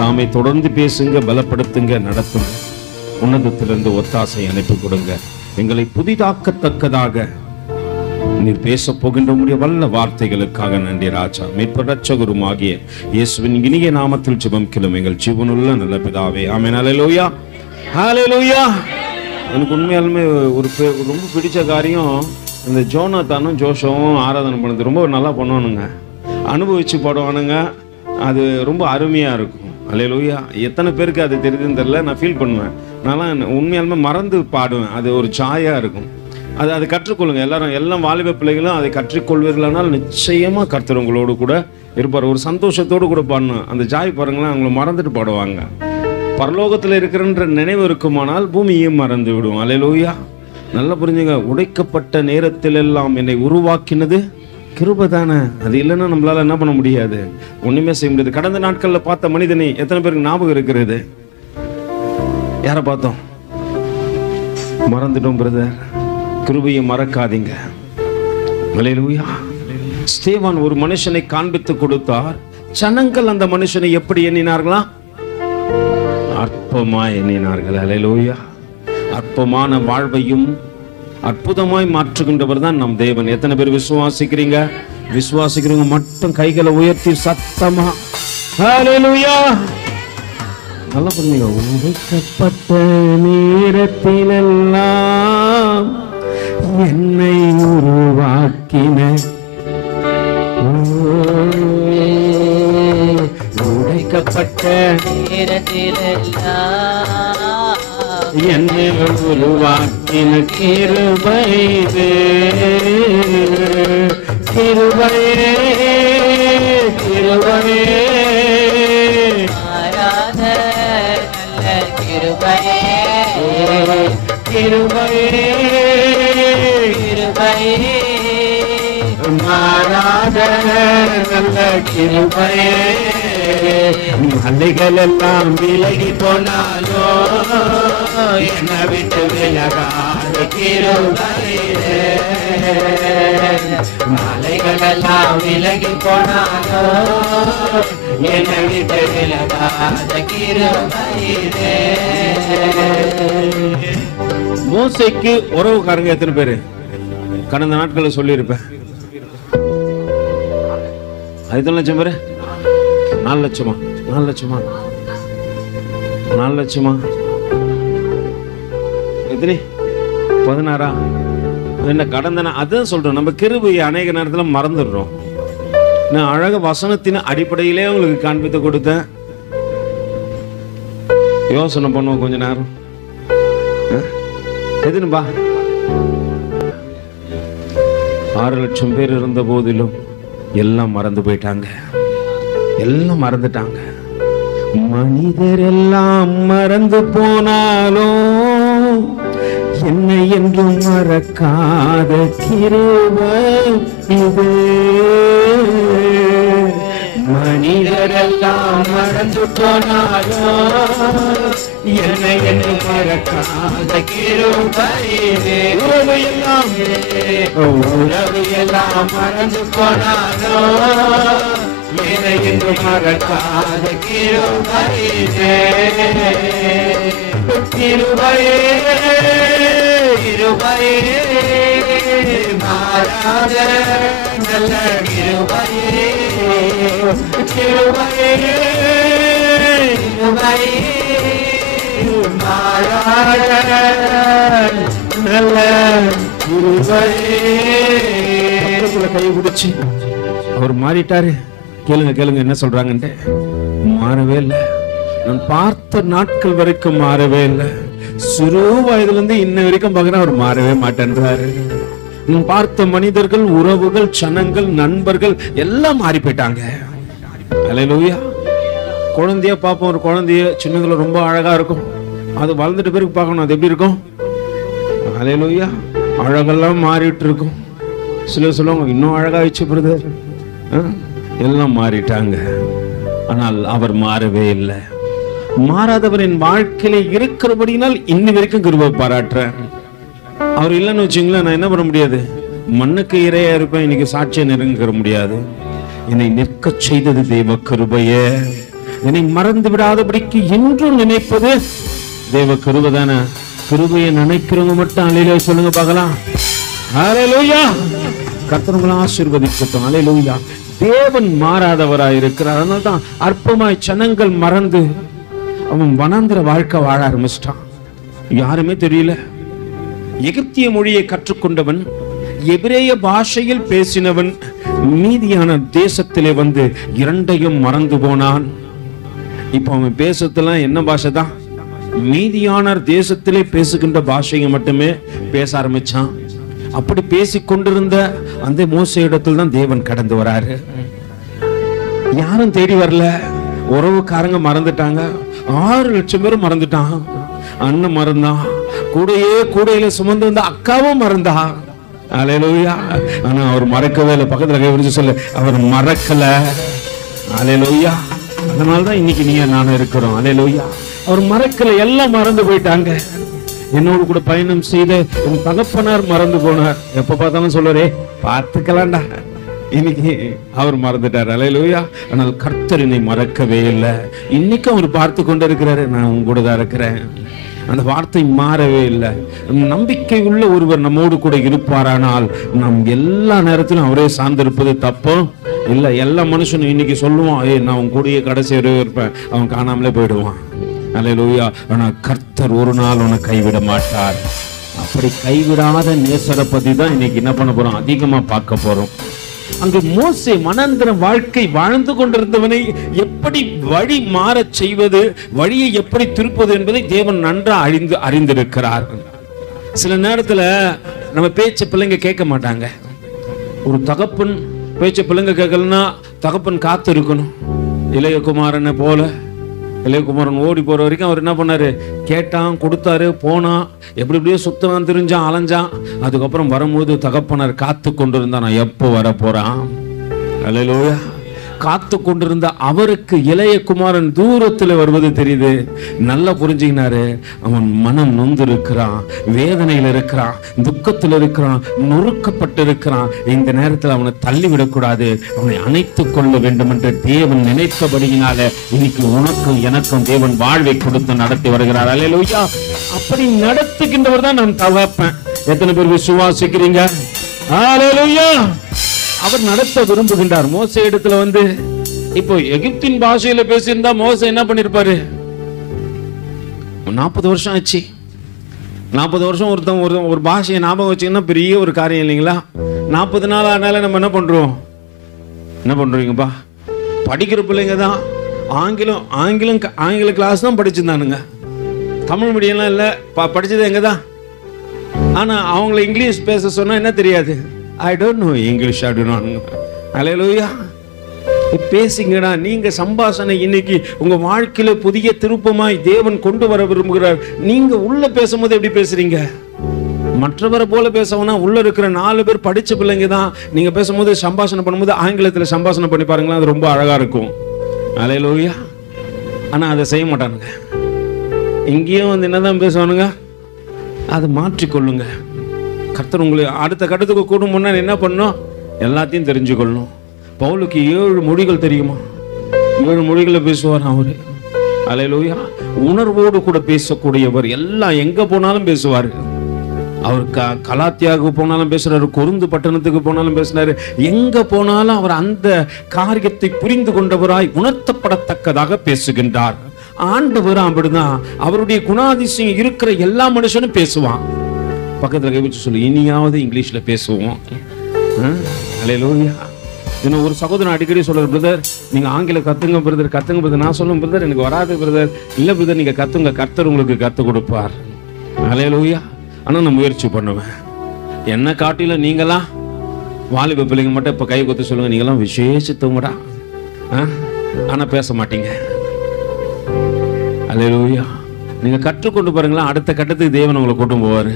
தாமே தொடர்ந்து பேசுங்க, பலப்படுத்துங்க, நடத்துங்க. உன்னதத்திலிருந்து ஒத்தாசை அனுப்பி கொடுங்க. எங்களை புதிதாக்கத்தக்கதாக நீர் பேச போகின்ற உடைய வல்ல வார்த்தைகளுக்காக நன்றி ராஜா. மீட்பர் இரட்சகருமாகிய இயேசுவின் இனிய நாமத்தில் ஜெபம் எங்கள் ஜீவனுள்ள நல்ல பிதாவே, ஆமென். ஹல்லேலூயா, ஹல்லேலூயா. எனக்கு உண்மையாலுமே ரொம்ப பிடிச்ச காரியம் இந்த ஜோனாத்தானும் ஜோஷவும் ஆராதனை பண்ணது ரொம்ப நல்லா பண்ணுவானுங்க, அனுபவிச்சு பாடுவானுங்க. அது ரொம்ப அருமையாக இருக்கும். ஹல்லேலூயா. எத்தனை பேருக்கு அது தெரியுதுன்னு தெரியல, நான் ஃபீல் பண்ணுவேன். நான் உண்மையாலுமே மறந்து பாடுவேன். அது ஒரு ஜாயாக இருக்கும். அது கற்றுக்கொள்ளுங்க எல்லாரும். எல்லாம் வாலிப பிள்ளைகளும் அதை கற்றுக்கொள்வீர்களானால் நிச்சயமாக கர்த்தர் உங்களோடு கூட இருப்பார். ஒரு சந்தோஷத்தோடு கூட பாடணும். அந்த ஜாய் பாருங்களேன், அவங்கள மறந்துட்டு பாடுவாங்க. பரலோகத்தில் இருக்கிறன்ற நினைவு இருக்குமானால் பூமியையும் மறந்து விடுவோம். ஹல்லேலூயா. நல்லா புரிஞ்சுங்க. உடைக்கப்பட்ட நேரத்தில் எல்லாம் என்னை உருவாக்கினது கிருபை தானே. அது இல்லைன்னா நம்மளால என்ன பண்ண முடியாது, ஒண்ணுமே செய்ய முடியாது. கடந்த நாட்கள்ல பார்த்த மனிதனை எத்தனை பேருக்கு ஞாபகம் இருக்கிறது? யாரை பார்த்தோம்? மறந்துட்டோம் பிரதர். கிருபையை மறக்காதீங்க. ஹல்லேலூயா. ஸ்தேவான் ஒரு மனுஷனை காண்பித்து கொடுத்தார். ஜனங்கள் அந்த மனுஷனை எப்படி எண்ணினார்களா? அற்பமாய் எண்ணினார்கள். ஹல்லேலூயா. அற்பமான வாழ்வையும் அற்புதமாய் மாற்றுகின்றவர் தான் நம் தேவன். எத்தனை பேர் விசுவாசிக்கிறீங்க? விசுவாசிக்கிறவங்க மட்டும் கைகளை உயர்த்தி சத்தமா ஹல்லேலூயா. நல்லா பண்ணுங்க. உடைக்கப்பட்ட நேரத்திலெல்லாம் என்னை உருவாக்கின, உடைக்கப்பட்ட நேரத்திலெல்லாம் என்னை உருவாக்கின கிருபையே, கிருபையே, கிருபையே, மாறாத நல்ல கிருபையே, கிருபையே, கிருபையே, மாறாத நல்ல கிருபையே. மலைகள் எல்லாம் விலகி போனாலோ என்னை விட்டு விலகாத கிருபையே, மலைகள் எல்லாம் விலகி போனாலோ என்னை விட்டு விலகாத கிருபையே. மோசேக்கு உறவுக்காரங்க எத்தனை பேரு கடந்த நாட்களை சொல்லியிருப்பேன்? 5 லட்சம் பேரு? 4 லட்சமா? 4 லட்சமா? 4 லட்சமா? எத்தனை? 16? என்ன கடந்த அதான் சொல்றோம். நம்ம கிருபையை அநேக நேரத்தில் மறந்துடுறோம். நான் அழக வசனத்தின் அடிப்படையிலே உங்களுக்கு காண்பித்து கொடுத்தேன். யோசனை பண்ணுவோம் கொஞ்ச நேரம். எதுனுப்பா? 6 லட்சம் பேர் இருந்த போதிலும் எல்லாம் மறந்து போயிட்டாங்க. எல்லாம் மறந்துட்டாங்க. மனிதர் எல்லாம் மறந்து போனாலும் என்னை என்றும் மறக்காத கிருபை இது. மனிதர் எல்லாம் மறந்து போனாலும் என்னை என்றும் மறக்காத கிருபை இது. உறவு எல்லாம் மறந்து போனாலும் என்னை என்றும் மறக்காத கிருபை இது. கிருபையே, கிருபையே, மாறாத நல்ல கிருபையே, கிருபையே, கிருபையே, மாறாத நல்ல கிருபையே. கை பிடிச்சு அவர் மாறிட்டாரு. கேளுங்க கேளுங்க என்ன சொல்றாங்கன்ட்டு. மாறவே இல்லை. நான் பார்த்த நாட்கள் வரைக்கும் மாறவே இல்லை. சிறு வயதுல இருந்து இன்ன வரைக்கும் பார்க்கிறேன், அவர் மாறவே மாட்டேன்றாரு. நான் பார்த்த மனிதர்கள், உறவுகள், சனங்கள், நண்பர்கள் எல்லாம் மாறி போயிட்டாங்க. ஹல்லேலூயா. குழந்தைய பார்ப்போம். ஒரு குழந்தைய சின்னதுல ரொம்ப அழகா இருக்கும். அது வளர்ந்துட்டு பிறகு பார்க்கணும் அது எப்படி இருக்கும். ஹல்லேலூயா. அழகெல்லாம் மாறிட்டு இருக்கும். சிலர் சொல்லுவாங்க இன்னும் அழகாயிடுச்சு பிரதர். எல்லாம் மாறிட்டாங்க. ஆனால் அவர் மாறவே இல்லை. மாறாதவர் என் வாழ்க்கையில இருக்கிறபடினால் இன்னி வரைக்கும் கிருபை பாராட்டுறேன். அவர் இல்லைன்னு வச்சுங்களேன், நான் என்ன பண்ண முடியாது? மண்ணுக்கு இறையா இருப்பேன். இன்னைக்கு சாட்சியை நெருங்க முடியாது. என்னை நிற்க செய்தது தெய்வ கிருபையே. என்னை மறந்து விடாதபடிக்கு என்றும் நினைப்பது தேவ கிருபை தானே. கிருபையை நினைக்கிறவங்க மட்டும் அல்லேலூயா சொல்லுங்க பார்க்கலாம். அல்லேலூயா. கர்த்தர் உங்களை ஆசீர்வதிக்கட்டும். அல்லேலூயா. தேவன் மாறாதவராய் இருக்கிறார். அதனால தான் அற்பமாய் ஜனங்கள் மறந்து அவன் வனாந்திர வாழ்க்கை வாழ ஆரம்பிச்சிட்டான். யாருமே தெரியல. எகிப்திய மொழியை கற்றுக்கொண்டவன், எபிரேய பாஷையில் பேசினவன் மீதியான தேசத்திலே வந்து இரண்டையும் மறந்து போனான். இப்ப அவன் பேசுறதுலாம் என்ன பாஷை தான்? மீதியானர் தேசத்திலே பேசுகின்ற பாஷையை மட்டுமே பேச ஆரம்பிச்சான். அப்படி பேசிக் கொண்டிருந்த அந்த மோசே இடத்தில் தான் தேவன் கடந்து வராரு. யாரும் தேடி வரல. உறவுக்காரங்க மறந்துட்டாங்க. 6 லட்சம் பேரும் மறந்துட்டான். அண்ணன் மறந்தான். கூடையில சுமந்து வந்த அக்காவும் மறந்தா. அல்லேலூயா. ஆனா அவர் மறக்கவே இல்லை. பக்கத்துல கை விரிச்சு சொல்லு, அவர் மறக்கல. அல்லேலூயா. அதனாலதான் இன்னைக்கு நீ நானும் இருக்கிறோம். அல்லேலூயா. அவர் மறக்கல. எல்லாம் மறந்து போயிட்டாங்க. என்னோடு கூட பயணம் செய்த என் தகப்பனார் மறந்து போனார். எப்ப பார்த்தாலும் சொல்லுறே பார்த்துக்கலாம்டா. இன்னைக்கு அவர் மறந்துட்டார். அல்லேலூயா. ஆனால் கர்த்தர் என்னை மறக்கவே இல்லை. இன்னைக்கு அவர் பார்த்து கொண்டு இருக்கிறாரு. நான் உங்க கூட தான் இருக்கிறேன். அந்த வார்த்தை மாறவே இல்லை. நம்பிக்கை உள்ள ஒருவர் நம்மோடு கூட இருப்பாரானால் நாம் எல்லா நேரத்திலும் அவரே சார்ந்திருப்பது தப்பும் இல்லை. எல்லா மனுஷனும் இன்னைக்கு சொல்லுவான், நான் அவன் கூடயே கடைசி வரையும் இருப்பேன், அவன் காணாமலே போயிடுவான். அல்லேலூயா. ஆனா கர்த்தர் ஒரு நாள் உன்னை கைவிட மாட்டார். அப்படி கைவிடாத நேசரை பத்தி தான் இன்னைக்கு என்ன பண்ண போறோம், அதிகமா பார்க்க போறோம். அங்கு மோசே மனாந்திர வாழ்க்கை வாழ்ந்து கொண்டிருந்தவனை எப்படி வழி மாறச் செய்வது, வழியை எப்படி திருப்பது என்பதை தேவன் நன்றாக அறிந்திருக்கிறார். சில நேரத்துல நம்ம பேச்ச பிள்ளைங்க கேட்க மாட்டாங்க. ஒரு தகப்பன் பேச்ச பிள்ளைங்க கேட்கலன்னா தகப்பன் காத்து இருக்கணும். இளையகுமாரனை போல இளையகுமாரன் ஓடி போற வரைக்கும் அவர் என்ன பண்ணாரு, கேட்டான், கொடுத்தாரு, போனான், எப்படி எப்படியோ சுத்தம் தெரிஞ்சான், அலைஞ்சான். அதுக்கப்புறம் வரும்போது தகப்பனார் காத்து கொண்டிருந்தான், எப்போ வர போறான். அல்லேலூயா. காத்து கொண்டிருந்த அவருக்கு இளையகுமாரன் தூரத்தில் வருவது தெரியுது. நல்லா புரிஞ்சுக்கினாரு. அவன் மனம் நொந்து இருக்கிறான், வேதனையில் இருக்கிறான், துக்கத்தில் இருக்கிறான், நொறுக்கப்பட்டு இருக்கிறான். இந்த நேரத்தில் அவனை தள்ளிவிடக்கூடாது, அவனை அணைத்துக் கொள்ள வேண்டும் என்று தேவன் நினைத்தபடியினால இன்னைக்கு உனக்கும் எனக்கும் தேவன் வாழ்வை கொடுத்து நடத்தி வருகிறார். அல்லேலூயா. அப்படி நடத்துகின்றவர் தான் நான் தகப்பன். எத்தனை பேர் விசுவாசிக்கிறீங்க? அல்லேலூயா. அவர் நடத்த விரும்புகின்றார். மோசே இடத்துல வந்து இப்போ எகிப்தின் பாஷையில பேசியிருந்தா மோசே என்ன பண்ணிருப்பாரு? 40 வருஷம் ஆச்சு. 40 வருஷம் ஒரு பாஷையை ஞாபகம் வச்சீங்கன்னா பெரிய ஒரு காரியம் இல்லைங்களா? 40 நாள் ஆனால நம்ம என்ன பண்றோம்? என்ன பண்றீங்கப்பா? படிக்கிற பிள்ளைங்க தான் ஆங்கில கிளாஸ் தான் படிச்சிருந்தானுங்க. தமிழ் மீடியம்லாம் இல்லை, படிச்சது எங்க தான். ஆனா அவங்களை இங்கிலீஷ் பேச சொன்னா என்ன தெரியாது. I don't know English. I do not know. Hallelujah. பேசுங்கடா. நீங்க சம்பாஷணை இன்னைக்கு உங்க வாழ்க்கையில புதிய திருப்பமாய் தேவன் கொண்டு வர விரும்புகிறார். நீங்க உள்ள பேசும்போது எப்படி பேசுறீங்க? மற்றவரை போல பேசவனா உள்ள இருக்கிற 4 பேர் படிச்ச பிள்ளைங்க தான். நீங்க பேசும்போது சம்பாஷணை பண்ணும்போது ஆங்கிலத்தில் சம்பாஷணை பண்ணி பாருங்களேன், அது ரொம்ப அழகா இருக்கும். அல்லேலூயா. ஆனா அதை செய்ய மாட்டானுங்க. இங்கேயும் வந்து என்னதான் பேசுவானுங்க, அதை மாற்றிக்கொள்ளுங்க. கர்த்தர் உங்களை அடுத்த கட்டத்துக்கு கூடும் முன்னாடி என்ன பண்ணணும், எல்லாத்தையும் தெரிஞ்சுக்கொள்ளணும். பவுலுக்கு 7 மொழிகள் தெரியுமா? 7 மொழிகளை பேசுவார் அவரு. அல்லேலூயா. உணர்வோடு கூட பேசக்கூடியவர். எல்லாம் எங்க போனாலும் பேசுவார். அவர் கலாத்தியாவுக்கு போனாலும் பேசுறாரு, கொருந்து பட்டணத்துக்கு போனாலும் பேசினாரு. எங்க போனாலும் அவர் அந்த காரியத்தை புரிந்து கொண்டவராய் உணர்த்தப்படத்தக்கதாக பேசுகின்றார். ஆண்டவர் அப்படிதான். அவருடைய குணாதிசயம் இருக்கிற எல்லா மனுஷனும் பேசுவான். பக்கத்தில் கை வச்சு சொல்லு, இனியாவது இங்கிலீஷ்ல பேசுவோம். அல்லேலூயா. இன்னும் ஒரு சகோதரன் அடிக்கடி சொல்றாரு, பிரதர் நீங்க ஆங்கிலம் கத்துங்க பிரதர், கத்துங்க பிரதர். நான் சொல்லுவேன், பிரதர் எனக்கு வராது பிரதர். இல்ல பிரதர், நீங்க கத்துங்க, கர்த்தர் உங்களுக்கு கத்துக் கொடுப்பார். அல்லேலூயா. ஆனா நான் முயற்சி பண்ணுவேன். என்ன காட்டில நீங்களாம் வாலிப பிள்ளைங்க மட்டும் இப்ப கை கொத்து சொல்லுங்க, நீங்களாம் விசேஷத்தவங்கடா. ஆனா பேச மாட்டீங்க. அல்லேலூயா. நீங்க கற்றுக்கொண்டு பாருங்களா, அடுத்த கட்டத்துக்கு தேவன் உங்களை கொண்டு போவாரு.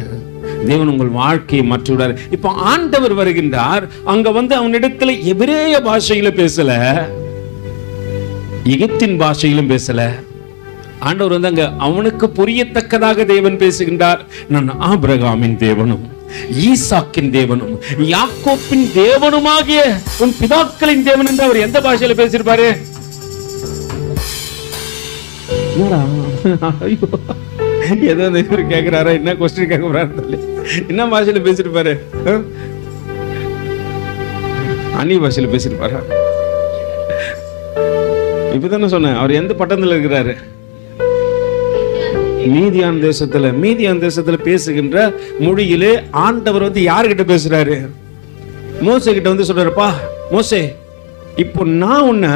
தேவன் உங்கள் வாழ்க்கையை மாற்றி விடாரு. இப்போ ஆண்டவர் வருகின்றார். அங்க வந்து அவனிடத்துல எபிரேய பாஷையில பேசல, எகிப்தின் பாஷையிலும் பேசல. ஆண்டவர் வந்து அங்க அவனுக்கு புரியத்தக்கதாக தேவன் பேசுகின்றார். நான் ஆபிரகாமின் தேவனும் ஈசாக்கின் தேவனும் யாக்கோப்பின் தேவனுமாகிய உன் பிதாக்களின் தேவன் என்று அவர் எந்த பாஷையில பேசியிருப்பாரு? ஐயோ, ஏதோ இவர் கேட்கிறாரா, என்ன கொஸ்டின் கேட்க போறாரு, என்ன பாஷையில பேசிட்டு பாரு, அந்நிய பாஷையில பேசிட்டு பாரு. இப்பதானே சொன்னேன், அவர் எந்த பட்டணத்துல இருக்கிறாரு? மீதியான் தேசத்துல பேசுகின்ற மொழியிலே ஆண்டவர் யாருகிட்ட பேசுறாரு? மோசே கிட்ட சொல்றாருப்பா, மோசே இப்போ நான் உன்னை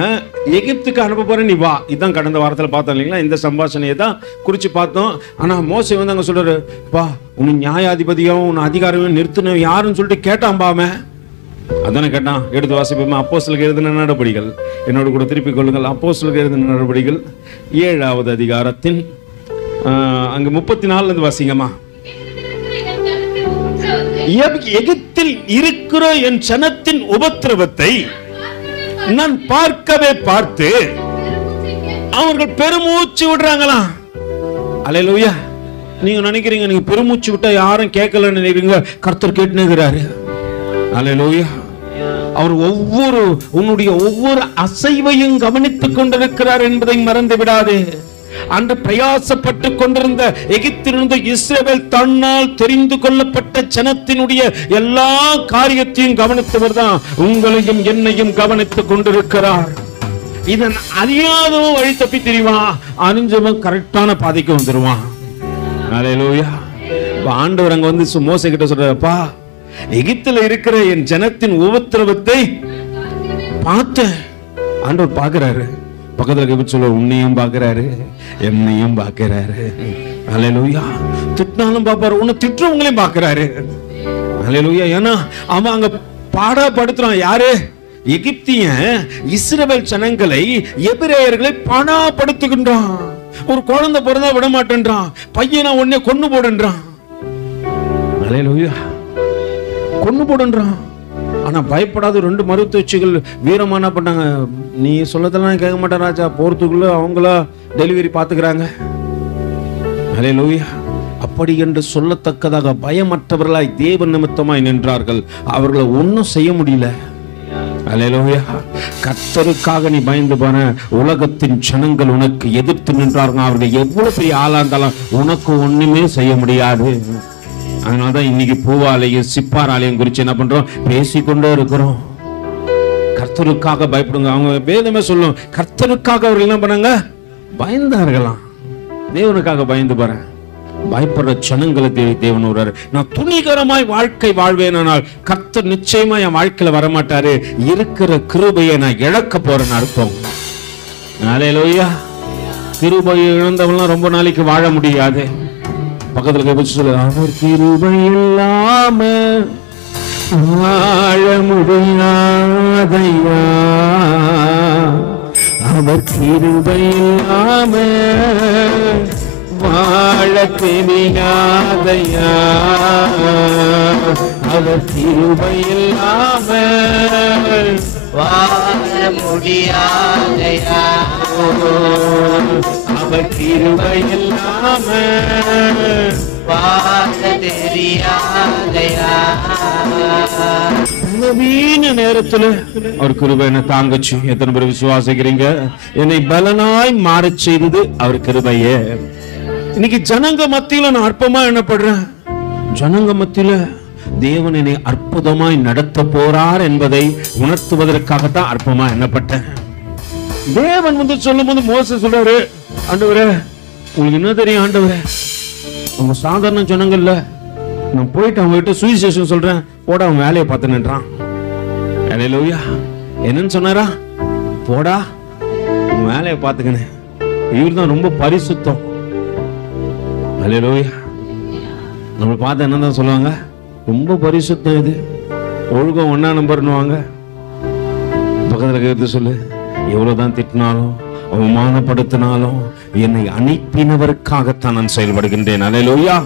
எகிப்துக்கு அனுப்ப போறேன், நீ வா. இதுதான் கடந்த வாரத்தில் பார்த்தோம் இல்லைங்களா, இந்த சம்பாஷணையை தான் குறிச்சு பார்த்தோம். ஆனா மோசே அங்க சொல்றாரு, பா உன் நியாயாதிபதியும் உன் அதிகாரமும் நிறுத்தின யாருன்னு சொல்லிட்டு கேட்டான்பாம. அதானே கேட்டான். எடுத்து வாசிப்போம். அப்போஸ்தலருக்கு எழுதின நடபடிகள், என்னோட கூட திருப்பிக் கொள்ளுங்கள். அப்போஸ்தலருக்கு எழுதின நடபடிகள் 7வது அதிகாரத்தின் அங்க 34 வாசிங்கம்மா. எகிப்தில் இருக்கிற என் ஜனத்தின் உபத்திரவத்தை நான் பார்க்கவே பார்த்து அவர்கள் பெருமூச்சு விடுறாங்களாம். அல்லேலூயா. நீங்க நினைக்கிறீங்க நீங்க பெருமூச்சு விட்டா யாரும் கேட்கலன்னு நினைக்கிறீங்க, கர்த்தர் கேட்டுக்கிறாரு. அல்லேலூயா. அவர் உன்னுடைய ஒவ்வொரு அசைவையும் கவனித்துக் கொண்டிருக்கிறார் என்பதை மறந்து விடாதே. அன்று பிரயாசப்பட்டு கொண்டிருந்த எகிப்திலிருந்து இஸ்ரவேல் தன்னால் தெரிந்து கொள்ளப்பட்ட ஜனத்தினுடைய எல்லா காரியத்தையும் கவனித்தவர் தான் உங்களையும் என்னையும் கவனித்துக் கொண்டிருக்கிறார். இதன் அறியாதவன் வழி தப்பி தெரிவான், அறிஞ்சவன் கரெக்டான பாதைக்கு வந்துருவான். அல்லேலூயா. ஆண்டவர் அங்க மோசே கிட்ட சொல்றப்பா, எகிப்துல இருக்கிற என் ஜனத்தின் உபத்திரவத்தை பார்த்த ஆண்டவர் பார்க்கிறாரு. பக்கத்துல சொல்ல, உன்னையும் பார்க்கிறாரு, என்னையும் பார்க்கிறாரு. அல்லேலூயா. திட்டினாலும் பார்ப்பாரு, உன்னை திட்டுறவங்களையும் பார்க்கிறாரு. அல்லேலூயா. ஏன்னா அவன் அங்க பாடப்படுத்துறான். யாரு? எகிப்தியன் இஸ்ரவேல் ஜனங்களை, எபிரேயர்களை பாடப்படுத்துகின்றான். ஒரு குழந்தை பிறந்தா விட மாட்டேன்றான், பையனை உடனே கொன்னு போடுன்றான். அல்லேலூயா. கொன்னு போடுன்றான். ஆனா பயப்படாத 2 மருத்துவச்சிகள் வீரமான பண்ணாங்க. நீ சொல்லதெல்லாம் கேட்க மாட்டேன் ராஜா, போறதுக்குள்ள அவங்களா டெலிவரி பாத்துக்கிறாங்க. அல்லேலூயா. அப்படி என்று சொல்லத்தக்கதாக பயமற்றவர்களாய் தேவ நிமித்தமாய் நின்றார்கள். அவர்களை ஒன்னும் செய்ய முடியல. அல்லேலூயா. கர்த்தருக்காக நீ பயந்து போன, உலகத்தின் ஜனங்கள் உனக்கு எதிர்த்து நின்றார்கள். அவர்கள் எவ்வளவு பெரிய ஆளா இருந்தாலும் உனக்கு ஒண்ணுமே செய்ய முடியாது. அதனாலதான் இன்னைக்கு பூவாலயம் சிப்பாராலயம் குறிச்சு என்ன பண்றோம், பேசிக்கொண்டே இருக்கிறோம். கர்த்தருக்காக பயப்படுங்க. அவங்க வேதமே சொல்லும், கர்த்தருக்காக அவர்கள் என்ன பண்ணாங்க, பயந்தார்களாம். தேவனுக்காக பயந்து போறேன். பயப்படுற ஜனங்களை தேவன் வருவாரு. நான் துணிகரமாய் வாழ்க்கை வாழ்வேனால் கர்த்தர் நிச்சயமா என் வாழ்க்கையில வரமாட்டாரு. இருக்கிற கிருபையை நான் இழக்க போறேன்னு அர்த்தம். அல்லேலூயா. கிருபையை இழந்தவெல்லாம் ரொம்ப நாளைக்கு வாழ முடியாது. பக்கத்துல சொல்லு, அவர் கிருபை இல்லாம வாழ முடியாதையா, அவர் கிருபை இல்லாம வாழ தெரியாதையா, அவர் கிருபை இல்லாம வாழ முடியாதையா, அவர் கிருபை இல்லாம வாழ தெரியாதையா. நவீன நேரத்துல அவர் கிருபை என்ன தாங்கச்சு. எத்தனை பேர் விசுவாசிக்கிறீங்க? என்னை பலனாய் மாறச் செய்தது அவர் கிருபையே. இன்னைக்கு ஜனங்க மத்தியில நான் அற்பமா எண்ணப்படுறேன். ஜனங்க மத்தியில தேவன் என்னை அற்புதமாய் நடத்த போறார் என்பதை உணர்த்துவதற்காகத்தான் அற்பமா எண்ணப்பட்டேன். தேவன் சொல்லும் போது மோசே சொல்றாரு, ஆண்டவரே உங்களுக்கு என்ன தெரியும் ஆண்டவரே, அவங்க சாதாரண ஜனங்கள்ல, நான் போயிட்டு அவங்க கிட்ட சுவிசேஷம் சொல்றேன், போட அவன் வேலையை பார்த்து நின்றான். அல்லேலூயா. என்னன்னு சொன்னாரா? போடா உன் வேலையை பார்த்துக்கினேன். இவர் தான் ரொம்ப பரிசுத்தம். அல்லேலூயா. நம்ம பார்த்து என்னதான் சொல்லுவாங்க, ரொம்ப பரிசுத்தம், இது ஒழுக்கம் 1 நம்பர்னுவாங்க. பக்கத்துல கேட்டு சொல்லு, எவ்வளவுதான் திட்டினாலும் அவமானப்படுத்தினாலும் என்னை அனுப்பினவருக்காகத்தான் நான் செயல்படுகின்றேன். அல்லேலூயா.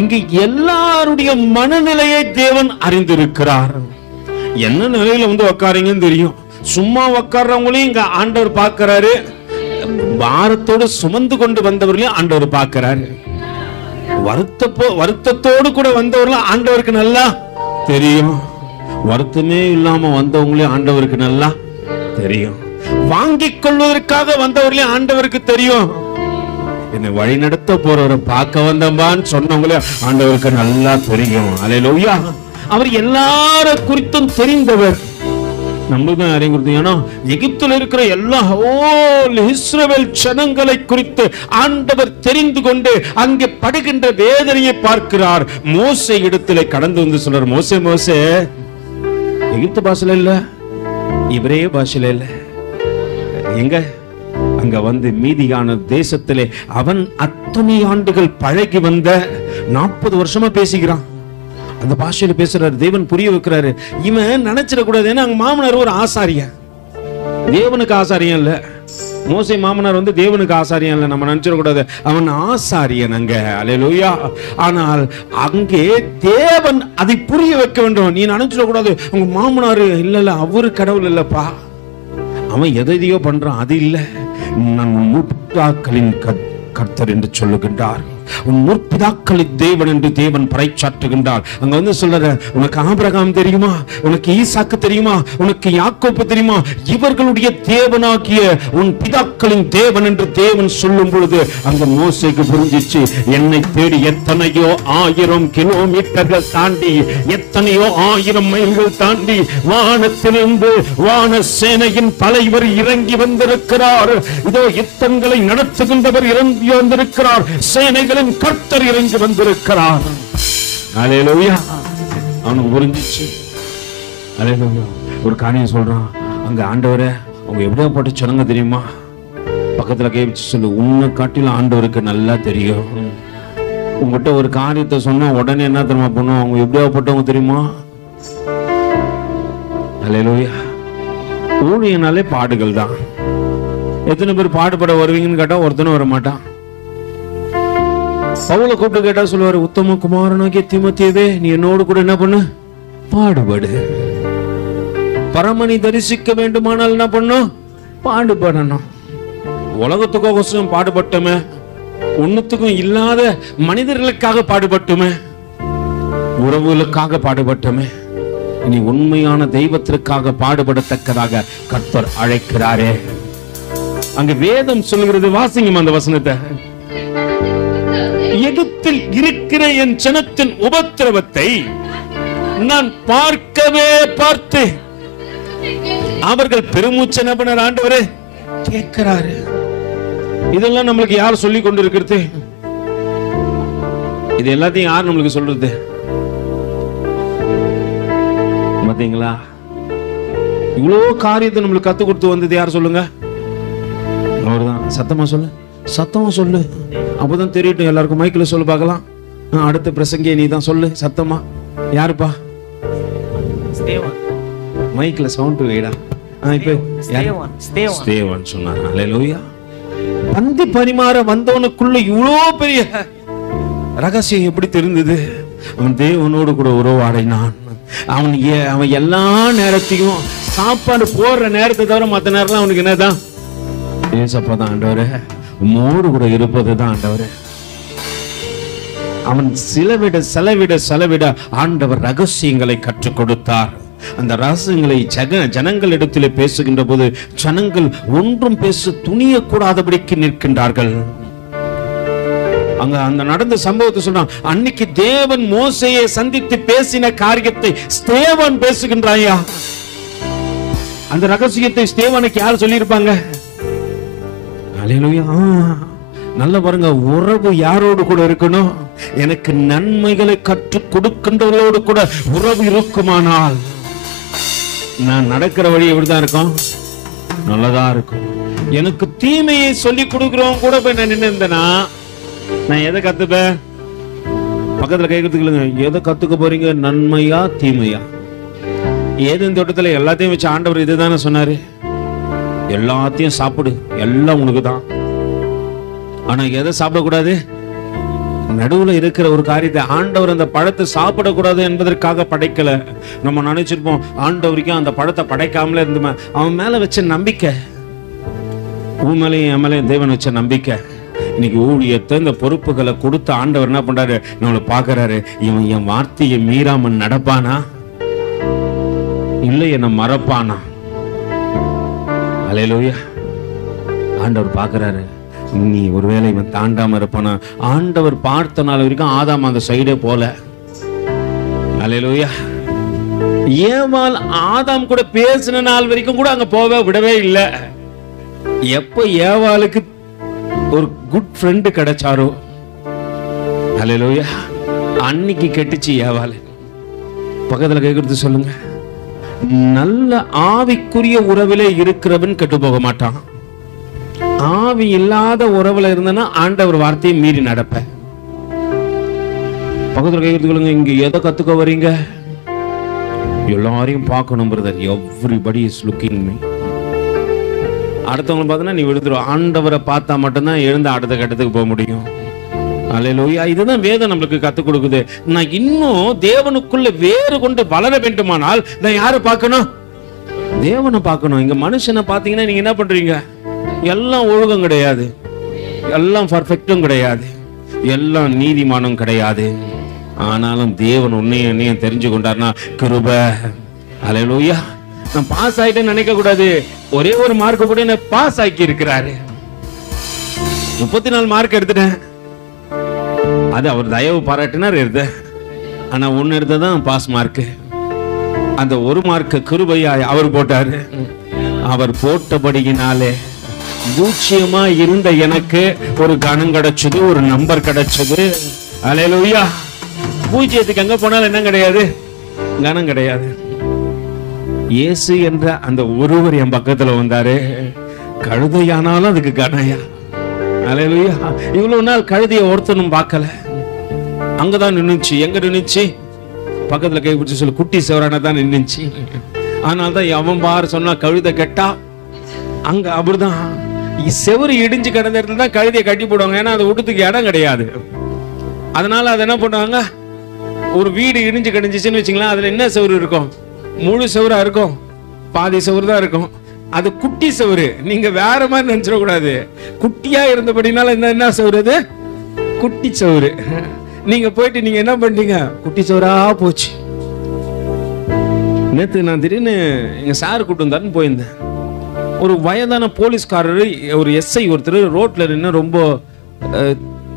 இங்கு எல்லாருடைய மனநிலையை தேவன் அறிந்திருக்கிறார். என்ன நிலையில உட்காருங்கன்னு தெரியும். சும்மா உட்கார்றவங்களையும் இங்க ஆண்டவர் பார்க்கிறாரு. பாரத்தோடு சுமந்து கொண்டு வந்தவர்களையும் ஆண்டவர் பார்க்கிறாரு. வருத்தத்தோடு கூட வந்தவர்களும் ஆண்டவருக்கு நல்லா தெரியும். வருத்தமே இல்லாம வந்தவங்களையும் ஆண்டவருக்கு நல்லா தெரியும். வாங்கிக் கொள்வதற்காக வந்தவர்களையும் ஆண்டவருக்கு தெரியும். என்னை வழி நடத்த போறவரை பார்க்க வந்தம்பான்னு சொன்னவங்களே ஆண்டவருக்கு நல்லா தெரியும். அல்லேலூயா. அவர் எல்லார குறித்தும் தெரிந்தவர். நம்மளுக்கும் யாரையும் குறித்து, ஏன்னா எகிப்தில் இருக்கிற எல்லா இஸ்ரவேல் ஜனங்களை குறித்து ஆண்டவர் தெரிந்து கொண்டு அங்கே படுகின்ற வேதனையை பார்க்கிறார். மோசே இடத்திலே கடந்து வந்து சொல்றார், மோசே மோசே, எகிப்து பாஷையில இல்ல, இவரே பாஷையில இல்ல, எங்க அங்க வந்து மீதியான தேசத்திலே அவன் அத்தனை ஆண்டுகள் பழகி வந்த 40 வருஷமா பேசிக்கிறான். அந்த பாஷையில பேசுறாரு. தேவன் புரிய வைக்கிறாரு. இவன் நினைச்சிடக்கூடாது, ஏன்னா அங்க மாமனார் ஒரு ஆசாரியன், தேவனுக்கு ஆசாரியம் இல்ல. மோசே மாமனார் வந்து தேவனுக்கு ஆசாரியம் இல்ல, நம்ம நினைச்சிடக்கூடாது, அவன் ஆசாரியன் அங்க. அல்லேலூயா. ஆனால் அங்கே தேவன் அதை புரிய வைக்க வேண்டும். நீ நினைச்சிடக்கூடாது உங்க மாமனார் இல்ல, அவரு கடவுள் இல்லப்பா, அவன் எதையோ பண்றான், அது இல்ல. நான் முற்பிதாக்களின் கர்த்தர் என்று சொல்லுகின்றார். உன் முற்பிதாக்களின் தேவன் என்று தேவன் பறைச்சாற்றுகின்றார். அங்க வந்து சொல்ற, உனக்கு ஆபிரகாம் தெரியுமா, உனக்கு ஈசாக்கு தெரியுமா, உனக்கு யாக்கோப்பு தெரியுமா, இவர்களுடைய தேவனாகிய உன் பிதாக்களின் தேவன் என்று தேவன் சொல்லும் பொழுது அங்க மோசேக்கு புரிஞ்சிச்சு, என்னை தேடி எத்தனையோ 1000 கிலோமீட்டர்கள் தாண்டி, எத்தனையோ 1000 மைல்கள் தாண்டி வானத்திலிருந்து வான சேனையின் தலைவர் இறங்கி வந்திருக்கிறார். இதோ யுத்தங்களை நடத்துகின்றவர் இறங்கி வந்திருக்கிறார், சேனைகளின் கர்த்தர் இறங்கி வந்திருக்கிறார். அல்லேலூயா. அவனுக்கு புரிஞ்சிச்சு. அல்லேலூயா. ஒரு காரியம் சொல்றான், அங்க ஆண்டவரே அவங்க எப்படியா போட்டு சொன்னாங்க தெரியுமா, பக்கத்துல கேட்டு சொல்லு, உன்னை காட்டிலும் ஆண்டவருக்கு நல்லா தெரியும். உங்ககிட்ட ஒரு காரியத்தை சொன்னா உடனே என்ன தெரியுமா பண்ணும், அவங்க எப்படியா போட்டவங்க தெரியுமா. அல்லேலூயா. ஊழியனாலே பாடுகள் தான். எத்தனை பேர் பாடுபட வருவீங்கன்னு கேட்டா ஒருத்தனும் வர மாட்டான். பவுலை கூப்பிட்டு கேட்டா சொல்லுவாரு, உத்தம குமாரனாகிய தீமோத்தேயுவே, நீ என்னோடு கூட என்ன பண்ணு, பாடுபடு. பரமனை தரிசிக்க வேண்டுமானால் என்ன பண்ணும், பாடுபடணும். உலகத்துக்கோசம் பாடுபட்டோமே, ஒண்ணுத்துக்கும் இல்லாத மனிதர்களுக்காக பாடுபட்டுமே, உறவுகளுக்காக பாடுபட்டோமே, இனி உண்மையான தெய்வத்திற்காக பாடுபடத்தக்கதாக கர்த்தர் அழைக்கிறாரே. அங்க வேதம் சொல்லுகிறது, வாசிங்க அந்த வசனத்தை. எகிப்தில் இருக்கிற என் ஜனத்தின் உபத்திரவத்தை நான் பார்க்கவே பார்த்து, அவர்கள் பெருமூச்சு நபனர் ஆண்டவரே கேட்கிறாரு. இதெல்லாம் நம்மளுக்கு யார் சொல்லி கொண்டு இருக்கிறது? இது எல்லாத்தையும் யார் நம்மளுக்கு சொல்றது? பாத்தீங்களா? இவ்வளவு காரியத்தை நம்மளுக்கு கத்து கொடுத்து வந்தது யார் சொல்லுங்க? அவர்தான். சத்தமா சொல்லு, சத்தமா சொல்லு, அப்பதான் தெரியட்டும் எல்லாருக்கும். மைக்கில் சொல்லு பார்க்கலாம். அடுத்த பிரசங்கிய நீ தான் சொல்லு சத்தமா. யாருப்பா? மைக்ல சவுண்ட் வைடா. இப்ப ஸ்தேவான் சொன்னார். அல்லேலூயா. பந்தி பரிமாற வந்தவனுக்குள்ள இவ்வளோ பெரிய ரகசியம் எப்படி தெரிந்தது? அவன் தேவனோடு கூட உறவாடினான். அவன் எல்லா நேரத்தையும் சாப்பாடு போடுற நேரத்தை தவிர மற்ற நேரம் அவனுக்கு என்னதான், ஏசப்பா தான் ஆண்டவரே, உம்மோடு கூட இருப்பது தான் ஆண்டவரே. அவன் செலவிட ஆண்டவர் ரகசியங்களை கற்றுக் கொடுத்தார். அந்த ரகசியங்களை ஜனங்களிடத்திலே பேசுகின்ற போது ஜனங்கள் ஒன்றும் பேச துணியக்கூடாதபடிக்கு நிற்கின்றார்கள். அங்க அந்த நடந்த சம்பவத்தை சொன்னான். அன்னைக்கு தேவன் மோசேயை சந்தித்து பேசின காரியத்தை ஸ்தேவான் பேசுகின்றாயா. அந்த ரகசியத்தை ஸ்தேவானுக்கு யார் சொல்லியிருப்பாங்க? அல்லேலூயா. நல்ல பாருங்க, உறவு யாரோடு கூட இருக்கணும்? எனக்கு நன்மைகளை கற்றுக் கொடுக்கின்றவர்களோடு கூட உறவு இருக்குமானால் நான் நடக்கிற வழி எப்படிதான் இருக்கும்? நல்லதா இருக்கும். எனக்கு தீமையை சொல்லி கொடுக்கிறவங்க கூட போய் நான் நின்னுந்தேனா நான் எதை கத்துப்பேன்? பக்கத்துல கேட்கறதுக்கு எதை கத்துக்க போறீங்க? நன்மையா தீமையா? ஏதேன் தோட்டத்துல எல்லாத்தையும் வச்சு ஆண்டவர் இதுதானே சொன்னாரு, எல்லாத்தையும் சாப்பிடு, எல்லாம் உனக்கு தான். ஆனா எதை சாப்பிடக்கூடாது? நடுவுல இருக்கிற ஒரு காரியத்தை. ஆண்டவர் அந்த பழத்தை சாப்பிடக்கூடாது என்பதற்காக படைக்கல. நம்ம நினைச்சிருப்போம் ஆண்டவருக்கும் அந்த பழத்தை படைக்காமலே இருந்துமே. அவன் மேல வச்ச நம்பிக்கை, உன் மேலையும் என் மேலையும் தேவன் வச்ச நம்பிக்கை. இன்னைக்கு ஊழியத்தை இந்த பொறுப்புகளை கொடுத்த ஆண்டவர் என்ன பண்றாரு? நம்மளை பாக்குறாரு. இவன் என் வார்த்தையை மீறாம நடப்பானா இல்லை என்ன மறப்பானா? அல்லேலூயா. ஆண்டவர் பாக்குறாரு. நீ ஒருவேளை இவன் தாண்டாம இருப்பானா? ஆண்டவர் பார்த்த நாள் வரைக்கும் ஆதாம் அந்த சைடே போல. அல்லேலூயா. ஏவாள் ஆதாம் கூட பேசின நாள் வரைக்கும் கூட அங்க போக விடவே இல்லை. எப்ப ஏவாளுக்கு ஒரு குட் ஃப்ரெண்டு கிடைச்சாரோ, அல்லேலூயா, அன்னைக்கு கெட்டுச்சு ஏவாள். பக்கத்துல கேட்கறது சொல்லுங்க. நல்ல ஆவிக்குரிய உறவிலே இருக்கிறவன் கெட்டு போக மாட்டான். ஆவி இல்லாத உறவுல இருந்தனா ஆண்டவர் வார்த்தையை மீறி நடப்ப. பக்கத்துல கேட்கறது சொல்லுங்க. இங்க எதை கத்துக்க வரீங்க? எல்லாரையும் பார்க்கணும் brother. Everybody is looking me. அடுத்தவங்களை பார்த்தா நீ விழுந்துரும். ஆண்டவரை பார்த்தா மட்டும்தான் எழுந்து அடுத்த கட்டத்துக்கு போக முடியும். அல்லேலூயா. இதுதான் வேதம் நம்மளுக்கு கத்துக் கொடுக்குது. நான் இன்னும் தேவனுக்குள்ள வேறு கொண்டு வளர வேண்டுமானால் நான் யாரை பார்க்கணும்? தேவனை பார்க்கணும். இங்க மனுஷனை பார்த்தீங்கன்னா நீங்க என்ன பண்றீங்க? எல்லாம் ஒழுங்கம் கிடையாது, எல்லாம் பர்ஃபெக்டும் கிடையாது, எல்லாம் நீதிமானம் கிடையாது. ஆனாலும் தேவன் உன்னையும் தெரிஞ்சு கொண்டார்னா கிருபை. அல்லேலூயா. நான் பாஸ் ஆயிட்டேன்னு நினைக்க கூடாது. ஒரே ஒரு மார்க் கூட என்ன பாஸ் ஆக்கி இருக்கிறாரு. 34 மார்க் எடுத்துட்டேன். அது அவர் தயவு பாராட்டினார் எடுத்த. ஆனா ஒன்னு எடுத்ததான் பாஸ் மார்க். அந்த ஒரு மார்க் கிருபையா அவர் போட்டாரு. அவர் போட்டபடியினாலே பூச்சியமா இருந்த எனக்கு ஒரு கணம் கிடைச்சது, ஒரு நம்பர் கிடைச்சது. அல்லேலூயா. பூஜ்ஜியத்துக்கு எங்க போனாலும் என்ன கிடையாது? கணம் கிடையாது. இயேசு என்ற அந்த ஒருவர் என் பக்கத்துல வந்தாரு. கழுதையானாலும் அதுக்கு கணையா. அல்லேலூயா. இவ்வளவு நாள் கழுதைய ஒருத்தனும் பார்க்கல. அங்கதான் நின்னுச்சு. எங்க நின்னுச்சு? பக்கத்துல கை பிடிச்சு சொல்லு. குட்டி செவரானதான் நின்னுச்சு. ஆனால்தான் அவன் பார் சொன்னா கழுதை கெட்டா. அங்க அப்படிதான் செவரு இடிஞ்சு கிடந்த இடத்துல தான் கழுதையை கட்டி போடுவாங்க. ஏன்னா அது விட்டுறதுக்கு இடம் கிடையாது. அதனால அதை என்ன பண்ணுவாங்க? ஒரு வீடு இடிஞ்சு கிடந்துச்சுன்னு வச்சுங்களேன், அதுல என்ன செவரு இருக்கும்? முழு செவரா இருக்கும், பாதி செவரு தான் இருக்கும். அது குட்டி செவரு. நீங்க வேற மாதிரி நினைச்சிடக்கூடாது. குட்டியா இருந்தபடினால என்ன செவரு? அது குட்டி செவரு. நீங்க போயிட்டு நீங்க என்ன பண்ணீங்க? குட்டி செவரா போச்சு. நேத்து நான் திடீர்னு எங்க சார் கூட்டு வந்தாருன்னு போயிருந்தேன். ஒரு வயதான போலீஸ்காரர், ஒரு எஸ்ஐ ஒருத்தர் ரோட்ல நின்று ரொம்ப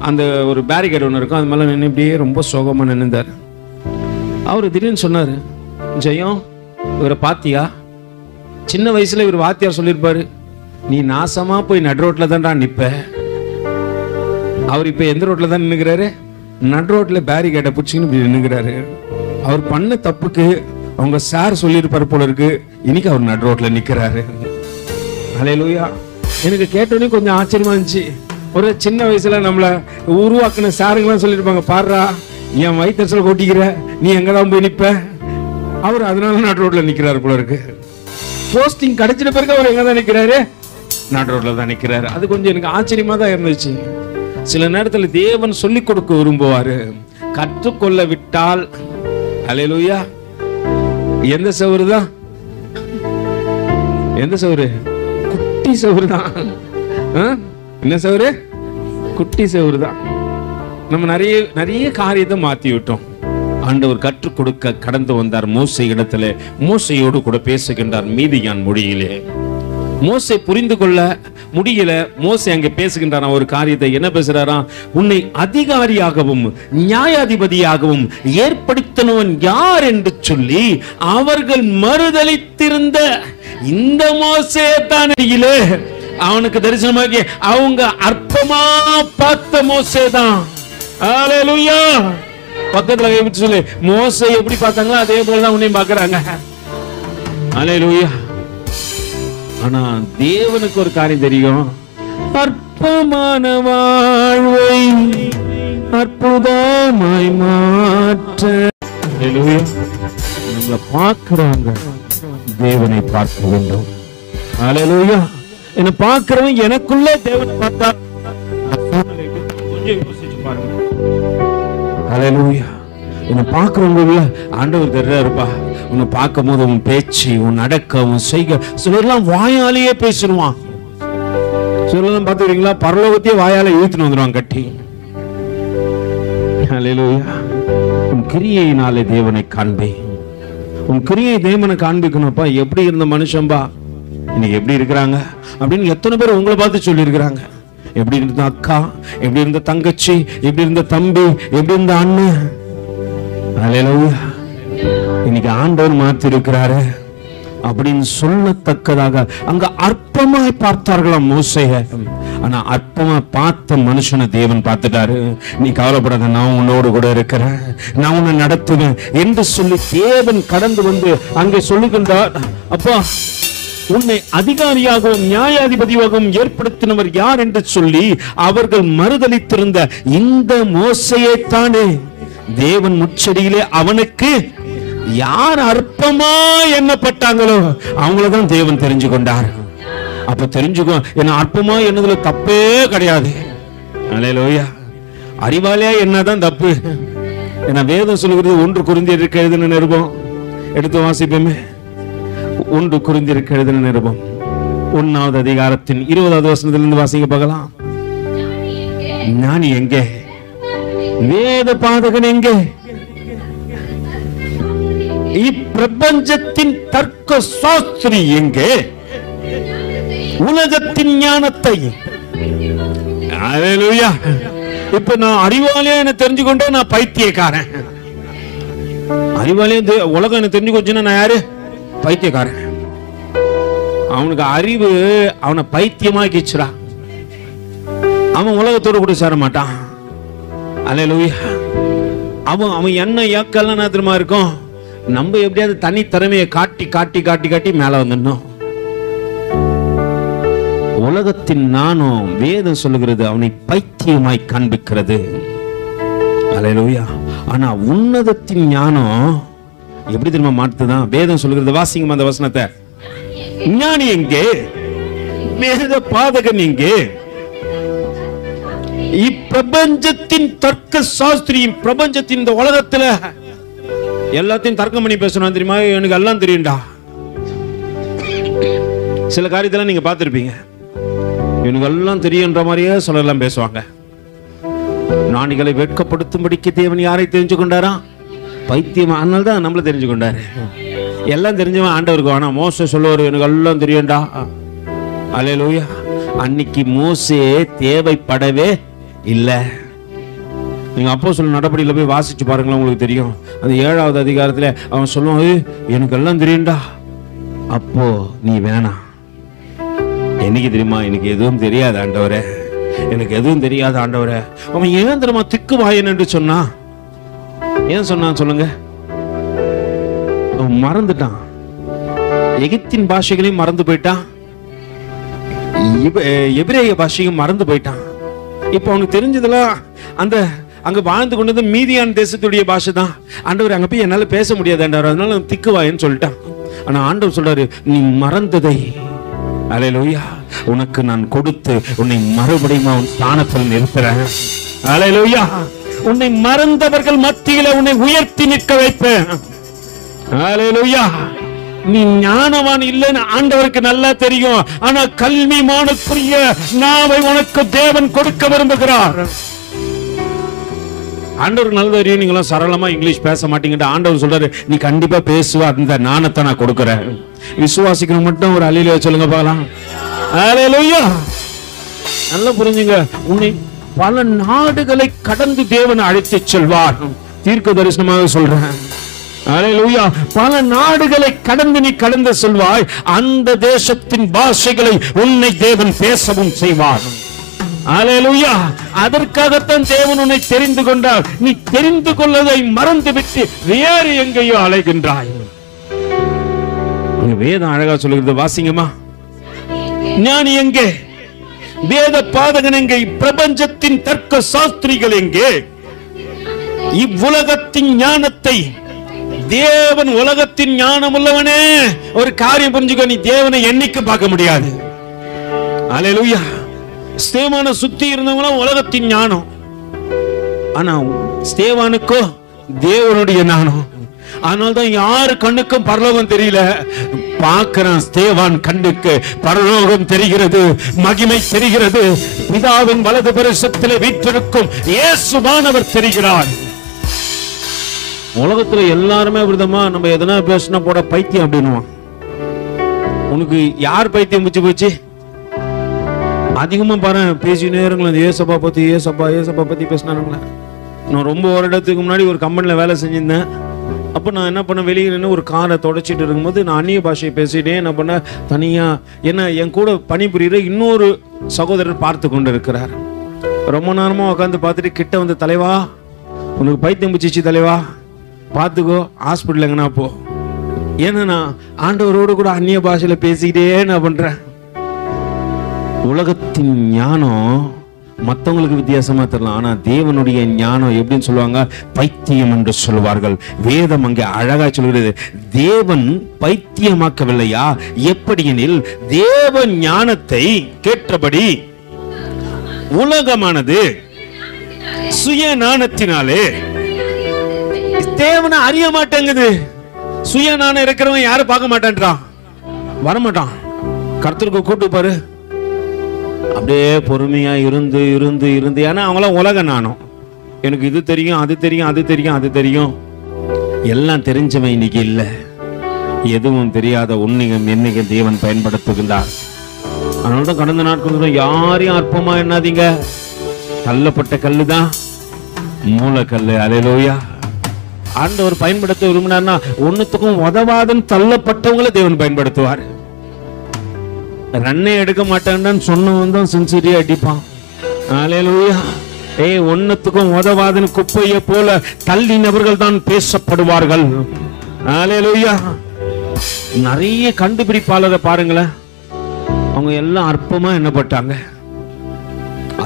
அந்த ஒரு பேரிகேட் ஒன்று இருக்கும், அது மேலே நின்று இப்படியே ரொம்ப சோகமா நின்றுந்தார். அவர் திடீர்னு சொன்னாரு, ஜெயம் இவரை பாத்தியா? சின்ன வயசுல இவர் வாத்தியார் சொல்லியிருப்பாரு, நீ நாசமா போய் நடு ரோட்ல தான்டா நிப்ப. அவர் இப்ப எந்த ரோட்ல தான் நின்னுக்கிறாரு? நடு ரோட்ல பேரிகேட்டை பிடிச்சின்னு இப்படி நின்னுக்கிறாரு. அவர் பண்ண தப்புக்கு அவங்க சார் சொல்லியிருப்பாரு போல இருக்கு, இன்னைக்கு அவர் நடு ரோட்ல நிக்கிறாரு. அல்லேலூயா. எனக்கு கேட்டோன்னே கொஞ்சம் ஆச்சரியமா இருந்துச்சு. ஒரு சின்ன வயசுல நம்மள உருவாக்குன சாருங்கெல்லாம் சொல்லியிருப்பாங்க, பாடுறா என் வயிற்றுல கொட்டிக்கிற, நீ எங்கதான் போய் நிப்ப. அவர் அதனால நடு ரோட்ல நிக்கிறாரு போல இருக்கு. போஸ்டிங் கிடைச்சிட்ட பிறகு அவர் எங்கதான் நிக்கிறாரு? நடு ரோட்ல தான் நிக்கிறாரு. அது கொஞ்சம் எனக்கு ஆச்சரியமா தான் இருந்துச்சு. சில நேரத்துல தேவன் சொல்லிக் கொடுக்க விரும்புவாரு. கற்றுக்கொள்ள விட்டால் அல்லேலூயா. எந்த சவுறு தான்? எந்த சவுறு? குட்டி சவுறு தான். என்ன சவுறு? குட்டி சவுறு தான். நம்ம நிறைய காரியத்தை மாத்தி விட்டோம். ஆண்டவர் கற்றுக் கொடுக்க கடந்து வந்தார் மோசே இடத்துல. மோசையோடு கூட பேசுகின்றார் மீதியான் மொழியிலே. மோசே புரிந்து கொள்ள முடியல. மோசே அங்கே பேசுகின்றார் ஒரு காரியத்தை. என்ன பேசுறாராம்? உன்னை அதிகாரியாகவும் நியாயாதிபதியாகவும் ஏற்படுத்தினவன் யார் என்று சொல்லி அவர்கள் மறுதலித்திருந்த இந்த மோசே தான் அவனுக்கு தரிசனமாகி அவங்க அற்பமா பார்த்த மோசே தான். அல்லேலூயா. பக்கத்துல கைவிட்டு சொல்லு, மோசே எப்படி பார்த்தாங்களோ அதே போலதான் உன்னையும் பார்க்கறாங்க. அல்லேலூயா. ஆனா தேவனுக்கு ஒரு காரியம் தெரியும். அற்பமான வாழ்வை அற்புதமாய் மாற்ற. அல்லேலூயா. நம்மள பார்க்கிறவங்க தேவனை பார்க்க வேண்டும். அல்லேலூயா. என்ன பார்க்கிறவன் எனக்குள்ளே தேவனை பார்த்தா கொஞ்சம் யோசிச்சு பாருங்க. அல்லேலூயா. என்ன பார்க்கிறவங்க ஆண்டவர் தெரியாருப்பா. உன்னை பார்க்கும் போது உன் பேச்சு, உன் நடக்க, உன் செய்க, சிலர்லாம் வாயாலேயே பேசிடுவான். சிலர்லாம் பார்த்துக்கிறீங்களா, பரலோகத்தையே வாயால இழுத்துன்னு வந்துடுவான் கட்டி. அல்லேலூயா. உன் கிரியையினாலே தேவனை காண்பே. உன் கிரியை தேவனை காண்பிக்கணும்ப்பா. எப்படி இருந்த மனுஷன்பா இன்னைக்கு எப்படி இருக்கிறாங்க அப்படின்னு எத்தனை பேர் உங்களை பார்த்து சொல்லி இருக்கிறாங்க. எப்படி இருந்த அக்கா, எப்படி இருந்த தங்கச்சி, எப்படி இருந்த தம்பி, எப்படி இருந்த அண்ணன். அல்லேலூயா. இன்னைக்கு ஆண்டவர் மாத்தி இருக்கிறாரு அப்படின்னு சொல்லத்தக்கதாக அங்க அற்பமாய் பார்த்தார்களாம் மோசேய. ஆனா அற்பமா பார்த்த மனுஷனை தேவன் பார்த்துட்டாரு. நீ கவலைப்படாத, நான் உன்னோடு கூட இருக்கிறேன், நான் உன்னை நடத்துவேன் என்று சொல்லி தேவன் கடந்து வந்து அங்கே சொல்லுகின்றார். அப்பா, உன்னை அதிகாரியாகவும் நியாயாதிபதியாகவும் ஏற்படுத்தினவர் யார் என்று சொல்லி அவர்கள் மறுதலித்திருந்த இந்த மோசையை தானே தேவன் முச்சடியிலே அவனுக்கு யார் அற்பமா எண்ணப்பட்டாங்களோ அவங்களதான் தேவன் தெரிஞ்சு கொண்டார். அப்ப தெரிஞ்சுக்கோ, என்ன அற்பமா என்னதுல தப்பே கிடையாது. அல்லேலூயா. அறிவாளியா என்னதான் தப்பு? என்ன வேதம் சொல்லுகிறது 1 கொரிந்தியருக்கு எழுதின நிருபம் எடுத்து வாசிப்போமே. 1 கொரிந்தியருக்கு எழுதின நிருபம் 1வது அதிகாரத்தின் 20வது வசனத்திலிருந்து வாசிக்க பார்க்கலாம். ஞானி எங்கே? வேத பாதகன் எங்கே? இப்பிரபஞ்சத்தின் தர்க்க சாஸ்திரி எங்கே? உலகத்தின் ஞானத்தை. அல்லேலூயா. இப்ப நான் அறிவாளியா என்ன தெரிஞ்சுக்கொண்டே நான் பைத்தியக்காரன். அறிவாளியா உலகம் என்ன தெரிஞ்சுக்கொச்சுன்னா நான் யாரு? பைத்தியக்காரன். அவனுக்கு அறிவு அவனை பைத்தியமாக்கிச்சுடா. அவன் உலகத்தோடு கூட சேர மாட்டான். அல்லேலூயா. அவன் என்ன ஏக்கெல்லாம் நேரமா இருக்கும். நம்ம எப்படியாவது தனி திறமையை காட்டி காட்டி காட்டி காட்டி மேல வந்துடணும். உலகத்தின் நானும் வேதம் சொல்லுகிறது அவனை பைத்தியமாய் காண்பிக்கிறது. அல்லேலூயா. ஆனா உன்னதத்தின் ஞானம் எப்படி தெரியுமா மாட்டுதான்? வேதம் சொல்லுகிறது, வாசிங்க அந்த வசனத்தை. ஞானி எங்கே? வேத பாதகன் எங்கே? இப்பிரபஞ்சத்தின் தர்க்க சாஸ்திரியும் பிரபஞ்சத்தின் இந்த உலகத்துல எல்லாத்தையும் தர்க்கம் பண்ணி பேசணும் தெரியுமா? எனக்கு எல்லாம் தெரியும்டா. சில காரியத்தெல்லாம் நீங்க பார்த்திருப்பீங்க. எனக்கு எல்லாம் தெரியுன்ற மாதிரியே சொல்லலாம் பேசுவாங்க. ஞானிகளை வெட்கப்படுத்தும்படிக்கு தேவன் யாரை தெரிஞ்சு கொண்டாரா? பைத்தியம். அதனால தான் நம்மள தெரிஞ்சு கொண்டாரு. எல்லாம் தெரிஞ்சவன் ஆண்டவருக்கு வேணாம். மோசே சொல்லுவார், எனக்கு எல்லாம் தெரியும்டா. அல்லேலூயா. அன்னைக்கு மோசே தேவைப்படவே இல்லை. நீங்க அப்போஸ்தலர் நடபடியில போய் வாசிச்சு பாருங்களேன், உங்களுக்கு தெரியும். அது 7வது அதிகாரத்துல அவன் சொல்லுவான், எனக்கு எல்லாம் தெரியும்டா. அப்போ நீ வேணாம். என்னைக்கு தெரியுமா? எனக்கு எதுவும் தெரியாது ஆண்டவரே, எனக்கு எதுவும் தெரியாது ஆண்டவரே. அவன் ஏன் தெரியுமா திக்கு வாயன் என்று சொன்னா? ஏன் சொன்னான் சொல்லுங்க? அவன் மறந்துட்டான். எகிப்தின் பாஷைகளையும் மறந்து போயிட்டான், எபிரேய பாஷையும் மறந்து போயிட்டான். இப்ப அவனுக்கு தெரிஞ்சதெல்லாம் அந்த அங்க வாழ்ந்து கொண்டது மீதியான் தேசத்துடைய பாஷை தான். ஆண்டவர் அங்க போய் என்னால பேச முடியாது ஆண்டவர், அதனால திக்குவாயன்னு சொல்லிட்டான். ஆனா ஆண்டவர் சொல்றாரு, நீ மறந்ததை அல்லேலூயா உனக்கு நான் கொடுத்து உன்னை மறுபடியும் உன் ஸ்தானத்தில் நிறுத்துறேன். அல்லேலூயா. உன்னை மறந்தவர்கள் மத்தியில உன்னை உயர்த்தி நிற்க வைப்பேன். அல்லேலூயா. நீ ஞானவான் இல்லைன்னு ஆண்டவருக்கு நல்லா தெரியும். ஆனா கல்விமானுக்குரிய நாவை உனக்கு தேவன் கொடுக்க விரும்புகிறார். ஆண்டவர் நல்ல தெரியும், நீங்களும் சரளமா இங்கிலீஷ் பேச மாட்டீங்க. ஆண்டவர் சொல்றாரு, நீ கண்டிப்பா பேசுவ, அந்த ஞானத்தை நான் கொடுக்கிறேன். விசுவாசிக்கணும் மட்டும் ஒரு அல்லேலூயா சொல்லுங்க பார்க்கலாம். அல்லேலூயா. நல்லா புரிஞ்சுங்க. உன்னை பல நாடுகளை கடந்து தேவன் அழைத்து செல்வார். தீர்க்க தரிசனமாக சொல்றேன். அல்லேலூயா. பல நாடுகளை கடந்து நீ கடந்து செல்வாய். அந்த தேசத்தின் பாஷைகளை உன்னை தேவன் பேசவும் செய்வார். அல்லேலூயா. அதற்காகத்தான் தேவன் உன்னை தெரிந்து கொண்டார். நீ தெரிந்து கொள்ளதை மறந்துவிட்டு வேறு எங்கேயோ அலைகின்றாய். வேதம் அழகா சொல்லுகிறது, வாசிங்கம்மா. ஞானி எங்கே? வேத பாதகன் எங்கே? பிரபஞ்சத்தின் தர்க்க சாஸ்திரிகள் எங்கே? இவ்வுலகத்தின் ஞானத்தை தேவன், உலகத்தின் ஞானம் உள்ளவனே, ஒரு காரியம் புரிஞ்சுக்க, நீ தேவனை எண்ணிக்க பார்க்க முடியாது. அல்லேலூயா. ஸ்தேவானை சுத்தி இருந்தவங்களும் உலகத்தின் ஞானம். ஆனா ஸ்தேவானுக்கோ தேவனுடைய ஞானம். அதனால்தான் யாரு கண்ணுக்கும் பரலோகம் தெரியல. பார்க்கிறான் ஸ்தேவான் கண்ணுக்கு பரலோகம் தெரிகிறது, மகிமை தெரிகிறது. பிதாவின் வலது பரிசத்திலே வீற்றிருக்கும் இயேசுவானவர் தெரிகிறார். உலகத்துல எல்லாருமே விதமா நம்ம எதனா பேசினா போட பைத்தியம் அப்படின்னுவான். உனக்கு யார் பைத்தியம் பிடிச்சு போச்சு? அதிகமா பாரு பேசினே இருங்களேன், ஏசப்பா பத்தி ஏசப்பா பத்தி பேசினாருங்களேன். நான் ரொம்ப வருடத்துக்கு முன்னாடி ஒரு கம்பெனியில் வேலை செஞ்சிருந்தேன். அப்போ நான் என்ன பண்ணேன், வெளியே நின்று ஒரு காரை தொடச்சிட்டு இருக்கும்போது நான் அந்நிய பாஷையை பேசிட்டே என்ன பண்ணேன், தனியாக என்ன என் கூட பணிபுரிகிற இன்னொரு சகோதரர் பார்த்து கொண்டு இருக்கிறார். ரொம்ப நேரமாக உட்காந்து பார்த்துட்டு கிட்ட வந்து, தலைவா உனக்கு பைத்தியம் பிடிச்சிச்சு தலைவா, பார்த்துக்கோ ஹாஸ்பிட்டல் எங்கன்னா போ. ஏன்னா நான் ஆண்டவரோடு கூட அந்நிய பாஷையில் பேசிக்கிட்டே நான் பண்ணுறேன். உலகத்தின் ஞானம் மற்றவங்களுக்கு வித்தியாசமா தெரியலாம், ஆனா தேவனுடைய ஞானம் எப்படின்னு சொல்லுவாங்க, பைத்தியம் என்று சொல்வார்கள். வேதம் அங்கே அழகா சொல்கிறது, தேவன் பைத்தியமாக்கவில்லையா, எப்படியெனில் தேவ ஞானத்தை கேட்டபடி உலகமானது சுய ஞானத்தினாலே தேவனை அறிய மாட்டேங்குது. சுய ஞானம் இருக்கிறவன் யாரும் பார்க்க மாட்டேன்றான், வரமாட்டான். கர்த்தருக்கு கூட்டு பாரு, அப்படியே பொறுமையா இருந்து இருந்து இருந்து. ஏன்னா அவங்களாம் உலக நானும், எனக்கு இது தெரியும் அது தெரியும் அது தெரியும் அது தெரியும், எல்லாம் தெரிஞ்சவன் இன்னைக்கு இல்லை. எதுவும் தெரியாத உன்னையும் என்னையும் தேவன் பயன்படுத்துகின்றார். அதனாலதான் கடந்த நாட்கள் யாரையும் அற்பமா எண்ணாதீங்க, தள்ளப்பட்ட கல்லுதான் மூலக்கல்லு. அல்லேலூயா. ஆண்டவர் பயன்படுத்த விரும்பினார்னா ஒன்னுத்துக்கும் உதவாதன்னு தள்ளப்பட்டவங்களை தேவன் பயன்படுத்துவார். ரன்னே எடுக்க மாட்டேன்னு சொன்னவன் தான் சின்சியரியா அடிப்பான். அல்லேலூயா. ஒன்னத்துக்கும் உதவாதன் குப்பையை போல தள்ளினவர்கள் தான் பேசப்படுவார்கள். அல்லேலூயா. நிறைய கண்டுபிடிப்பாளரை பாருங்களேன், அவங்க எல்லாம் அற்பமா எண்ணப்பட்டாங்க,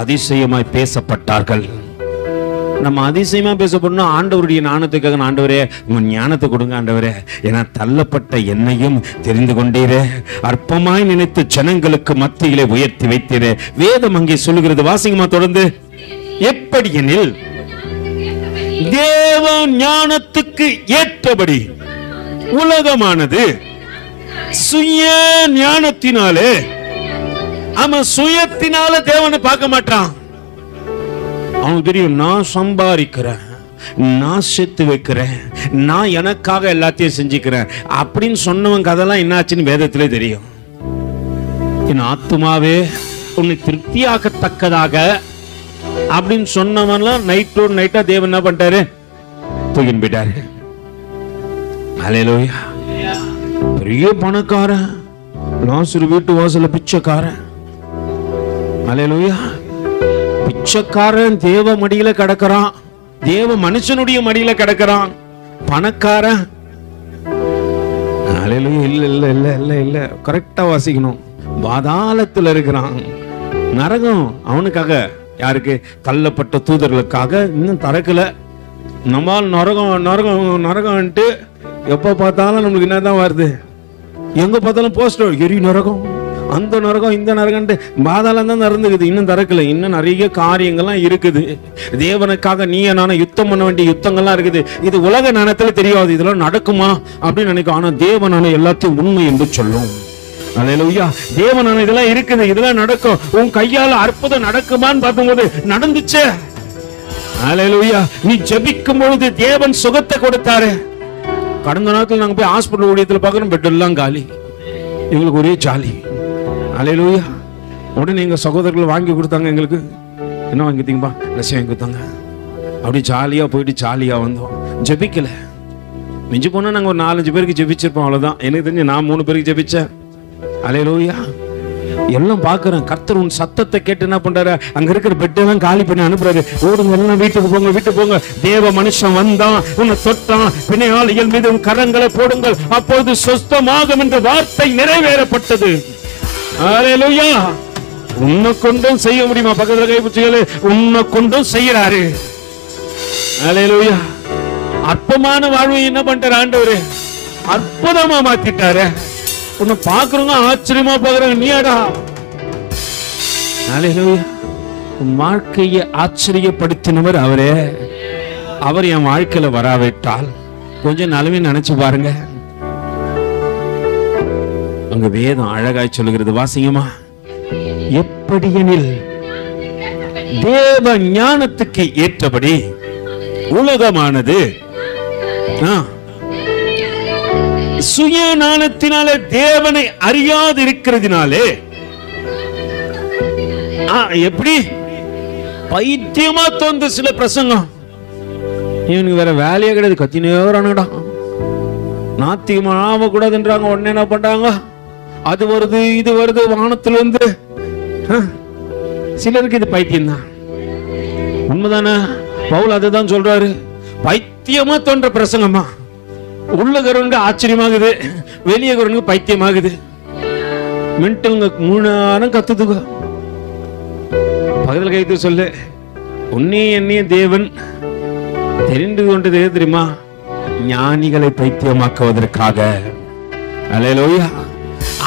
அதிசயமாய் பேசப்பட்டார்கள். நம்ம அதிசயமா பேசப்படணும். ஆண்டவருடைய ஞானத்துக்காக, ஆண்டவரே உங்க ஞானத்தை கொடுங்க ஆண்டவரே, ஏன்னா தள்ளப்பட்ட என்னையும் தெரிந்து கொண்டீரே, அற்பமாய் நினைத்து ஜனங்களுக்கு மத்தியிலே உயர்த்தி வைத்தீரே. வேதம் அங்கே சொல்லுகிறது, வாசிங்கமா தொடர்ந்து. எப்படியெனில் தேவ ஞானத்துக்கு ஏற்றபடி உலகமானது சுய ஞானத்தினாலே, அவன் சுயத்தினால தேவனை பார்க்க மாட்டான். அவனுக்கு தெரியும், நான் சம்பாதிக்கிறேன், நான் சேர்த்து வைக்கிறேன், நான் எனக்காக எல்லாத்தையும் செஞ்சுக்கிறேன் அப்படின்னு சொன்னவன் கதெல்லாம் என்னாச்சுன்னு வேதத்திலே தெரியும். என் ஆத்துமாவே உன்னை திருப்தியாக்கத்தக்கதாக அப்படின்னு சொன்னவன்லாம் நைட்டோடு நைட்டா தேவன் என்ன பண்ணிட்டாரு, தூக்கின்னு போயிட்டாரு. அல்லேலூயா. பெரிய பணக்காரன், லாசரு வீட்டு வாசல்ல பிச்சைக்காரன். அல்லேலூயா. பிச்சைக்காரன் தேவ மடியில கிடக்கிறான், தேவ மனுஷனுடைய மடியில கிடக்கிறான். பணக்காரன் அல்லேலூயா, இல்ல இல்ல இல்ல இல்ல இல்ல, கரெக்டா வாசிக்கணும், பாதாளத்துல இருக்கிறான். நரகம் அவனுக்காக, யாருக்கு, தள்ளப்பட்ட தூதர்களுக்காக இன்னும் திறக்கல. நம்மால் நரகம் நரகம் நரகம்ட்டு எப்ப பார்த்தாலும் நம்மளுக்கு என்னதான் வருது, எங்க பார்த்தாலும் போஸ்டர், எரி நரகம், அந்த நரகம் இந்த நரகம்ட்டு பாதாளம் தான் நடந்துக்குது, இன்னும் திறக்கல. இன்னும் நிறைய காரியங்கள்லாம் இருக்குது. தேவனுக்காக நீ நானும் யுத்தம் பண்ண வேண்டிய யுத்தங்கள்லாம் இருக்குது. இது உலக ஞானத்துல தெரியாது, இதெல்லாம் நடக்குமா அப்படின்னு நினைக்கும். ஆனா தேவனான எல்லாத்தையும் உண்மை என்று சொல்லும். அல்லேலூயா. தேவனான இதெல்லாம் இருக்குது, இதெல்லாம் நடக்கும். உன் கையால அற்புதம் நடக்குமான்னு பார்க்கும்போது நடந்துச்சு. அல்லேலூயா. நீ ஜெபிக்கும் பொழுது தேவன் சுகத்தை கொடுத்தாரு. கடந்த நாட்கள் நாங்க போய் ஹாஸ்பிட்டல் ஊழியத்தில் பார்க்கறோம், பெட் எல்லாம் காலி, எங்களுக்கு ஒரே ஜாலி. அல்லேலூயா. உடனே எங்க சகோதரர்கள் வாங்கி கொடுத்தாங்க, எங்களுக்கு என்ன வாங்கி கொடுத்தீங்கப்பா, லட்சம் வாங்கி கொடுத்தாங்க. அப்படி ஜாலியா போயிட்டு ஜாலியா வந்தோம். ஜெபிக்கல, மிஞ்சி போனா நாங்க ஒரு 4-5 பேருக்கு ஜெபிச்சிருப்போம், அவ்வளவுதான். எனக்கு தெரிஞ்சு நான் 3 பேருக்கு ஜெபிச்சேன். அல்லேலூயா. எல்லாம் பாக்குறேன், கர்த்தர் உன் சத்தத்தை கேட்டு என்ன பண்றாரு, அங்க இருக்கிற பெட்டெல்லாம் காலி பண்ணி அனுப்புறாரு. ஓடுங்க எல்லாம் வீட்டுக்கு போங்க, வீட்டுக்கு போங்க. தேவ மனுஷன் வந்தான், உன்னை தொட்டான், பிணையாளிகள் மீது உன் கரங்களை போடுங்கள், அப்போது சொஸ்தமாகும் என்ற வார்த்தை நிறைவேறப்பட்டது. அல்லேலூயா. உன்னை கொண்டும் செய்ய முடியுமா? பக்கத்துல கைப்பிடிச்சுகளே, உன்னை கொண்டும் செய்யறாரு. அல்லேலூயா. அற்பமான வாழ்வை என்ன பண்றாரு ஆண்டவரு, அற்புதமா மாத்திட்டாரு. உன்னை பாக்குறவங்க ஆச்சரியமா பாக்குறாங்க, நீயாடா. அல்லேலூயா. உன் வாழ்க்கையை ஆச்சரியப்படுத்தினவர் அவரே. அவர் என் வாழ்க்கையில வராவிட்டால் கொஞ்சம் நலவே நினைச்சு பாருங்க. அங்க வேதம் அழகாய் சொல்லுகிறது, வாசிங்கம்மா. எப்படியெனில் தேவ ஞானத்துக்கு ஏற்றபடி உலகமானது சுய ஞானத்தினாலே தேவனை அறியாது இருக்கிறதுனாலே எப்படி பைத்தியமா தோந்து சில பிரசங்கம். இவனுக்கு வேற வேலையே கிடையாது, கத்தினே வரானுடா. நாத்திகமாக கூடாதுன்றாங்க. உடனே என்ன பண்றாங்க? அது வருது இது வருது வானத்துல இருந்து. சிலருக்கு இது பைத்தியம் தான். உண்மைதானே? பவுல் அதுதான் சொல்றாரு. பைத்தியமா தோன்ற பிரசங்கமா உள்ளகரனுக்கு ஆச்சரியமாகுது, வெளியகரனுக்கு பைத்தியமாகுது. மென்டலுங்க 3 நேரம் கத்துதுங்க. பகல் கைத்து சொல்லு, உன்னையும் என்னையும் தேவன் தெரிந்து கொண்டது தெரியுமா? ஞானிகளை பைத்தியமாக்குவதற்காக. அல்லேலூயா.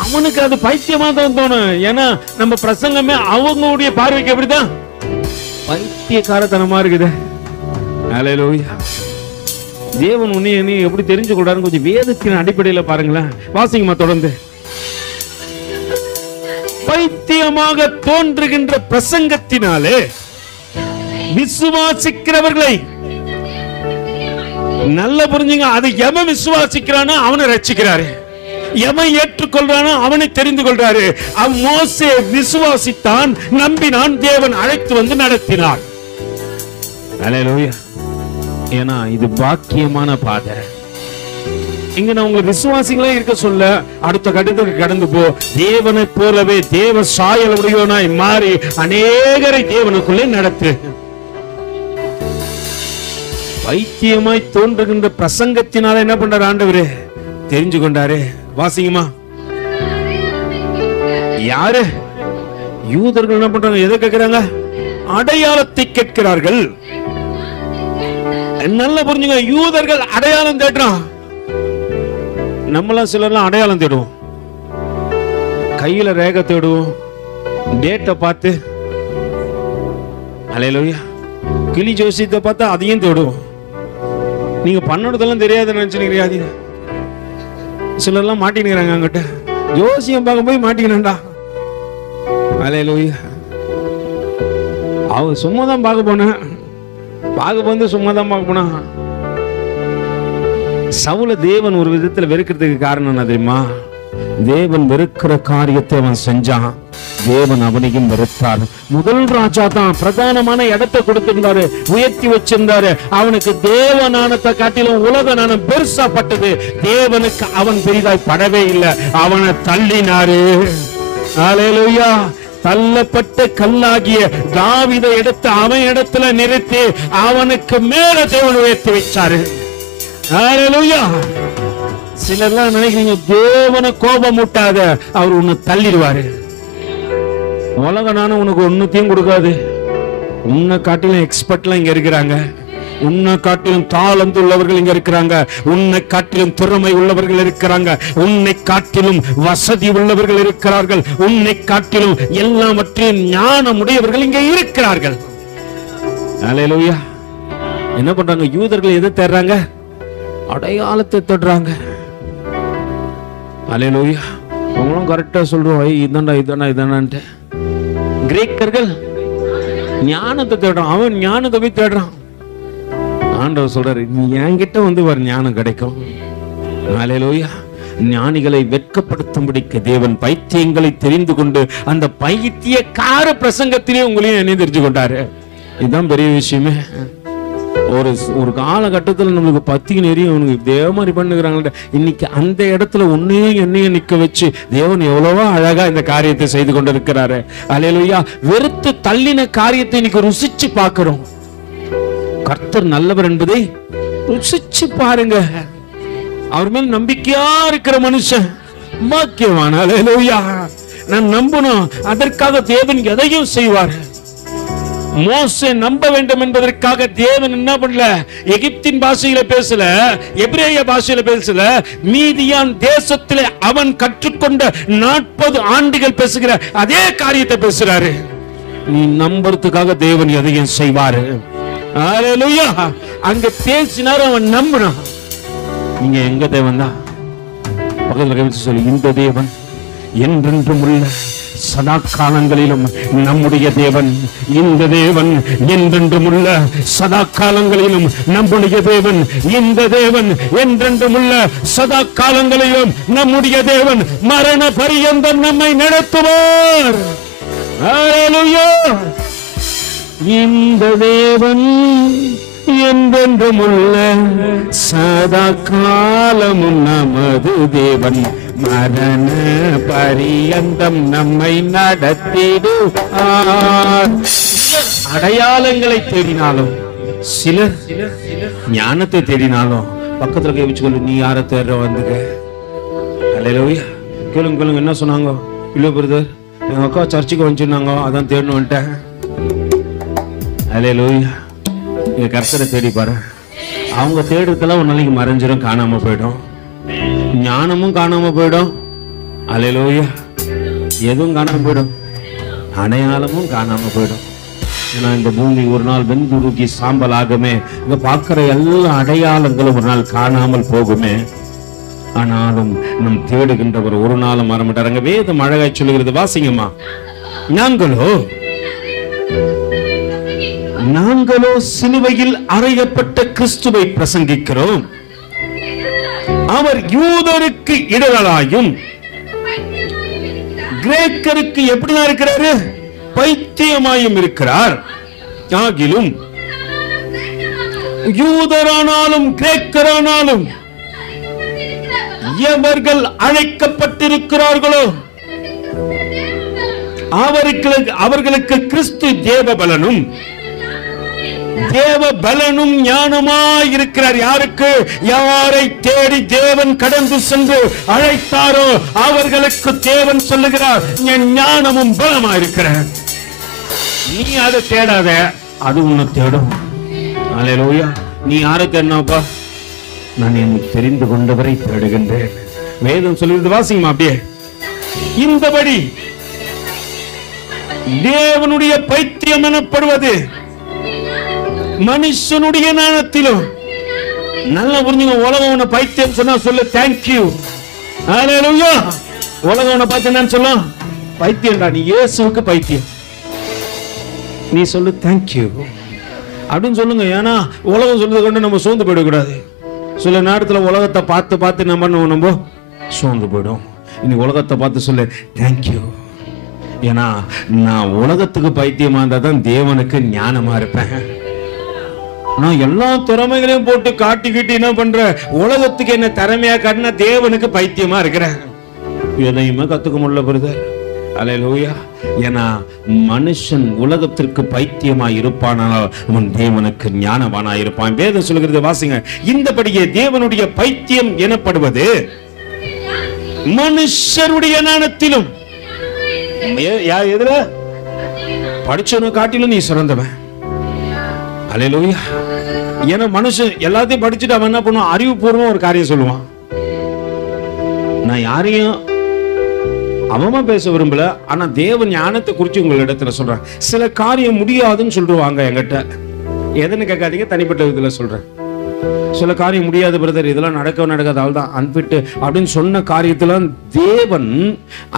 அவனுக்கு அது பைத்தியமா தான் தோணும். ஏன்னா நம்ம பிரசங்கமே அவங்களுடைய பார்வைக்கு எப்படிதான் பைத்தியக்காரத்தனமா இருக்குது. அல்லேலூயா. தேவன் உன்னை என்னையும் எப்படி தெரிஞ்சு கொள்றாருன்னு கொஞ்சம் வேதத்தின் அடிப்படையில் பாருங்களேன். வாசிங்கம்மா தொடர்ந்து. பைத்தியமாக தோன்றுகின்ற பிரசங்கத்தினாலே விசுவாசிக்கிறவர்களை, நல்ல புரிஞ்சுங்க, அது எவன் விசுவாசிக்கிறானோ அவனை ரட்சிக்கிறாரு, எவன் ஏற்றுக்கொள்றானோ அவனை தெரிந்து கொள்றாரு. மோசே விசுவாசித்தான், நம்பினான், தேவன் அழைத்து வந்து நடத்தினார். அல்லேலூயா. ஏன்னா இது பாக்கியமான பாதை. இங்க நான் உங்களை விசுவாசிகளே இருக்க சொல்ல, அடுத்த கட்டத்துக்கு கடந்து போ. தேவனை போலவே தேவ சாயல் உடையவனாய் மாறி அநேகரை தேவனுக்குள்ளே நடத்து. பைத்தியமாய் தோன்றுகின்ற பிரசங்கத்தினால என்ன பண்றாரு ஆண்டவரே? தெரிஞ்சு கொண்டாரு. வாசிங்கம்மா. யாரு? யூதர்கள் என்ன பண்றாங்க? எதை கேட்கிறாங்க? அடையாளத்தை கேட்கிறார்கள். நல்லா புரிஞ்சுங்க, யூதர்கள் அடையாளம் தேடுறான். நம்மளாம் சிலர்லாம் அடையாளம் தேடுவோம். கையில ரேகை தேடுவோம், டேட்டை பார்த்து. அல்லேலூயா. கிளி ஜோசியத்தை பார்த்தா அதையும் தேடுவோம். நீங்க பண்ணதெல்லாம் தெரியாதுன்னு நினைச்சுக்கிறீங்க. சிலர்லாம் மாட்டிக்கிறாங்க. அங்கிட்ட ஜோசியம் பார்க்க போய் மாட்டிக்கிறா. அல்லேலூயா. அவ சும்மா தான் பார்க்க போனேன், பார்க்க வந்து சும்மா தான் பார்க்க போனா. சவுல தேவன் ஒரு விதத்தில் வெறுக்கிறதுக்கு காரணம் என்ன தெரியுமா? தேவன் வெறுக்கிற காரியத்தை அவன் செஞ்சான், தேவன் அவனையும் வெறுத்தார். முதல் ராஜா தான் பிரதானமான இடத்தை கொடுத்திருந்தாரு, உயர்த்தி வச்சிருந்தாரு. அவனுக்கு தேவனானத்தை காட்டிலும் உலக நாணம் பெருசா பட்டது. தேவனுக்கு அவன் பெரிதாய் படவே இல்லை, அவனை தள்ளினாரு. அல்லேலூயா. தள்ளப்பட்ட கல்லாகிய தாவீதை எடுத்து அவன் இடத்துல நிறுத்தி அவனுக்கு மேல தேவன் உயர்த்தி வச்சாரு. அல்லேலூயா. சிலர்லாம் நினைக்கிறீங்க, தேவனை கோபம் முட்டாத, அவர் உன்னை தள்ளிடுவாரு. உலக நானும் உனக்கு ஒன்னுத்தையும் கொடுக்காது. உன்னை காட்டிலும் எக்ஸ்பர்ட்லாம் இங்க இருக்கிறாங்க, உன்னை காட்டிலும் தாளந்து உள்ளவர்கள் இங்க இருக்கிறாங்க, உன்னை காட்டிலும் திறமை உள்ளவர்கள் இருக்கிறாங்க, உன்னை காட்டிலும் வசதி உள்ளவர்கள் இருக்கிறார்கள், உன்னை காட்டிலும் எல்லாவற்றையும் ஞானம் உடையவர்கள் இங்க இருக்கிறார்கள். அல்லேலூயா. என்ன பண்றாங்க யூதர்கள்? எதை தேடுறாங்க? அடையாளத்தை தேடுறாங்க. அல்லேலூயா. அவங்களும் கரெக்டா சொல்றோம், இதாண்டா இதாண்டா இதாண்டான்ட்டு. கிரேக்கர்கள் ஞானத்தை தேடுறான், அவன் ஞானத்தை போய் தேடுறான். ஆண்டவர் சொல்றாரு, நீ என்கிட்ட வந்து வர ஞானம் கிடைக்கும். அல்லேலூயா. ஞானிகளை வெட்கப்படுத்தும்படிக்கு தேவன் பைத்தியங்களை தெரிந்து கொண்டு அந்த பைத்தியக்கார பிரசங்கத்திலே உங்களையும் என்ன தெரிஞ்சு கொண்டாரு. இதுதான் பெரிய விஷயமே. ஒரு காலகட்டத்தில் நம்மளுக்கு பத்திக்கு நெறிய அவனுக்கு தேவ மாதிரி பண்ணுகிறாங்க. இன்னைக்கு அந்த இடத்துல உன்னையும் என்னையும் நிக்க வச்சு தேவன் எவ்வளவோ அழகா இந்த காரியத்தை செய்து கொண்டிருக்கிறாரு. அல்லேலூயா. வெறுத்து தள்ளின காரியத்தை இன்னைக்கு ருசிச்சு பார்க்கிறோம். கர்த்தர் நல்லவர் என்பதை ருசிச்சு பாருங்க. அவர் மேல் நம்பிக்கையா இருக்கிற மனுஷன் பாக்கியவான். அல்லேலூயா. நான் நம்பணும், அதற்காக தேவன் எதையும் செய்வார். மோசே நம்ப வேண்டும் என்பதற்காக தேவன் என்ன பண்ணல? எகிப்தின் பாஷையில பேசல, எபிரேய பாஷையில பேசல, மீதியான் தேசத்திலே அவன் கற்றுக்கொண்ட 40 ஆண்டுகள் பேசுகிற அதே காரியத்தை பேசுறாரு. நீ நம்புறதுக்காக தேவன் எதையும் செய்வாரு. அல்லேலூயா. அங்க பேசினார், அவன் நம்பினான். நீங்க எங்க தேவன் தான் பக்கத்துல கவிச்சு சொல்லி, இந்த தேவன் என்றென்றும் உள்ள சதா காலங்களிலும் நம்முடைய தேவன். இந்த தேவன் என்றென்றும் உள்ள சதா காலங்களிலும் நம்முடைய தேவன். இந்த தேவன் என்றென்றும் உள்ள சதா காலங்களிலும் நம்முடைய தேவன். மரண பரியந்தம் நம்மை நடத்துவார். ஹல்லேலூயா. இந்த தேவன் என்றென்றும் உள்ள சதா காலமும் நமது தேவன், மரண பரியந்தம் நம்மை நடத்திடுவார். அடையாளங்களை தேடினாலும், சிலர் ஞானத்தை தேடினாலும், பக்கத்துல கை வச்சுக்கொள்ளு, நீ யாரை தேடுற வந்துக்க. ஹல்லேலூயா. கேளுங்க என்ன சொன்னாங்க? இல்ல பிரதர், எங்க அக்கா சர்ச்சுக்கு வந்துருந்தாங்க, அதான் தேடணும் வந்துட்டேன். ஹல்லேலூயா. நீங்க கர்த்தரை தேடி பாரு. அவங்க தேடுறதெல்லாம் ஒரு நாளைக்கு மறைஞ்சிடும், காணாம போயிடும். ஞானமும் காணாம போயிடும். ஹல்லேலூயா. எதுவும் காணாம போயிடும், அடையாளமும் காணாம போயிடும். ஏன்னா இந்த பூமி ஒரு நாள் வெண்துருக்கி சாம்பல் ஆகுமே. இங்க பார்க்கிற எல்லா அடையாளங்களும் ஒரு நாள் காணாமல் போகுமே. ஆனாலும் நம் தேடுகின்றவர் ஒரு நாளும் மறமாட்டார். வேதம் அழகாய் சொல்லுகிறது, வாசிங்கம்மா. நாங்களோ சிலுவையில் அறையப்பட்ட கிறிஸ்துவை பிரசங்கிக்கிறோம். அவர் யூதருக்கு இடரலாயும் கிரேக்கருக்கு எப்படிதான் இருக்கிறாரு? பைத்தியமாயும் இருக்கிறார். ஆகிலும் யூதரானாலும் கிரேக்கரானாலும் எவர்கள் அழைக்கப்பட்டிருக்கிறார்களோ அவர்களுக்கு கிறிஸ்து தேவபலனும் ஞானமாய் இருக்கிறார். யாருக்கு? யாரை தேடி தேவன் கடந்து சென்று அழைத்தாரோ அவர்களுக்கு தேவன் சொல்லுகிறார், என் ஞானமும் பலமா இருக்கிறார். நீ அதை தேடாத, அது உன்னை தேடும். அல்லேலூயா. நீ யாரை தேடினாப்பா? நான் என்னை தெரிந்து கொண்டவரை தேடுகின்றேன். வேதம் சொல்லுகிறது, வாசிங்கம்மா அப்படியே. இந்தபடி தேவனுடைய பைத்தியம் எனப்படுவது மனுஷனுடைய ஞானத்திலும். நல்லா புரிஞ்சுங்க. உலகம் உன்னை பைத்தியம் சொன்னா சொல்லு தேங்க்யூ. ஹல்லேலூயா. உலகம் உன்னை பார்த்து என்னன்னு சொல்லும்? பைத்தியம்டா. நீ இயேசுவுக்கு பைத்தியம், நீ சொல்லு தேங்க்யூ அப்படின்னு சொல்லுங்க. ஏன்னா உலகம் சொல்றது கொண்டு நம்ம சோர்ந்து போயிடக்கூடாது. சில நேரத்தில் உலகத்தை பார்த்து நம்ம சோர்ந்து போயிடும். இன்னைக்கு உலகத்தை பார்த்து சொல்லு தேங்க்யூ. ஏன்னா நான் உலகத்துக்கு பைத்தியமா இருந்தா தான் தேவனுக்கு ஞானமா இருப்பேன். நான் எல்லா திறமைகளையும் போட்டு காட்டிக்கிட்டு என்ன பண்ற? உலகத்துக்கு என்ன திறமையா காட்டினா தேவனுக்கு பைத்தியமா இருக்கிறேன். எதையுமே கத்துக்க முடியல பிரதர். அல்லேலூயா. ஏன்னா மனுஷன் உலகத்திற்கு பைத்தியமா இருப்பானால் அவன் தேவனுக்கு ஞானவானா இருப்பான். வேதம் சொல்லுகிறது, வாசிங்க. இந்தபடியே தேவனுடைய பைத்தியம் எனப்படுவது மனுஷருடைய ஞானத்திலும். எதுல படிச்சவனை காட்டிலும் நீ சிறந்தவன். அல்லேலூயா. ஏன்னா மனுஷன் எல்லாத்தையும் படிச்சுட்டு அவன் என்ன பண்ணுவான்? அறிவுபூர்வம் ஒரு காரியம் சொல்லுவான். நான் யாரையும் அவமா பேச விரும்பல, ஆனா தேவன் ஞானத்தை குறிச்சு உங்களிடத்துல சொல்றேன். சில காரியம் முடியாதுன்னு சொல்லுவாங்க என்கிட்ட. எதுன்னு கேட்காதீங்க, தனிப்பட்ட விதத்துல சொல்றேன். சில காரியம் முடியாது பிரதர், இதெல்லாம் நடக்காது, அவள் தான் அன்பிட்டு அப்படின்னு சொன்ன காரியத்துல தேவன்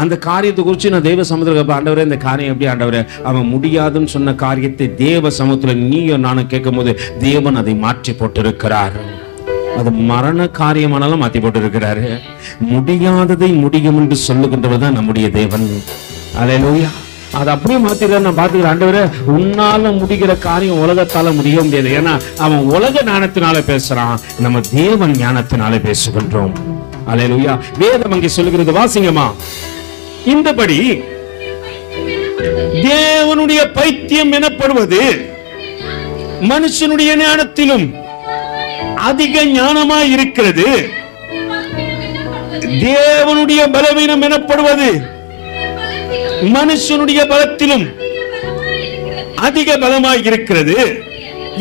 அந்த காரியத்தை குறித்து நான் தேவ சமுத்திர ஆண்டவரே இந்த காரியம் எப்படி ஆண்டவரே, அவன் முடியாதுன்னு சொன்ன காரியத்தை தேவ சமூகத்துல நீயும் நானும் கேட்கும் போது தேவன் அதை மாற்றி போட்டிருக்கிறார். அது மரண காரியமானாலும் மாற்றி போட்டிருக்கிறாரு. முடியாததை முடியும் என்று சொல்லுகின்றவர் தான் நம்முடைய தேவன். அல்லேலூயா. அதை அப்படியே மாத்திடுறாரு. நான் பார்த்துக்கிறேன், ஆண்டவரே உன்னால முடிகிற காரியம் உலகத்தால முடிய முடியாது. ஏன்னா அவன் உலக ஞானத்தினால பேசுறான், நம்ம தேவன் ஞானத்தினால பேசுகின்றோம். அல்லேலூயா. வேதம் அங்கே சொல்லுகிறது, வாசிங்கம்மா. இந்தபடி தேவனுடைய பைத்தியம் எனப்படுவது மனுஷனுடைய ஞானத்திலும் அதிக ஞானமாய் இருக்கிறது. தேவனுடைய பலவீனம் எனப்படுவது மனுஷனுடைய பலத்திலும் அதிக பலமாய் இருக்கிறது.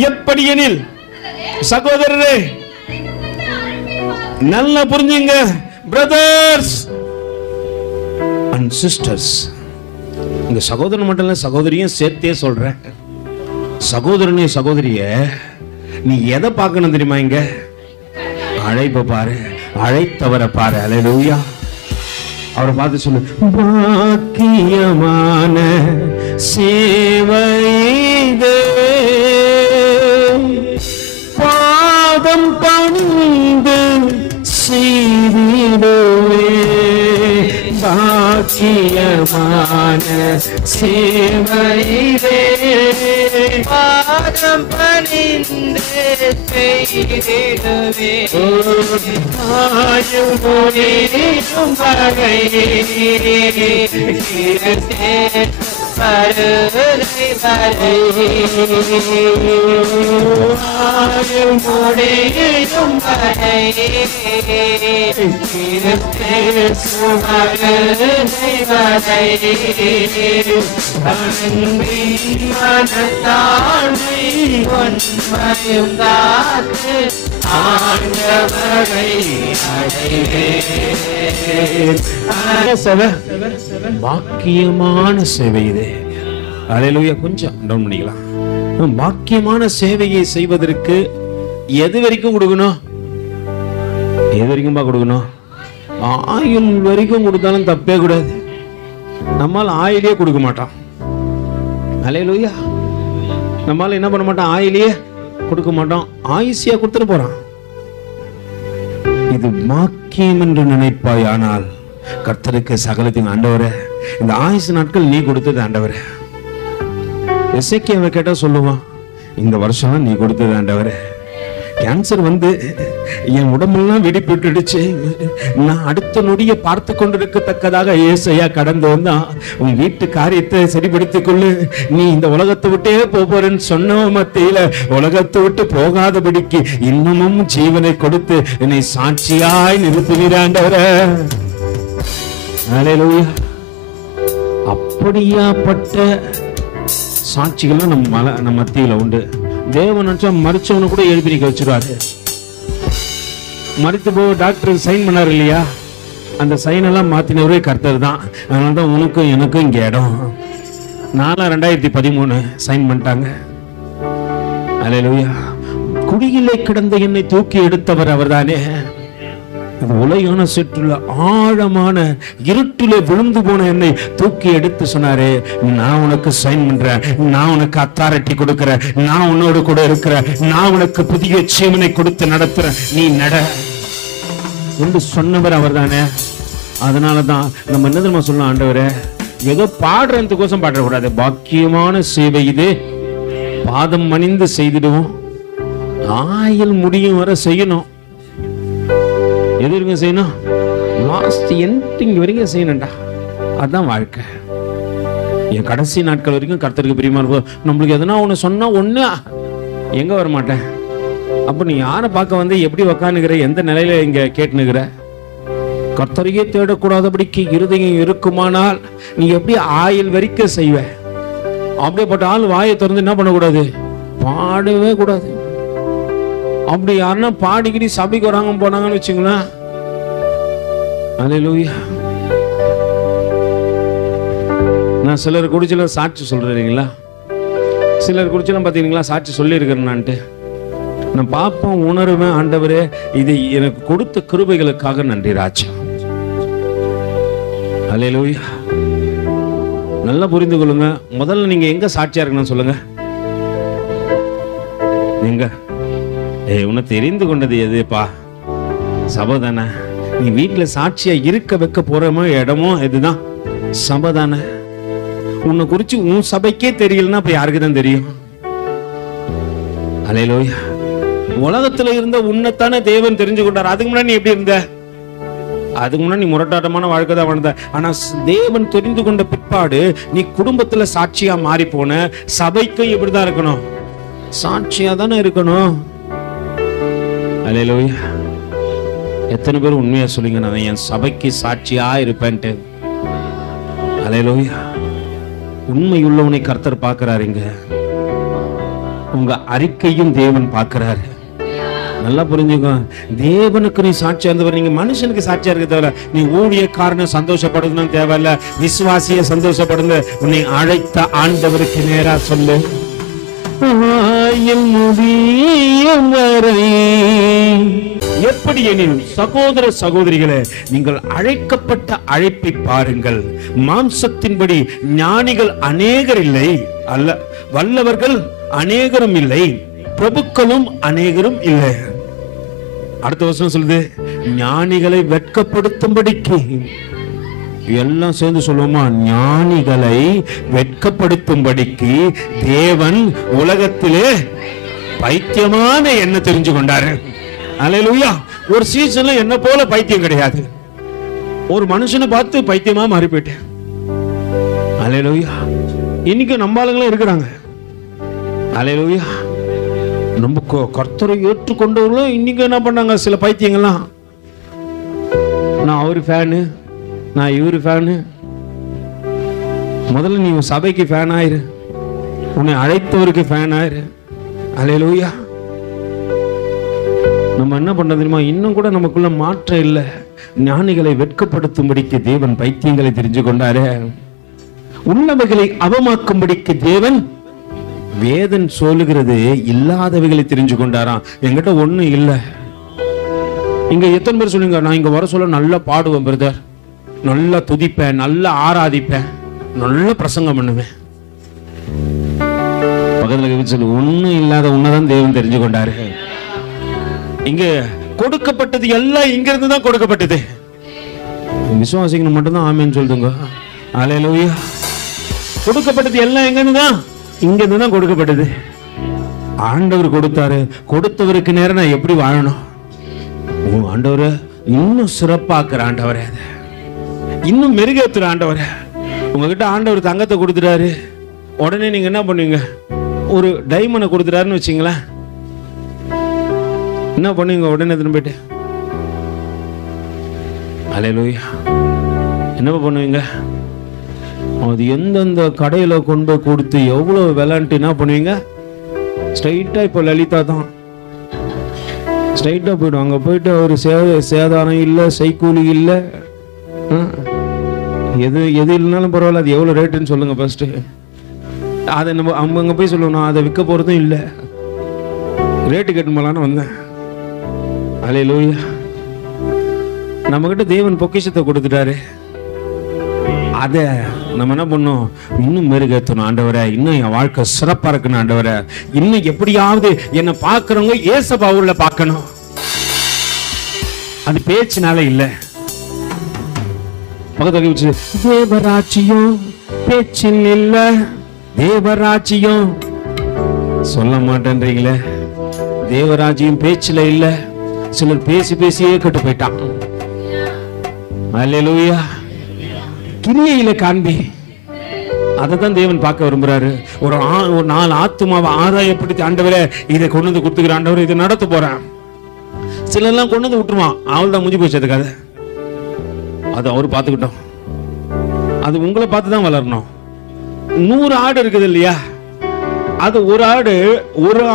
எப்படி எனில், சகோதரரே நல்லா புரிஞ்சுங்க, பிரதர்ஸ் அண்ட் சிஸ்டர்ஸ். இந்த சகோதரன் மட்டும் இல்ல, சகோதரியும் சேர்த்தே சொல்றேன். சகோதரனே சகோதரிய, நீ எதை பார்க்கணும் தெரியுமா? இங்க அழைப்ப பாரு, அழைத்தவரை பாரு. அல்லேலூயா. அவரை பார்த்து சொல்லு, பாக்கியமான சேவைதே பாதம் பணிந்து செய்திடுவே. பாக்கியமான சேவையிலே பாதம் பணிந்து செய்திடுவே ஆயும் மொழியும் வகை வருகை வரை ஆயும் மொழியும் வகை வருகை வரை அன்பின் மனத்தாழ்மை உண்மையும் காத்து ஆண்டவரை அடைவேன். பாக்கியமான சேவை இது. அல்லேலூயா. கொஞ்சம் டவுன் பண்ணிக்கலாம். பாக்கியமான சேவையை செய்வதற்கு எது வரைக்கும் கொடுக்கணும்? எது வரைக்கும் கொடுக்கணும்? ஆயுள் வரைக்கும் கொடுத்தாலும் தப்பே கூடாது. நம்மால் ஆயிலே கொடுக்க மாட்டான். அல்லேலூயா. நம்மால என்ன பண்ண மாட்டான்? ஆயிலே கொடுக்க மாட்டோம். ஆயுசியா கொடுத்துட்டு போறான். இது பாக்கியம் என்று நினைப்பாய். ஆனால் கர்த்தருக்கு சகலத்தையும் ஆண்டவரே, இந்த ஆயுசு நாட்கள் நீ கொடுத்தது ஆண்டவரே. எசேக்கியாவை கேட்டா சொல்லுவான், இந்த வருஷம் நீ கொடுத்தது ஆண்டவரே. கேன்சர் வந்து என் உடம்பெல்லாம் வெடிப்பிட்டுடுச்சு, நான் அடுத்த நொடியை பார்த்து கொண்டிருக்கத்தக்கதாக ஏசையா கடந்து வந்தா, உன் வீட்டு காரியத்தை சரிபடுத்திக் கொள்ளு, நீ இந்த உலகத்தை விட்டே போறேன்னு சொன்ன மத்தியில உலகத்தை விட்டு போகாதபடிக்கு இன்னமும் ஜீவனை கொடுத்து என்னை சாட்சியாய் நிறுத்துகிறாண்டவரே. அல்லேலூயா. அப்படியாப்பட்ட சாட்சிகள் நம்ம மத்தியில உண்டு. தேவன் நினைச்சா மறிச்சவனு கூட எழுப்பி நிக்க வச்சிருவாரு. மறித்து போ டாக்டர் சைன் பண்ணாரு இல்லையா, அந்த சைன் எல்லாம் மாத்தினவரே கர்த்தர் தான். அதனாலதான் உனக்கும் எனக்கும் இங்க இடம். 4/2013 சைன் பண்ணிட்டாங்க. அல்லேலூயா. குடியிலே கிடந்த என்னை தூக்கி எடுத்தவர் அவர்தானே. உலகான சிற்றுள்ள ஆழமான இருட்டிலே விழுந்து போன என்னை தூக்கி எடுத்து சொன்னாரே, நான் உனக்கு சைன் பண்றேன், நான் உனக்கு அத்தாரிட்டி கொடுக்கிறேன், நான் உன்னோடு கூட இருக்கிறேன், நான் உனக்கு புதிய ஜீவனை கொடுத்து நடத்துறேன், நீ நட என்று சொன்னவர் அவர் தானே. அதனாலதான் நம்ம என்ன தெரியுமா சொல்லலாம், ஆண்டவரே ஏதோ பாடுறதுக்கோசம் பாடக்கூடாது. பாக்கியமான சேவை இது, பாதம் மணிந்து செய்திடுவோம், ஆயுள் முடியும் வரை செய்யணும். எது வரைக்கும் செய்யணும்? லாஸ்ட் எண்டிங் வரைக்கும் செய்யணும்டா. அதுதான் வாழ்க்கை. என் கடைசி நாட்கள் வரைக்கும் கர்த்தருக்கு பிரியமா இருக்கும். நம்மளுக்கு எதனா ஒண்ணு சொன்னா ஒண்ணு எங்க வர மாட்டேன். அப்ப நீ யாரை பார்க்க வந்து எப்படி உக்காந்துக்கிற, எந்த நிலையில இங்க கேட்டுனுக்கிற? கர்த்தரையே தேடக்கூடாதபடிக்கு இருதயம் இருக்குமானால் நீ எப்படி ஆயுள் வரைக்கும் செய்வ? அப்படியேப்பட்ட ஆள் வாயை திறந்து என்ன பண்ணக்கூடாது? பாடவே கூடாது. அப்படி யாருன்னா பாடிக்கிடி சபைக்கு வராங்க போனாங்கன்னு வச்சுங்களேன், அல்லேலூயா. நான் சிலர் குடிச்சல சாட்சி சொல்றீங்களா, சிலர் குடிச்சலாம் பாத்தீங்களா சாட்சி சொல்லி இருக்கிறேன்னான்ட்டு நான் பார்ப்பேன், உணர்வேன். ஆண்டவரே இது எனக்கு கொடுத்த கிருபைகளுக்காக நன்றி ராஜா. அல்லேலூயா. நல்லா புரிந்து கொள்ளுங்க. முதல்ல நீங்க எங்க சாட்சியா இருக்கணும் சொல்லுங்க. நீங்க உன்னை தெரிந்து கொண்டது எதுப்பா? சபை தானே. நீ வீட்டுல சாட்சியா இருக்க வைக்க போறமோ இடமோ இதுதான் சபை தானே. உன்னை குறிச்சு உன் சபைக்கே தெரியலன்னா அப்ப யாருக்கு தான் தெரியும்? அல்லேலூயா. உலகத்துல இருந்த உன்னைத்தானே தேவன் தெரிஞ்சு கொண்டார். அதுக்கு முன்னாடி நீ எப்படி இருந்த? அதுக்கு முன்னாடி நீ முரட்டாட்டமான வாழ்க்கை தான் வாழ்ந்த. ஆனா தேவன் தெரிந்து கொண்ட பிற்பாடு நீ குடும்பத்துல சாட்சியா மாறி போன. சபைக்கு இப்படிதான் இருக்கணும், சாட்சியா தானே இருக்கணும். அல்லேலூயா. எத்தனை பேர் உண்மையா சொல்லுங்க, நான் என் சபைக்கு சாட்சியா இருப்பேன்ட்டு? அல்லேலூயா. உண்மை உள்ளவனை கர்த்தர் பார்க்கிறாருங்க. உங்க அறிக்கையும் தேவன் பார்க்கிறாரு. நல்லா புரிஞ்சுக்கோ. தேவனுக்கு நீ சாட்சியா இருந்தவர். நீங்க மனுஷனுக்கு சாட்சியா இருக்க தேவையில்ல. நீ ஊழியக்காரனை சந்தோஷப்படுத்தணும் தேவையில்ல. விசுவாசிய சந்தோஷப்படுங்க. உன்னை அழைத்த ஆண்டவருக்கு நேரா சொல்லு. எப்படி எனில் சகோதர சகோதரிகளே, நீங்கள் அழைக்கப்பட்ட அழைப்பை பாருங்கள். மாம்சத்தின்படி ஞானிகள் அநேகர் இல்லை, அல்ல வல்லவர்கள் அநேகரும் இல்லை, பிரபுக்களும் அநேகரும் இல்லை. அடுத்த வசனம் சொல்லுது, ஞானிகளை வெட்கப்படுத்தும்படிக்கு எல்லாம் சேர்ந்து சொல்லுவோமா? ஞானிகளை வெட்கப்படுத்தும்படிக்கு தேவன் உலகத்திலே பைத்தியமான என்ன தெரிஞ்சு கொண்டாரு. அல்லேலூயா. ஒரு சீசன்ல என்ன போல பைத்தியம் கிடையாது. ஒரு மனுஷனை பார்த்து பைத்தியமா மாறி போயிட்டேன். அல்லேலூயா. இன்னைக்கு நம்ம ஆளுங்களும் இருக்கிறாங்க. அல்லேலூயா. நம்ம கர்த்தரை ஏற்றுக்கொண்டவர்களும் இன்னைக்கு என்ன பண்ணாங்க? சில பைத்தியங்கள்லாம், நான் அவரு ஃபேனு, நான் இவரு ஃபேனு. முதல்ல நீ சபைக்கு ஃபேன் ஆயிரு, உன்னை அழைத்தவருக்கு ஃபேன் ஆயிரு. அல்லேலூயா. நம்ம என்ன பண்றது தெரியுமா? இன்னும் கூட நமக்குள்ள மாற்றம் இல்லை. ஞானிகளை வெட்கப்படுத்தும்படிக்கு தேவன் பைத்தியங்களை தெரிஞ்சு கொண்டாரு. உள்ளவைகளை அவமாக்கும்படிக்கு தேவன் வேதன் சொல்லுகிறது இல்லாதவைகளை தெரிஞ்சு கொண்டாராம். என்கிட்ட ஒண்ணு இல்லை. இங்க எத்தனை பேர் சொல்லுங்க, நான் இங்க வர சொல்ல நல்லா பாடுவேன் பிரதர், நல்லா துதிப்பேன், நல்லா ஆராதிப்பேன், நல்ல பிரசங்கம் பண்ணுவேன். பக்கத்துல சொல்லு, ஒண்ணும் இல்லாத உன்னதான் தேவன் தெரிஞ்சு கொண்டாரு. இங்க கொடுக்கப்பட்டது எல்லாம் இங்க இருந்து தான் கொடுக்கப்பட்டது. விசுவாசிக்கணும் மட்டும்தான் ஆமென்னு சொல்லுங்க. அல்லேலூயா. கொடுக்கப்பட்டது எல்லாம் எங்க இருந்து தான்? இங்க இருந்து தான் கொடுக்கப்பட்டது. ஆண்டவர் கொடுத்தாரு. கொடுத்தவருக்கு நேரம் நான் எப்படி வாழணும்? ஆண்டவரை இன்னும் சிறப்பாக்குற ஆண்டவரே, இன்னும் மெருகேத்துற ஆண்டவரே. உங்ககிட்ட ஆண்டவர் தங்கத்தை கொடுத்துட்டாரு, உடனே நீங்க என்ன பண்ணுவீங்க? ஒரு டைமண்டை கொடுத்துட்டாருன்னு வச்சுங்களேன், என்ன பண்ணுவீங்க? உடனே எடுத்துன்னு போயிட்டு அல்லேலூயா என்ன பண்ணுவீங்க? அது எந்தெந்த கடையில கொண்டு கொடுத்து எவ்வளவு விளையாண்டு என்ன பண்ணுவீங்க? ஸ்ட்ரைட்டா இப்போ லலிதா தான் ஸ்ட்ரைட்டா போயிடும். அங்க போயிட்டு ஒரு சேதாரம் இல்லை, செய்கூலி இல்லை, எது இல்லைனாலும் பரவாயில்ல, அது எவ்வளவு ரேட்டுன்னு சொல்லுங்க ஃபர்ஸ்ட். அதை நம்ம அங்க போய் சொல்லுவோம், நான் அதை விற்க போறதும் இல்லை, ரேட்டு கேட்டு போலான்னு வந்தேன். அல்லேலூயா. நம்ம கிட்ட தேவன் பொக்கிஷத்தை கொடுத்துட்டாரு. அத நம்ம என்ன பண்ணோம்? இன்னும் மெருகேற்றணும். ஆண்டவரே, இன்னும் என் வாழ்க்கை சிறப்பா இருக்கணும். ஆண்டவரே, இன்னும் எப்படியாவது என்னை பார்க்கிறவங்க ஏசப்பாவுல பார்க்கணும். அது பேச்சினால இல்ல. பக்கத்துல தேவராட்சியம் பேச்சில் இல்ல, தேவராட்சியம் சொல்ல மாட்டேன்றீங்களே. தேவராஜ்யம் பேச்சில இல்ல. சிலர் பேசி பேசியே கெட்டு போயிட்டான். அல்லேலூயா. கிரியையில காண்பி. அதைத்தான் தேவன் பார்க்க விரும்புறாரு. ஒரு 4 ஆத்துமாவை ஆதாயப்படுத்தி, ஆண்டவரே இதை கொண்டு வந்து கொடுத்துக்கிற ஆண்டவரே, இதை நடத்த போறேன். சிலர்லாம் கொண்டு வந்து விட்டுருவான், அவள் தான் முடிஞ்சு போச்சு. அதுக்காக அது அவரு பார்த்துக்கிட்டோம். அது உங்களை பார்த்து தான் வளரணும். 100 ஆடு இருக்குது இல்லையா? அது ஒரு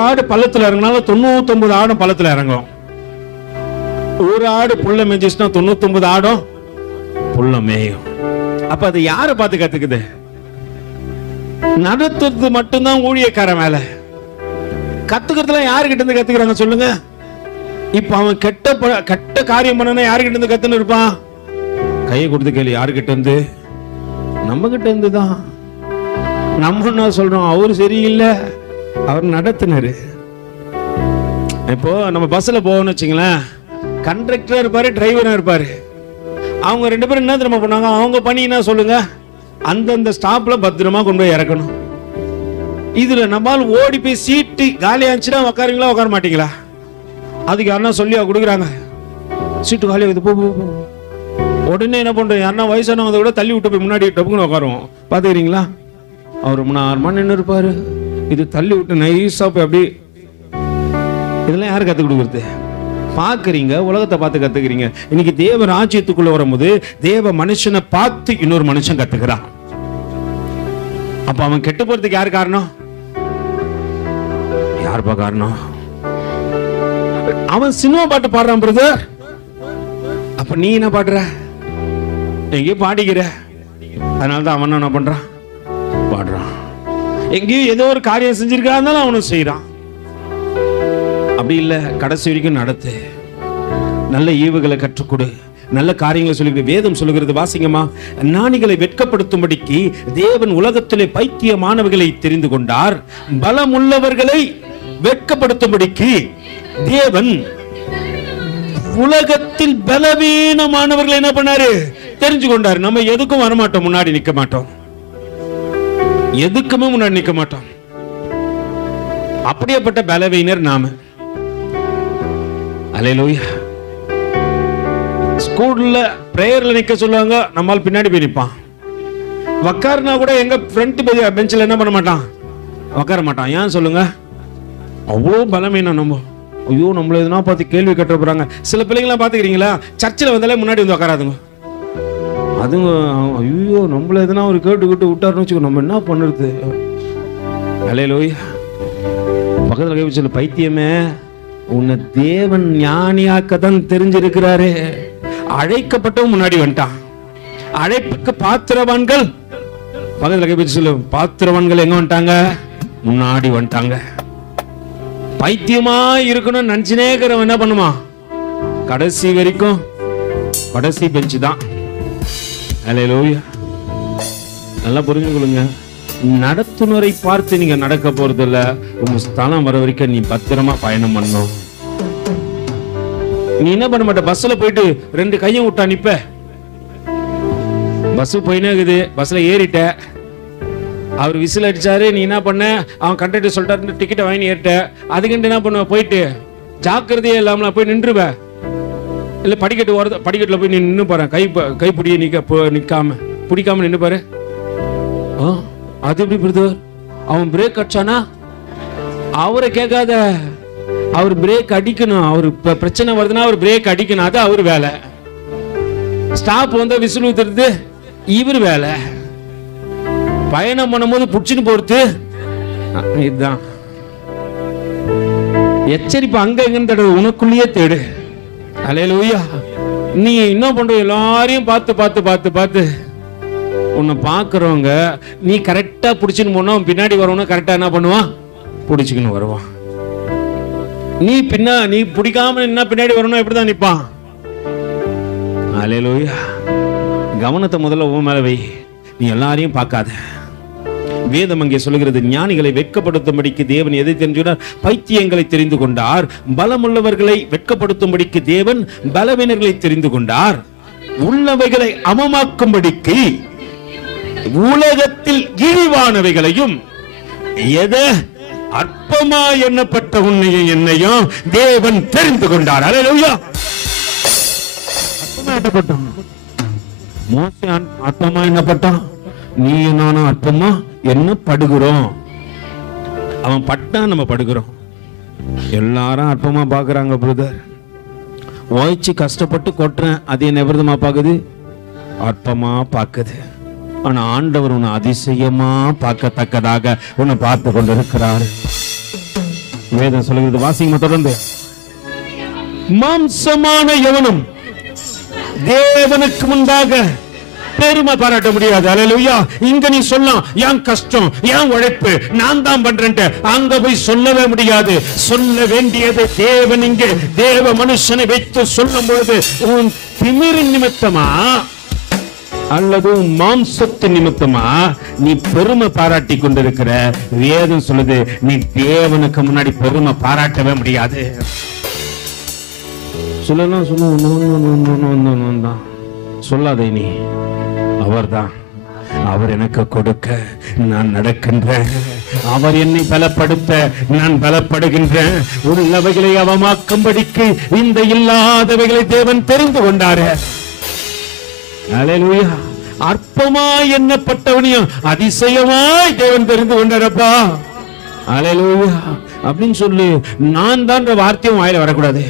ஆடு பள்ளத்துல இறங்கினாலும் 99 ஆடும் பள்ளத்துல இறங்கும். ஒரு ஆடு புள்ள மேய்ஞ்சிச்சுன்னா 99 ஆடும் புள்ள மேயும். அப்ப அது யாரை பார்த்து கத்துக்குது? நடத்துறது மட்டும்தான் ஊழியக்கார வேலை. கத்துக்கிறதுல யாருகிட்ட இருந்து கத்துக்கிறாங்க சொல்லுங்க? இப்ப அவன் கெட்ட காரியம் பண்ணனா யாருகிட்ட இருந்து கத்துன்னு இருப்பான்? கையை கொடுத்து கேள்வி, யாருகிட்ட இருந்து? நம்ம கிட்ட இருந்து தான். நம்ம என்ன சொல்றோம்? அவரு சரியில்லை, அவர் நடத்தினாரு. இப்போ நம்ம பஸ்ல போவோம்னு வச்சுங்களேன், கண்டக்டரா இருப்பாரு, டிரைவரா இருப்பாரு. அவங்க 2 பேரும் என்ன தெரியுமா பண்ணாங்க? அவங்க பணி என்ன சொல்லுங்க? அந்தந்த ஸ்டாப்ல பத்திரமா கொண்டு போய் இறக்கணும். இதுல நம்மால் ஓடி போய் சீட்டு காலியாச்சுன்னா உட்காருங்களா, உட்கார மாட்டீங்களா? அதுக்கு யாருன்னா சொல்லியா கொடுக்குறாங்க, சீட்டு காலியாகுது போ. உடனே என்ன பண்றோம்? யாருன்னா வயசானவங்க கூட தள்ளி விட்டு போய் முன்னாடி டப்புக்குன்னு உட்காருவோம். பாத்துக்கிறீங்களா? அவர் 3 6 மணி நின்று இருப்பாரு. இது தள்ளி விட்டு நைஸா போய் அப்படி. இதெல்லாம் யாரு கத்து கொடுக்குறது? பாக்குறீங்க, உலகத்தை பார்த்து கத்துக்கிறீங்க. இன்னைக்கு தேவ ராஜ்யத்துக்குள்ள வரும்போது தேவ மனுஷனை பார்த்து இன்னொரு மனுஷன் கத்துக்கிறான். அப்ப அவன் கெட்டு போறதுக்கு யாரு காரணம்? யாருப்பா காரணம்? அவன் சினிமா பாட்டு பாடுறான் பிரதர். அப்ப நீ என்ன பாடுற? எங்கேயோ பாடிக்கிற. அதனாலதான் அவன் என்ன பண்றான்? பாடுறான். எங்கேயோ ஏதோ ஒரு காரியம் செஞ்சிருக்காருந்தாலும் அவனும் செய்யறான். அப்படி இல்ல, கடைசி வரைக்கும் நடத்து. நல்ல ஈவுகளை கற்றுக்கொடு, நல்ல காரியங்களை சொல்லி. வேதம் சொல்லுகிறது, வாசிங்கம்மா. ஞானிகளை வெட்கப்படுத்தும்படிக்கு தேவன் உலகத்திலே பைத்தியமானவர்களை தெரிந்து கொண்டார், பலமுள்ளவர்களை வெட்கப்படுத்தும்படிக்கு தேவன் உலகத்தில் பலவீனமானவர்களை என்ன பண்ணாரு? தெரிஞ்சு கொண்டாரு. நம்ம எதுக்கும் வரமாட்டோம், முன்னாடி நிக்க மாட்டோம், எதுக்குமே முன்னாடி நிக்க மாட்டோம். அப்படியேப்பட்ட பலவீனர் நாம. அல்லேலூயா. ஸ்கூல்ல பிரேயர்ல நிக்க சொல்லுவாங்க, நம்மால் பின்னாடி போய் நிப்பான். உக்காருனா கூட எங்க ஃப்ரண்ட் பெஞ்சில் என்ன பண்ண மாட்டான், உக்கார மாட்டான். ஏன் சொல்லுங்க? அவ்வளோ பலவீனம் நம்ம. ஐயோ, நம்மள எதுனா பார்த்து கேள்வி கேட்ட போறாங்க. சில பிள்ளைங்களாம் பாத்துக்கிறீங்களா, சர்ச்சில் வந்தாலே முன்னாடி வந்து உக்காராதுங்க. அதுங்க ஐயோ, நம்மள எதுனா ஒரு கேட்டு விட்டாருன்னு வச்சுக்கோ, நம்ம என்ன பண்ணுறது? அல்லேலூயா. பக்கத்தில் கை சொல்லு, பைத்தியமே, உன்னை தேவன் ஞானியாக்கத்தான் தெரிஞ்சிருக்கிறாரு. அழைக்கப்பட்டவன் முன்னாடி வந்துட்டான். அழைப்புக்கு பாத்திரவான்கள், பக்கத்தில் கை சொல்லு, பாத்திரவான்கள் எங்க வந்துட்டாங்க? முன்னாடி வந்துட்டாங்க. பைத்தியமா இருக்கணும் நினைச்சுனேக்கிறவன் என்ன பண்ணுமா, கடைசி வரைக்கும் கடைசி பெஞ்சு தான். அல்லேலூயா. நல்லா புரிஞ்சுக்கொள்ளுங்க. நடத்துனரை பார்த்து நீங்க நடக்க போறது இல்ல. உங்க ஸ்தானம் வர வரைக்கும் நீ பத்திரமா பயணம் பண்ணும். நீ என்ன பண்ண மாட்ட, பஸ்ல போயிட்டு 2 கையும் விட்டா நிப்ப. பஸ் போயினே இருக்குது, பஸ்ல ஏறிட்ட, அவர் விசில் அடிச்சாரு, நீ என்ன பண்ண, அவன் கண்டக்டர் சொல்லிட்டாரு, டிக்கெட்டை வாங்கி ஏறிட்ட. அதுக்கிட்ட என்ன பண்ணுவ, போயிட்டு ஜாக்கிரதையே இல்லாமல போய் நின்றுவ. இல்ல படிக்கட்டுல போய் நீ நின்று பாரு, கை பிடிய பிடிக்காம நின்று பாரு. அது எப்படி பிரதர்? அவன் பிரேக் அடிச்சானா அவரை கேட்காத, அவர் பிரேக் அடிக்கணும். அவரு பிரச்சனை வருதுன்னா அவர் பிரேக் அடிக்கணும், அது அவர் வேலை. ஸ்டாப் வந்து விசில் ஊத்துறது இவர் வேலை. பயணம் பண்ணும்போது புடிச்சுன்னு போறது இதுதான். எச்சரிப்பு அங்க எங்கன்னு தேடு, உனக்குள்ளேயே தேடு. அல்லேலூயா. நீ என்ன பண்ற, எல்லாரையும் பார்த்து உன்னை பாக்குறவங்க நீ கரெக்டா புடிச்சுன்னு போனா, பின்னாடி வரவன கரெக்டா என்ன பண்ணுவான், புடிச்சுக்கின்னு வருவான். நீ பிடிக்காம என்ன பின்னாடி வரணும், எப்படிதான் நிப்பான். அல்லேலூயா. கவனத்தை முதல்ல உன் மேல வை, நீ எல்லாரையும் பார்க்காத. வேதம் அங்கே சொல்லுகிறது, ஞானிகளை வெட்கப்படுத்தும்படிக்கு தேவன் எதை தெரிஞ்சுள்ளார்? பைத்தியங்களை தெரிந்து கொண்டார். பலமுள்ளவர்களை வெட்கப்படுத்தும்படிக்கு தேவன் பலவீனர்களை தெரிந்து கொண்டார். உள்ளவைகளை அவமாக்கும்படிக்கு உலகத்தில் இழிவானவைகளையும் எதை அற்பமா எண்ணப்பட்ட உன்னையும் என்னையும் தேவன் தெரிந்து கொண்டார். அல்லேலூயா. மோசே அற்பமா எண்ணப்பட்டான், நீ நானும் அற்பமா என்ன படுகிறோம். அவன் பட்டா நம்ம படுகிறோம். எல்லாரும் அற்பமா பாக்குறாங்க பிரதர். ஓய்ச்சி கஷ்டப்பட்டு கொட்டுறேன், அது என்ன விரதமா பாக்குது, அற்பமா பாக்குது. ஆனா ஆண்டவர் உன்னை அதிசயமா பார்க்கத்தக்கதாக உன்னை பார்த்து கொண்டிருக்கிறார். வேதம் சொல்லுகிறது, வாசிங்க தொடர்ந்து. மாம்சமான எவனும் தேவனுக்கு முன்பாக பெருமை பாராட்ட முடியாது. அல்லேலூயா. இங்க நீ சொல்லலாம், என் கஷ்டம், என் உழைப்பு, நான் தான் பண்றேன், அங்க போய் சொல்லவே முடியாது. சொல்ல வேண்டியது தேவன். இங்கே தேவ மனுஷனை வைத்து சொல்லும் பொழுது உன் திமிரின் நிமித்தமா அல்லது மாம்சத்தின் நிமித்தமா நீ பெருமை பாராட்டி கொண்டிருக்கிற, வேதம் சொல்லுது, நீ தேவனுக்கு முன்னாடி பெருமை பாராட்டவே முடியாது. சொல்லலாம் சொல்லாதே நீ. அவர்தான், அவர் எனக்கு கொடுக்க நான் நடக்கின்றேன், அவர் என்னை பலப்படுத்த நான் பலப்படுகின்றேன். உள்ளவைகளை அவமாக்கும்படிக்கு இந்த இல்லாதவைகளை தேவன் தெரிந்து கொண்டாரு. அல்லேலூயா. அற்பமாய் எண்ணப்பட்டவனையும் அதிசயமாய் தேவன் தெரிந்து கொண்டாரப்பா. அல்லேலூயா. அப்படின்னு சொல்லி நான் தான் வார்த்தையும் வாயில வரக்கூடாது.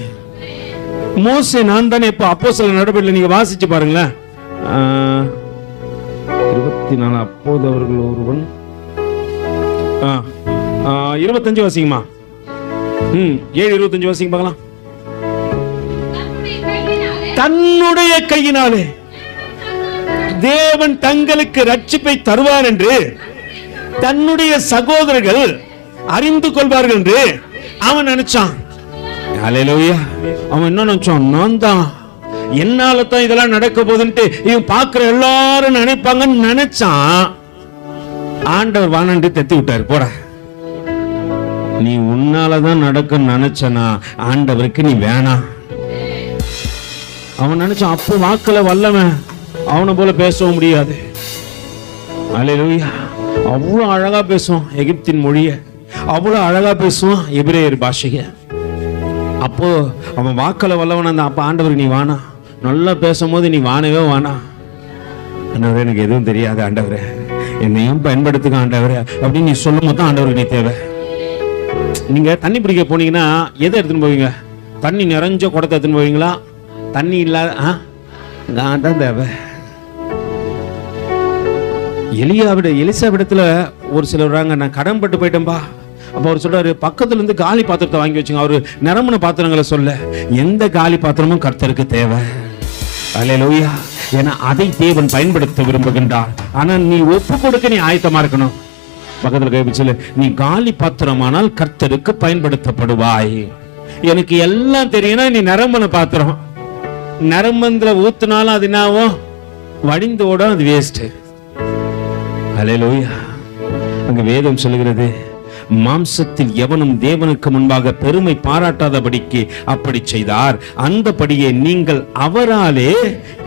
மோசே நான் தானே. இப்ப அப்போஸ்தலர் நடவடிக்கையில நீங்க வாசிச்சு பாருங்களேன். 24 அப்போது அவர்கள் ஒருவன் 25 வாசிங்கம்மா. 7:25 வாசிங்க பார்க்கலாம். தன்னுடைய கையினாலே தேவன் தங்களுக்கு ரட்சிப்பை தருவார் என்று தன்னுடைய சகோதரர்கள் அறிந்து கொள்வார்கள் என்று அவன் நினைச்சான். அல்லேலூயா. அவன் என்ன நினைச்சான், நான் தான், என்னால தான் இதெல்லாம் நடக்க போகுதுன்ட்டு இவன் பார்க்கிற எல்லாரும் நினைப்பாங்கன்னு நினைச்சான். ஆண்டவர் வானண்டு தத்தி விட்டாரு. போட, நீ உன்னாலதான் நடக்க நினைச்சனா ஆண்டவருக்கு நீ வேணாம். அவன் நினைச்சான், அப்போ வாக்குல வல்லவன், அவனை போல பேசவும் முடியாது. அல்லேலூயா. அவ்வளோ அழகா பேசுவான் எகிப்தின் மொழிய, அவ்வளோ அழகா பேசுவான் எபிரேயர் பாஷைய. அப்போ அவன் வாக்களை வல்லவன். அந்த அப்ப ஆண்டவர், நீ வானா, நல்லா பேசும்போது நீ வானவே வானா. ஆண்டவரே, எனக்கு எதுவும் தெரியாது ஆண்டவரே, என்னையும் பயன்படுத்துக்க ஆண்டவரே அப்படின்னு நீ சொல்லும் போது தான் ஆண்டவருக்கு நீ தேவை. நீங்க தண்ணி பிடிக்க போனீங்கன்னா எதை எடுத்துன்னு போவீங்க? தண்ணி நிறைஞ்ச குடத்தை எடுத்துன்னு போவீங்களா? தண்ணி இல்லாத நான் தான் தேவை. எலிசாவிடத்துல ஒரு சிலர் வராங்க, நான் கடன் பட்டு போயிட்டேன்பா. அப்ப அவர் சொல்றாரு, பக்கத்துல இருந்து காலி பாத்திரத்தை வாங்கி வச்சுங்க. அவரு நிரம்பின பாத்திரங்களை சொல்ல, எந்த காலி பாத்திரமும் கர்த்தருக்கு தேவை. அல்லேலூயா. ஏன்னா அதை தேவன் பயன்படுத்த விரும்புகின்றார். ஆனா நீ ஒப்பு கொடுக்க நீ ஆயத்தமா இருக்கணும். பக்கத்துல கைப்பிச்சல, நீ காலி பாத்திரமானால் கர்த்தருக்கு பயன்படுத்தப்படுவாய். எனக்கு எல்லாம் தெரியும்னா நீ நிரம்பின பாத்திரம், நிரம்பத்துல ஊத்துனாலும் அது என்னாவும் வடிந்து ஓட, அது வேஸ்ட். அல்லேலூயா. அங்க வேதம் சொல்லுகிறது, மாம்சத்தில் எவனும் தேவனுக்கு முன்பாக பெருமை பாராட்டாதபடிக்கு அப்படி செய்தார். அந்தபடியே நீங்கள் அவராலே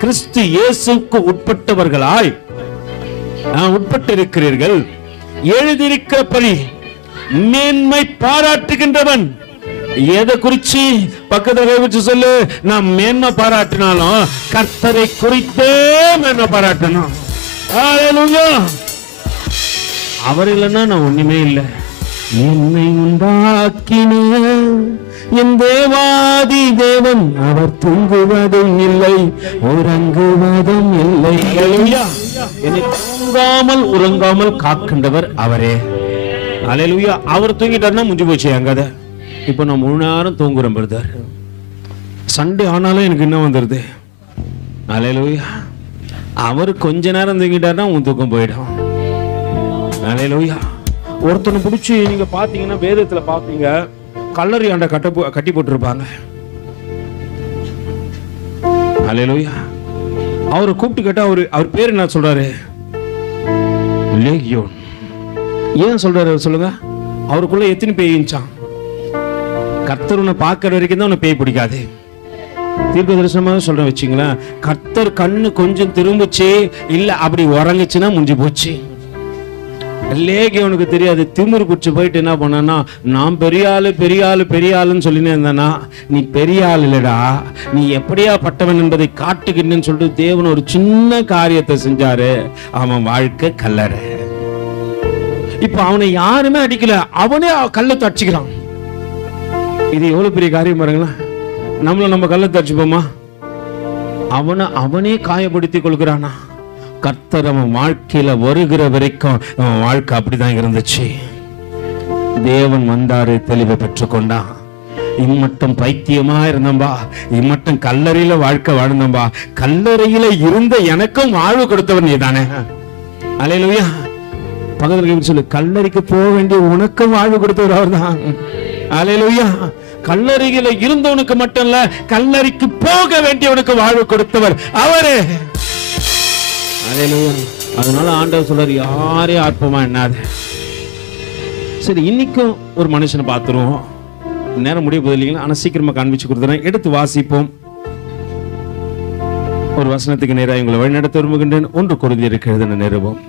கிறிஸ்து இயேசுவுக்கு உட்பட்டவர்களாய் உட்பட்டிருக்கிறீர்கள். எழுதியிருக்கிறபடி மேன்மை பாராட்டுகின்றவன். எதை குறிச்சு பக்கத்துல வச்சு சொல்லு, நான் மேன்மை பாராட்டினாலும் கர்த்தரை குறித்தே மேன்மை பாராட்டணும். அல்லேலூயா. அவர் இல்லைன்னா நான் ஒண்ணுமே இல்லை. என்னை உண்டாக்கின என் தேவாதி தேவன், அவர் தூங்குவதும் இல்லை, உறங்குவதும் இல்லை. என்னை தூங்காமல் உறங்காமல் காக்கின்றவர் அவரே. அல்லேலூயா. அவர் தூங்கிட்டாருன்னா முடிஞ்சு போச்சு என் கதை. இப்ப நான் முழு நேரம் தூங்குறேன் பிரதர். சண்டே ஆனாலும் எனக்கு என்ன வந்துருது. அல்லேலூயா. அவர் கொஞ்ச நேரம் தூங்கிட்டாருன்னா உன் தூக்கம் போயிடும். அல்லேலூயா. ஒருத்தனை பிடிச்சி நீங்க பாத்தீங்கன்னா வேதத்துல பாப்பீங்க, கல்லறை ஆண்ட கட்டி போட்டிருப்பாங்க. அல்லேலூயா. அவரை கூப்பிட்டு கேட்டா அவர் பேர் என்ன சொல்றாரு? லேகியோன். ஏன் சொல்றாரு சொல்லுங்க? அவருக்குள்ள எத்தனை பேய் இருந்துச்சான்? கர்த்தர் உன்னை பார்க்கற வரைக்கும் தான் உன்னை பேய் பிடிக்காது. தீர்க்க தரிசனமாக சொல்றேன் வச்சுங்களேன். கர்த்தர் கண்ணு கொஞ்சம் திரும்பிச்சு இல்ல அப்படி உறங்குச்சுன்னா முடிஞ்சு போச்சு. லேகியோனுக்கு தெரியாது. திமிரு குச்சி போயிட்டு என்ன பண்ணா, நான் பெரிய ஆளுன்னு சொல்லினே இருந்தானா, நீ பெரிய ஆள் இல்லடா, நீ எப்படியா பட்டவன் என்பதை காட்டுகின்றேன்னு சொல்லிட்டு தேவன் ஒரு சின்ன காரியத்தை செஞ்சாரு. அவன் வாழ்க்கை கல்லறை. இப்ப அவனை யாருமே அடிக்கல, அவனே கல்லத்தை அடிச்சுக்கிறான். இது எவ்வளவு பெரிய காரியம் பாருங்களேன். நம்ம கல்லத்தை அடிச்சுப்போமா? அவனே காயப்படுத்தி கொள்கிறானா? கர்த்தர் அவன் வாழ்க்கையில வருகிற வரைக்கும் அவன் வாழ்க்கை அப்படிதான் இருந்துச்சு. தேவன் வந்தாரு, தெளிவை பெற்றுக்கொண்டான். இம்மட்டும் பைத்தியமா இருந்தம்பா, இம்மட்டும் கல்லறையில வாழ்க்கை வாழ்ந்தம்பா, கல்லறையில இருந்த எனக்கும் வாழ்வு கொடுத்தவன் நீதானே. அல்லேலூயா. பக்கத்துல சொல்லு, கல்லறைக்கு போக வேண்டிய உனக்கும் வாழ்வு கொடுத்தவர் அவர் தான். அல்லேலூயா. கல்லறையில இருந்தவனுக்கு மட்டும் இல்ல, கல்லறைக்கு போக வேண்டியவனுக்கு வாழ்வு கொடுத்தவர் அவரே. அதனால ஆண்டவர் சொல்றாரு, யாரையும் ஆத்மமா எண்ணாத. சரி, இன்னைக்கும் ஒரு மனுஷனை பார்த்துருவோம். நேரம் முடிய போது இல்லைங்களா? ஆனா சீக்கிரமா காண்பிச்சு கொடுத்துறேன். எடுத்து வாசிப்போம். ஒரு வசனத்துக்கு நேராக உங்களை வழிநடத்த விரும்புகின்றேன். 1 கொரிந்தியருக்கு எழுதின நிருபம்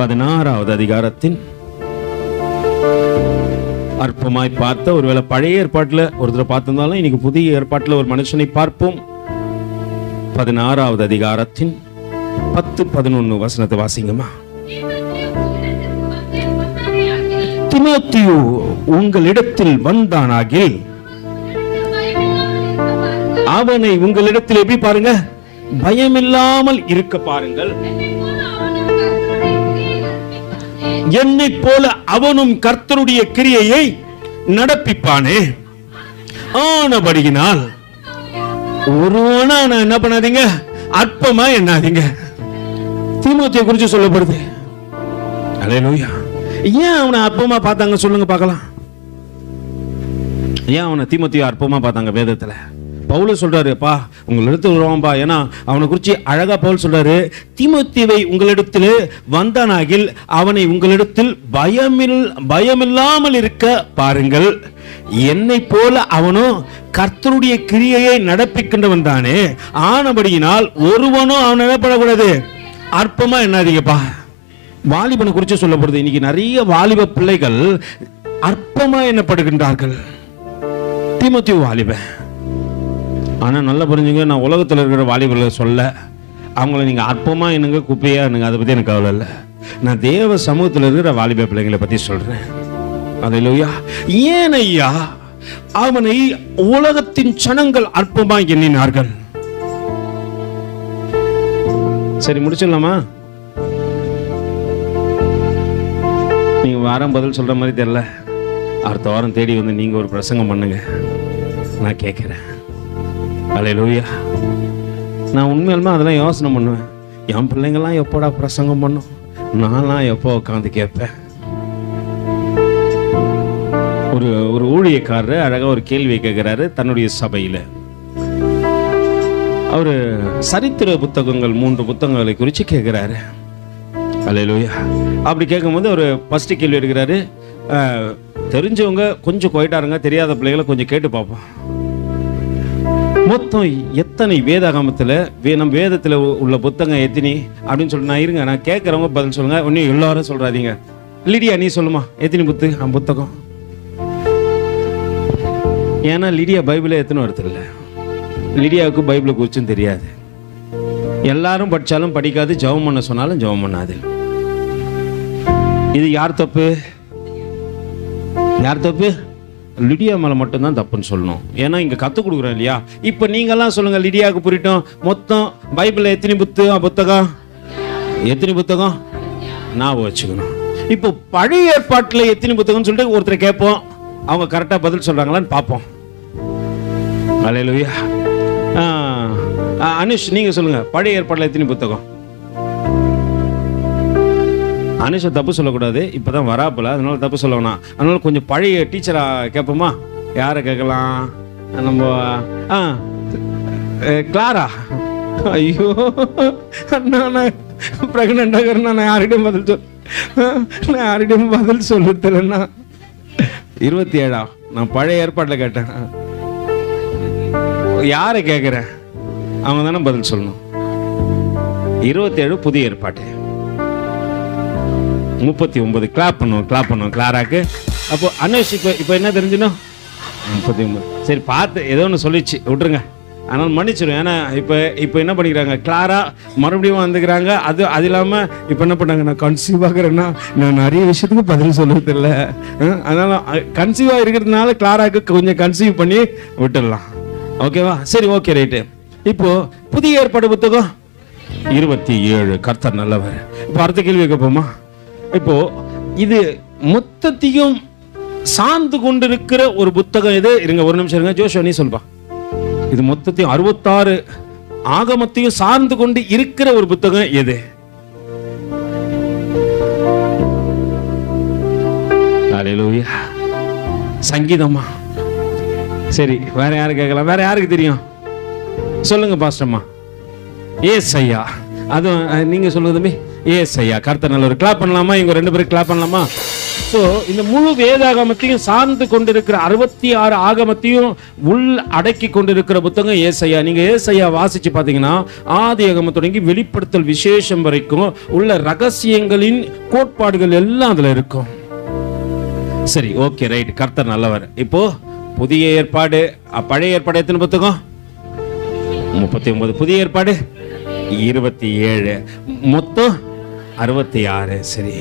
16வது அதிகாரத்தின் அற்பமாய் பார்த்த, ஒருவேளை பழைய ஏற்பாட்டுல ஒருத்தரை பார்த்திருந்தாலும் இன்னைக்கு புதிய ஏற்பாட்டுல ஒரு மனுஷனை பார்ப்போம். 16வது அதிகாரத்தின் 10-11 வசனத்தை வாசிங்கம்மா. தீமோத்தேயு உங்களிடத்தில் வந்தானாகில் அவனை உங்களிடத்தில் எப்படி பாருங்க, பயமில்லாமல் இருக்க பாருங்கள். என்னை போல அவனும் கர்த்தருடைய கிரியையை நடப்பிப்பானே. ஆனபடியினால் ஒருவனா என்ன பண்ணாதீங்க, அற்பமா எண்ணாதீங்க. தீமோத்தேயு குறித்து சொல்லப்படுது. அல்லேலூயா. ஏன் அவனை அற்பமா பார்த்தாங்க சொல்லுங்க பார்க்கலாம். ஏன் அவனை தீமோத்தேயு அற்பமா பார்த்தாங்க வேதத்துல? பவுல் சொல்றாரு, அப்பா உங்களிடத்தில் வருவான்பா. ஏன்னா அவனை குறித்து அழகா பவுல் சொல்றாரு, தீமோத்தேயுவை உங்களிடத்தில் வந்தானாகில் அவனை உங்களிடத்தில் பயமில்லாமல் இருக்க பாருங்கள். என்னை போல அவனும் கர்த்தருடைய கிரியையை நடப்பிக்கின்றவன் தானே. ஆனபடியினால் ஒருவனும் அவன் என்னப்படக்கூடாது, அற்பமா என்னாதீங்கப்பா. வாலிபனை குறித்து சொல்லப்படுது. இன்னைக்கு நிறைய வாலிப பிள்ளைகள் அற்பமா எண்ணப்படுகின்றார்கள். தீமோத்தேயு வாலிபன். ஆனா நல்லா புரிஞ்சுங்க, நான் உலகத்தில் இருக்கிற வாலிபர்களை சொல்ல, அவங்கள நீங்க அற்பமா என்னங்க குப்பையா என்னங்க அதை பத்தி எனக்கு கவலை இல்லை. நான் தேவ சமூகத்தில் இருக்கிற வாலிப பிள்ளைங்களை பத்தி சொல்றேன். அல்லேலூயா. ஏன் ஐயா அவனை உலகத்தின் ஜனங்கள் அற்பமா எண்ணினார்கள்? சரி, முடிச்சிடலாமா? நீங்க வாரம் பதில் சொல்ற மாதிரி தெரியல. அடுத்த வாரம் தேடி வந்து நீங்க ஒரு பிரசங்கம் பண்ணுங்க, நான் கேட்கிறேன். அல்லேலூயா. நான் உண்மையிலுமே அதெல்லாம் யோசனை பண்ணுவேன். என் பிள்ளைங்கெல்லாம் எப்போடா பிரசங்கம் பண்ணும், நான்லாம் எப்போ உட்காந்து கேட்பேன். ஒரு ஊழியக்காரர் அழகா ஒரு கேள்வியை கேட்கிறாரு தன்னுடைய சபையில. அவரு சரித்திர புத்தகங்கள் 3 புத்தகங்களை குறித்து கேட்கிறாரு. அல்லேலூயா. அப்படி கேட்கும்போது ஒரு ஃபர்ஸ்ட் கேள்வி எடுக்கிறாரு. தெரிஞ்சவங்க கொஞ்சம் குவைட்டாருங்க, தெரியாத பிள்ளைகளை கொஞ்சம் கேட்டு பார்ப்போம். மொத்தம் எத்தனை வேதாகமத்தில் நம் வேதத்தில் உள்ள புத்தகம் எத்தனை அப்படின்னு சொல்லிட்டு நான் இருங்க, நான் கேட்குறவங்க பதில் சொல்லுங்க. ஒன்றும் எல்லாரும் சொல்றாதீங்க. லிடியா நீ சொல்லுமா, எத்தனை புத்தகம்? ஏன்னா லிடியா பைபிளை எத்தனை வருது இல்லை. லிடியாவுக்கு பைபிளை குறிச்சும் தெரியாது. எல்லாரும் படித்தாலும் படிக்காது, ஜெபம் பண்ண சொன்னாலும் ஜெபம் பண்ணாது. இது யார் தப்பு? யார் தப்பு? லிடியா மேலே மட்டும்தான் தப்புன்னு சொல்லணும். ஏன்னா இங்கே கற்றுக் கொடுக்குறோம் இல்லையா. இப்போ நீங்கள்லாம் சொல்லுங்க, லிடியாவுக்கு புரியட்டும். மொத்தம் பைபிளில் எத்தனை புத்தகம்? எத்தனை புத்தகம்? நான் வச்சுக்கணும். இப்போ பழைய ஏற்பாட்டில் எத்தனை புத்தகம்னு சொல்லிட்டு ஒருத்தரை கேட்போம், அவங்க கரெக்டாக பதில் சொல்கிறாங்களான்னு பார்ப்போம். அல்லேலூயா. அனுஷ் நீங்க சொல்லுங்க, பழைய ஏற்பாட்டில் எத்தனை புத்தகம்? அனுஷ தப்பு சொல்லக்கூடாது, இப்பதான் வராப்புல, அதனால தப்பு சொல்ல வேணாம். அதனால கொஞ்சம் பழைய டீச்சரா கேட்போமா? யாரை கேட்கலாம்? நம்ம கிளாரா. ஐயோ நான் பிரெக்னென்ட், நான் யாரிடம் பதில் சொல்லுறேன்னா 27 நான் பழைய ஏற்பாட்டில் கேட்டேன். யாரை கேட்கிறேன்? அவங்க தானே பதில் சொல்லணும். 27 புதிய ஏற்பாட்டு. 39 கிளாப் பண்ணுவோம் கிளாராக்கு. அப்போ அனுஷ் இப்போ என்ன தெரிஞ்சுணும்? 39. சரி, பார்த்து ஏதோ ஒன்று சொல்லிச்சு, விட்டுருங்க. ஆனால் மன்னிச்சிடும். ஏன்னா இப்போ என்ன பண்ணிக்கிறாங்க, கிளாரா மறுபடியும் வந்துக்கிறாங்க. அது இல்லாமல் இப்போ என்ன பண்ணாங்க, நான் கன்சீவ் ஆகிறேன்னா நான் நிறைய விஷயத்துக்கு பதில் சொல்லுறது இல்லை. அதனால கன்சீவாக இருக்கிறதுனால கிளாராக்கு கொஞ்சம் கன்சீவ் பண்ணி விட்டுடலாம். ஓகேவா? சரி, ஓகே, ரைட்டு. இப்போ புதிய ஏற்பாடு புத்தகம் 27. கர்த்தர் நல்லவர். இப்போ அடுத்த கேள்வி கேட்போமா? இப்போ இது மொத்தத்தையும் சார்ந்து கொண்டிருக்கிற ஒரு புத்தகம் எது? இருங்க, ஒரு நிமிஷம் இருங்க. ஜோஷுவா நீ சொல்பா. இது மொத்தத்தையும் 66 ஆகமத்தையும் சார்ந்து கொண்டு இருக்கிற ஒரு புத்தகம் எது? அல்லேலூயா. சங்கீதமா? சரி, வேற யாரு கேட்கலாம்? வேற யாருக்கு தெரியும்? சொல்லுங்க பாஸ்டர்மா. ஏசாயா. அது நீங்க சொல்லுங்க. ஏசாயா. கர்த்தர் நல்லவர். கிளாப் பண்ணலாமா? இவங்க 2 பேரும் கிளாப் பண்ணலாமா? ஸோ இந்த முழு வேதாகமத்தையும் சார்ந்து கொண்டிருக்கிற 66 ஆகமத்தையும் உள் அடக்கி கொண்டிருக்கிற புத்தகம் ஏசாயா. நீங்க ஏசாயா வாசிச்சு பார்த்தீங்கன்னா ஆதி ஆகமம் தொடங்கி வெளிப்படுத்தல் விசேஷம் வரைக்கும் உள்ள ரகசியங்களின் கோட்பாடுகள் எல்லாம் அதுல இருக்கும். சரி, ஓகே, ரைட். கர்த்தர் நல்லவர். இப்போ புதிய ஏற்பாடு, பழைய ஏற்பாடு எத்தனை புத்தகம்? 39. புதிய ஏற்பாடு 27. மொத்தம் 66. சரி,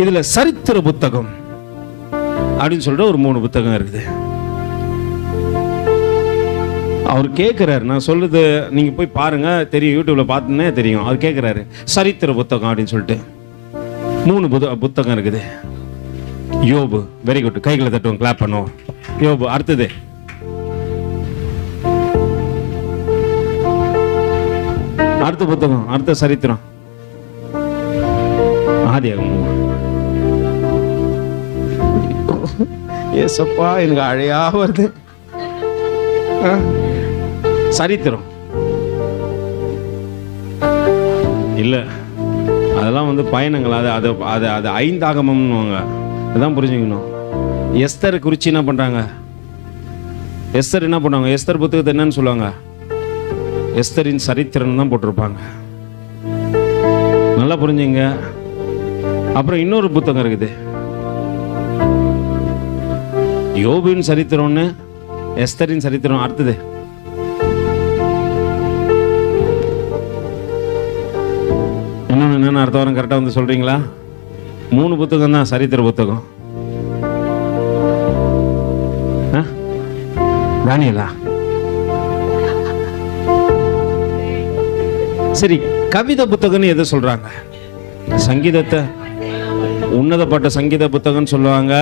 இதுல சரித்திர புத்தகம் அப்படின்னு சொல்ற ஒரு 3 புத்தகம் இருக்குது. அவர் கேட்கிறாரு, நான் சொல்றது நீங்க போய் பாருங்க, தெரியும், யூடியூப்ல பார்த்தீங்கன்னா தெரியும். அவர் கேட்கிறாரு சரித்திர புத்தகம் அப்படின்னு சொல்லிட்டு 3 புத்தகம் இருக்குது. யோபு. Very good. கைகளை தட்டுவோம், கிளாப் பண்ணுவோம். யோபு. அடுத்தது அடுத்த புத்தகம், அடுத்த சரித்திரம் ஆதியாகமம். ஏசப்பா, எனக்கு அழையா வருது. சரித்திரம் இல்ல, அதெல்லாம் பயணங்கள். அது 5 ஆகமம்னுவாங்க. அதான் புரிஞ்சுக்கணும். எஸ்தர் குறிச்சு என்ன பண்றாங்க? எஸ்தர் என்ன பண்ணுவாங்க? எஸ்தர் புத்தகத்தை என்னன்னு சொல்லுவாங்க? எஸ்தரின் சரித்திரம் தான் போட்டிருப்பாங்க. நல்லா புரிஞ்சுங்க. அப்புறம் இன்னொரு புத்தகம் இருக்குது, யோபுவின் சரித்திரம்னு, எஸ்தரின் சரித்திரம். அடுத்தது இன்னொன்னு என்னன்னு அடுத்த வாரம் கரெக்டா வந்து சொல்றீங்களா? 3 புத்தகம் தான் சரித்திர புத்தகம். தானியேலா? சரி, கவிதை புத்தகம்னு எதை சொல்றாங்க? சங்கீதத்தை உன்னதப்பட்ட சங்கீத புத்தகம் சொல்லுவாங்க.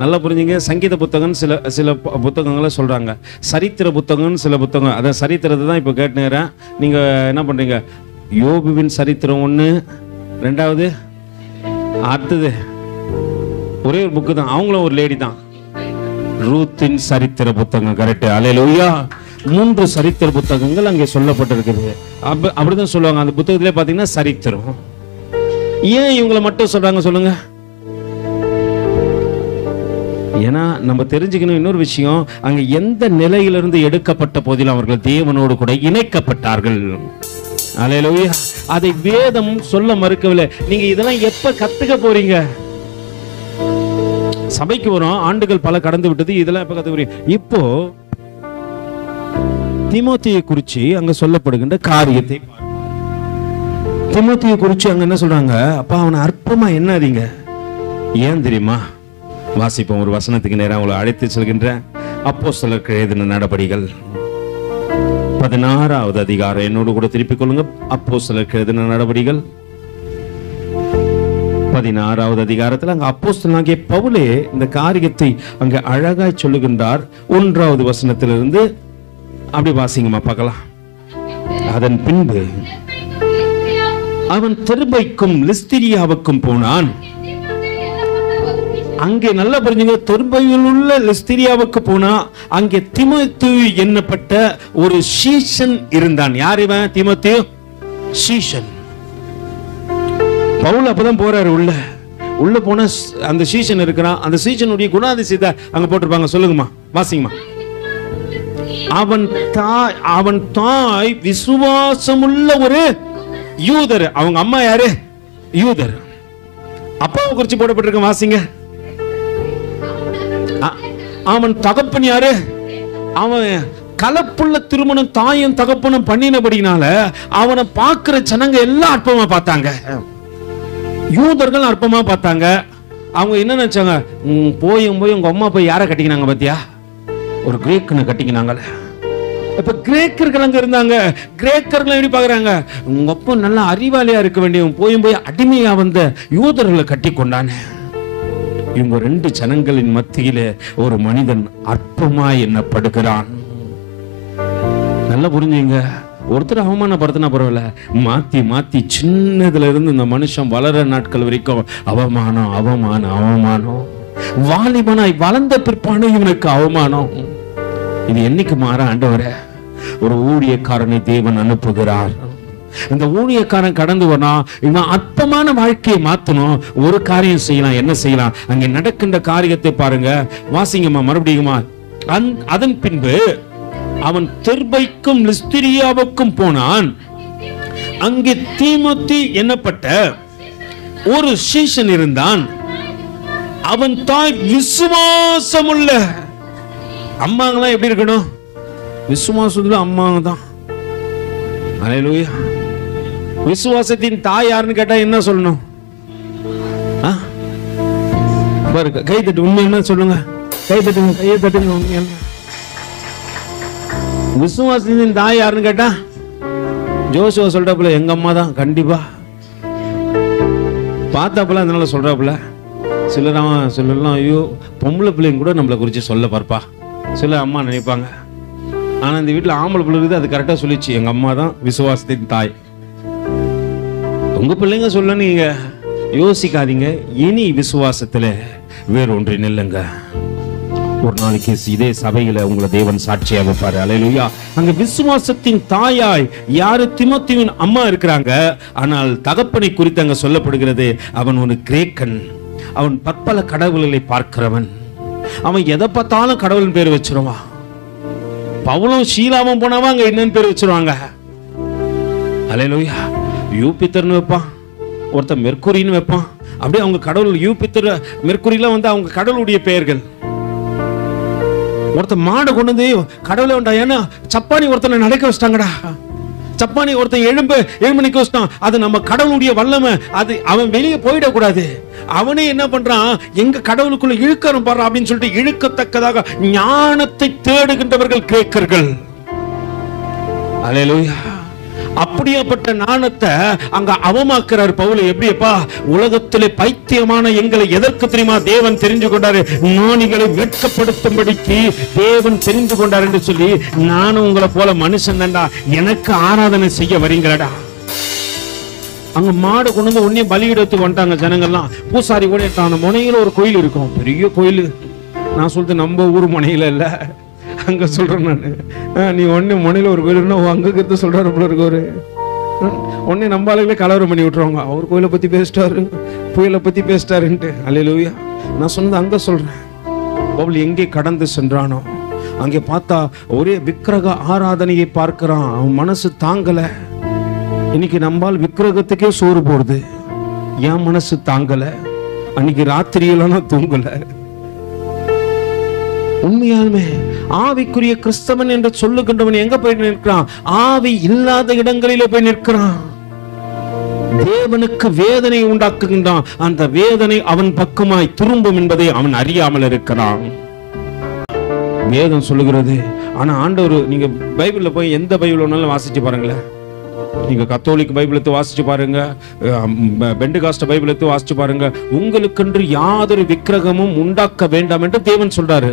நல்லா புரிஞ்சுங்க. சங்கீத புத்தகம் சில புத்தகங்களை சொல்றாங்க. சரித்திர புத்தகம் சில புத்தகம். அதான் சரித்திரத்தை தான் இப்போ கேட்டுக்கிறேன். நீங்க என்ன பண்றீங்க? யோபுவின் சரித்திரம் 1, 2வது, அடுத்தது ஒரே ஒரு புக்கு தான், அவங்களும் ஒரு லேடி தான், ரூத்தின் சரித்திர புத்தகம். கரெக்ட். அல்லேலூயா. 3 சரித்திர புத்தகங்கள் அங்கே சொல்லப்பட்டிருக்கிறது. அப்படிதான் சொல்லுவாங்க. அந்த புத்தகத்திலே பாத்தீங்கன்னா சரித்திரம். ஏன் இவங்களை மட்டும் சொல்றாங்க சொல்லுங்க? ஏன்னா நம்ம தெரிஞ்சுக்கணும் இன்னொரு விஷயம், அங்க எந்த நிலையிலிருந்து எடுக்கப்பட்ட போதிலும் அவர்கள் தேவனோடு கூட இணைக்கப்பட்டார்கள். அல்லேலூயா. அதை வேதம் சொல்ல மறுக்கவில்லை. நீங்க இதெல்லாம் எப்ப கத்துக்க போறீங்க? சபைக்கு வரும், ஆண்டுகள் பல கடந்து விட்டது, இதெல்லாம் எப்ப கத்துக்க போறீங்க? இப்போ தீமோத்தேயை குறித்து அங்க சொல்லப்படுகின்ற காரியத்தை, தீமோத்தேயை குறித்து அங்க என்ன சொல்றாங்க? அப்பா அவனை அற்பமா எண்ணாதீங்க. ஏன் தெரியுமா? வாசிப்போம். ஒரு வசனத்துக்கு நேரம் அவங்களை அழைத்து செல்கின்ற அப்போஸ்தலருக்கு எழுதின நடபடிகள் 16வது அதிகாரம். என்னோடு கூட திருப்பிக் கொள்ளுங்க. அப்போஸ்தலருக்கு எழுதின நடபடிகள் 16வது அதிகாரத்தில் அங்க அப்போஸ்தலனாகிய பவுலே இந்த காரியத்தை அங்க அழகாய் சொல்லுகின்றார். 1வது வசனத்திலிருந்து அப்படி வாசிங்கம்மா பார்க்கலாம். அதன் பின்பு அவன் தெர்பைக்கும் லிஸ்திரியாவுக்கும் போனான். அங்கே நல்லா புரிஞ்சுங்க, தெர்பையில் உள்ள லிஸ்திரியாவுக்கு போனா அங்கே தீமோத்தேயு என்னப்பட்ட ஒரு சீஷன் இருந்தான். யார் இவன்? தீமோத்தேயு சீஷன். பவுல் அப்பதான் போறாரு. உள்ள போன அந்த சீஷன் இருக்கிறான். அந்த சீஷனுடைய குணாதிசயத்தை அங்க போட்டிருப்பாங்க. சொல்லுங்கம்மா, வாசிங்கம்மா. அவன் தாய் விசுவாசமுள்ள ஒரு யூதர். அவங்க அம்மா யாரு? யூதர். அப்பாவை குறிச்சு போடப்பட்டிருக்க, வாசிங்க. அவன் தகப்பன் யாரு? அவன் கலப்புள்ள திருமணம் தாயும் தகப்பனும் பண்ணினபடினால அவனை பார்க்கிற ஜனங்க எல்லாம் அற்பமா பார்த்தாங்க. யூதர்கள் அற்பமா பார்த்தாங்க. அவங்க என்ன நினைச்சாங்க? போய் உங்க அம்மா போய் யாரை கட்டிக்கினாங்க பாத்தியா? ஒரு கிரேக்கனை கட்டிக்கினாங்களே. இப்ப கிரேக்கர்கள் அங்க இருந்தாங்க. கிரேக்கர்கள் எப்படி பாக்குறாங்க? உங்க அப்பா நல்லா அறிவாளியா இருக்க வேண்டியவன் போய் அடிமையா வந்த யூதர்களை கட்டி கொண்டானே. இவங்க 2 ஜனங்களின் மத்தியிலே ஒரு மனிதன் அற்பமா எண்ணப்படுகிறான். நல்லா புரிஞ்சுங்க. ஒருத்தர் அவமானப்படுத்தினா பரவாயில்ல, மாத்தி மாத்தி சின்னதுல இருந்து இந்த மனுஷன் வளர நாட்கள் வரைக்கும் அவமானம் அவமானம் அவமானம். வாலிபனாய் வளர்ந்த பிற்பாடு இவனுக்கு அவமானம். இது என்னைக்கு மாற? ஆண்டவரே, ஒரு ஊழியக்காரனை தேவன் அனுப்புகிறார். இந்த ஊழியக்காரன் கடந்து வரா, இவன் அற்பமான வாழ்க்கையை மாத்தணும். ஒரு காரியம் செய்யலாம். என்ன செய்யலாம்? அங்கே நடக்கின்ற காரியத்தை பாருங்க, வாசிங்கம்மா மறுபடியுமா. அதன் பின்பு அவன் தெர்பைக்கும் லிஸ்திரியாவுக்கும் போனான். அங்கே தீமோத்தேயு என்னப்பட்ட ஒரு சீஷன் இருந்தான். அவன் தாய் விசுவாசமுள்ள. அம்மாங்களாம் எப்படி இருக்கணும்? விசுவாசத்துல அம்மாங்க தான். அல்லேலூயா. விசுவாசத்தின் தாய் யாருன்னு கேட்டா என்ன சொல்லணும்? கை தட்டு. உண்மை என்ன சொல்லுங்க? கை தட்டுங்க, கையை தட்டுங்க. உண்மை விசுவாசத்தின் தாய் யாருன்னு கேட்டா ஜோசுவா சொல்றாப்புல, எங்க அம்மா தான். கண்டிப்பா பார்த்தாப்புல அதனால சொல்றாப்புல. சிலர்லாம் ஐயோ பொம்பளை பிள்ளைங்க கூட நம்மளை குறித்து சொல்ல பார்ப்பா சில அம்மா நினைப்பாங்க. ஆனா இந்த வீட்டுல ஆம்பளை பிள்ளை இருக்குது, அது கரெக்டா சொல்லிச்சு, எங்க அம்மா தான் விசுவாசத்தின் தாய். உங்க பிள்ளைங்க சொல்ல நீங்க யோசிக்காதீங்க. இனி விசுவாசத்துல வேறொன்று நில்லுங்க. ஒரு நாளைக்கு இதே சபையில உங்களை தேவன் சாட்சியா வைப்பாரு. அல்லேலூயா. அங்க விசுவாசத்தின் தாயாய் யாரு? தீமோத்தேயுவின் அம்மா இருக்கிறாங்க. ஆனால் தகப்பனை குறித்து அங்க சொல்லப்படுகிறது, அவன் ஒரு கிரேக்கன். அவன் பற்பல கடவுள்களை பார்க்கிறவன். அவன் எதை பார்த்தாலும் கடவுளின் பேர் வச்சிருவான். பவுலும் ஷீலாவும் போனாவா அங்க என்னன்னு பேர் வச்சிருவாங்க. அல்லேலூயா. யூபித்தர்னு வைப்பான், ஒருத்தர் மெர்க்குரின்னு வைப்பான். அப்படியே அவங்க கடவுள் யூபித்தர் மெர்க்குரிலாம் வந்து அவங்க கடவுளுடைய பெயர்கள். ஒருத்தர் மாடை கொண்டு வந்து கடவுளை உண்டா, ஏன்னா சப்பானி ஒருத்தனை நடக்க வச்சிட்டாங்கடா, சப்பானி ஒருத்தன் எழும்பு நிக்க வச்சிட்டான். அது நம்ம கடவுளுடைய வல்லமை, அது அவன் வெளியே போயிடக்கூடாது. அவனே என்ன பண்றான், எங்க கடவுளுக்குள்ள இழுக்கணும் பாரு அப்படின்னு சொல்லிட்டு இழுக்கத்தக்கதாக ஞானத்தை தேடுகின்றவர்கள் கிரேக்கர்கள். அல்லேலூயா. அப்படியாப்பட்ட ஞானத்தை அங்க அவமாக்குறார் பவுல். எப்படிப்பா, உலகத்திலே பைத்தியமான எங்களை எதற்கு தெரியுமா தேவன் தெரிந்து கொண்டாரு, ஞானிகளை வெட்கப்படுத்தும்படிக்கு தேவன் தெரிந்து கொண்டார் என்று சொல்லி, நானும் உங்களை போல மனுஷன் தான்டா, எனக்கு ஆராதனை செய்ய வரீங்களடா. அங்க மாடு கொண்டு வந்து உடனே பலியிடத்துக்கு வந்துட்டாங்க ஜனங்கள்லாம். பூசாரி கூட அந்த முனையில ஒரு கோயில் இருக்கும், பெரிய கோயில். நான் சொல்றது நம்ம ஊர் முனையில இல்ல, அங்க சொல்றேன் நானு. நீ ஒண்ணு முனையில ஒரு கோயில் அங்க இருக்கிறது சொல்றாரு போல இருக்கு. ஒரு உடனே நம்ம ஆளுகளே கலவரம் பண்ணி விட்டுருவாங்க, அவர் கோயிலை பத்தி பேசிட்டாரு, புயலை பத்தி பேசிட்டாருன்ட்டு. அல்லேலூயா. நான் சொன்னது அங்க சொல்றேன். பவுல் எங்கே கடந்து சென்றானோ அங்கே பார்த்தா ஒரே விக்கிரக ஆராதனையை பார்க்கிறான். அவன் மனசு தாங்கல. இன்னைக்கு நம்மால் விக்கிரகத்துக்கே சோறு போடுது, என் மனசு தாங்கல. அன்னைக்கு ராத்திரியெல்லாம் தூங்கல. உண்மையாலுமே ஆவிக்குரிய கிறிஸ்தவன் என்று சொல்லுகின்றவன் எங்க போய் நிற்கிறான், ஆவி இல்லாத இடங்களிலே போய் நிற்கிறான். தேவனுக்கு வேதனை உண்டாக்குகின்றான், அந்த வேதனை அவன் பக்கமாய் திரும்பும் என்பதை அவன் அறியாமல் இருக்கிறான். வேதம் சொல்லுகிறது. ஆனா ஆண்டவர், நீங்க பைபிள்ல போய் எந்த பைபிள் வேணாலும் வாசிச்சு பாருங்களேன். நீங்க கத்தோலிக் பைபிள் எடுத்து வாசிச்சு பாருங்க, பெண்டகாஸ்ட் பைபிள் எடுத்து வாசிச்சு பாருங்க. உங்களுக்கென்று யாதொரு விக்கிரகமும் உண்டாக்க வேண்டாம் என்று தேவன் சொல்றாரு.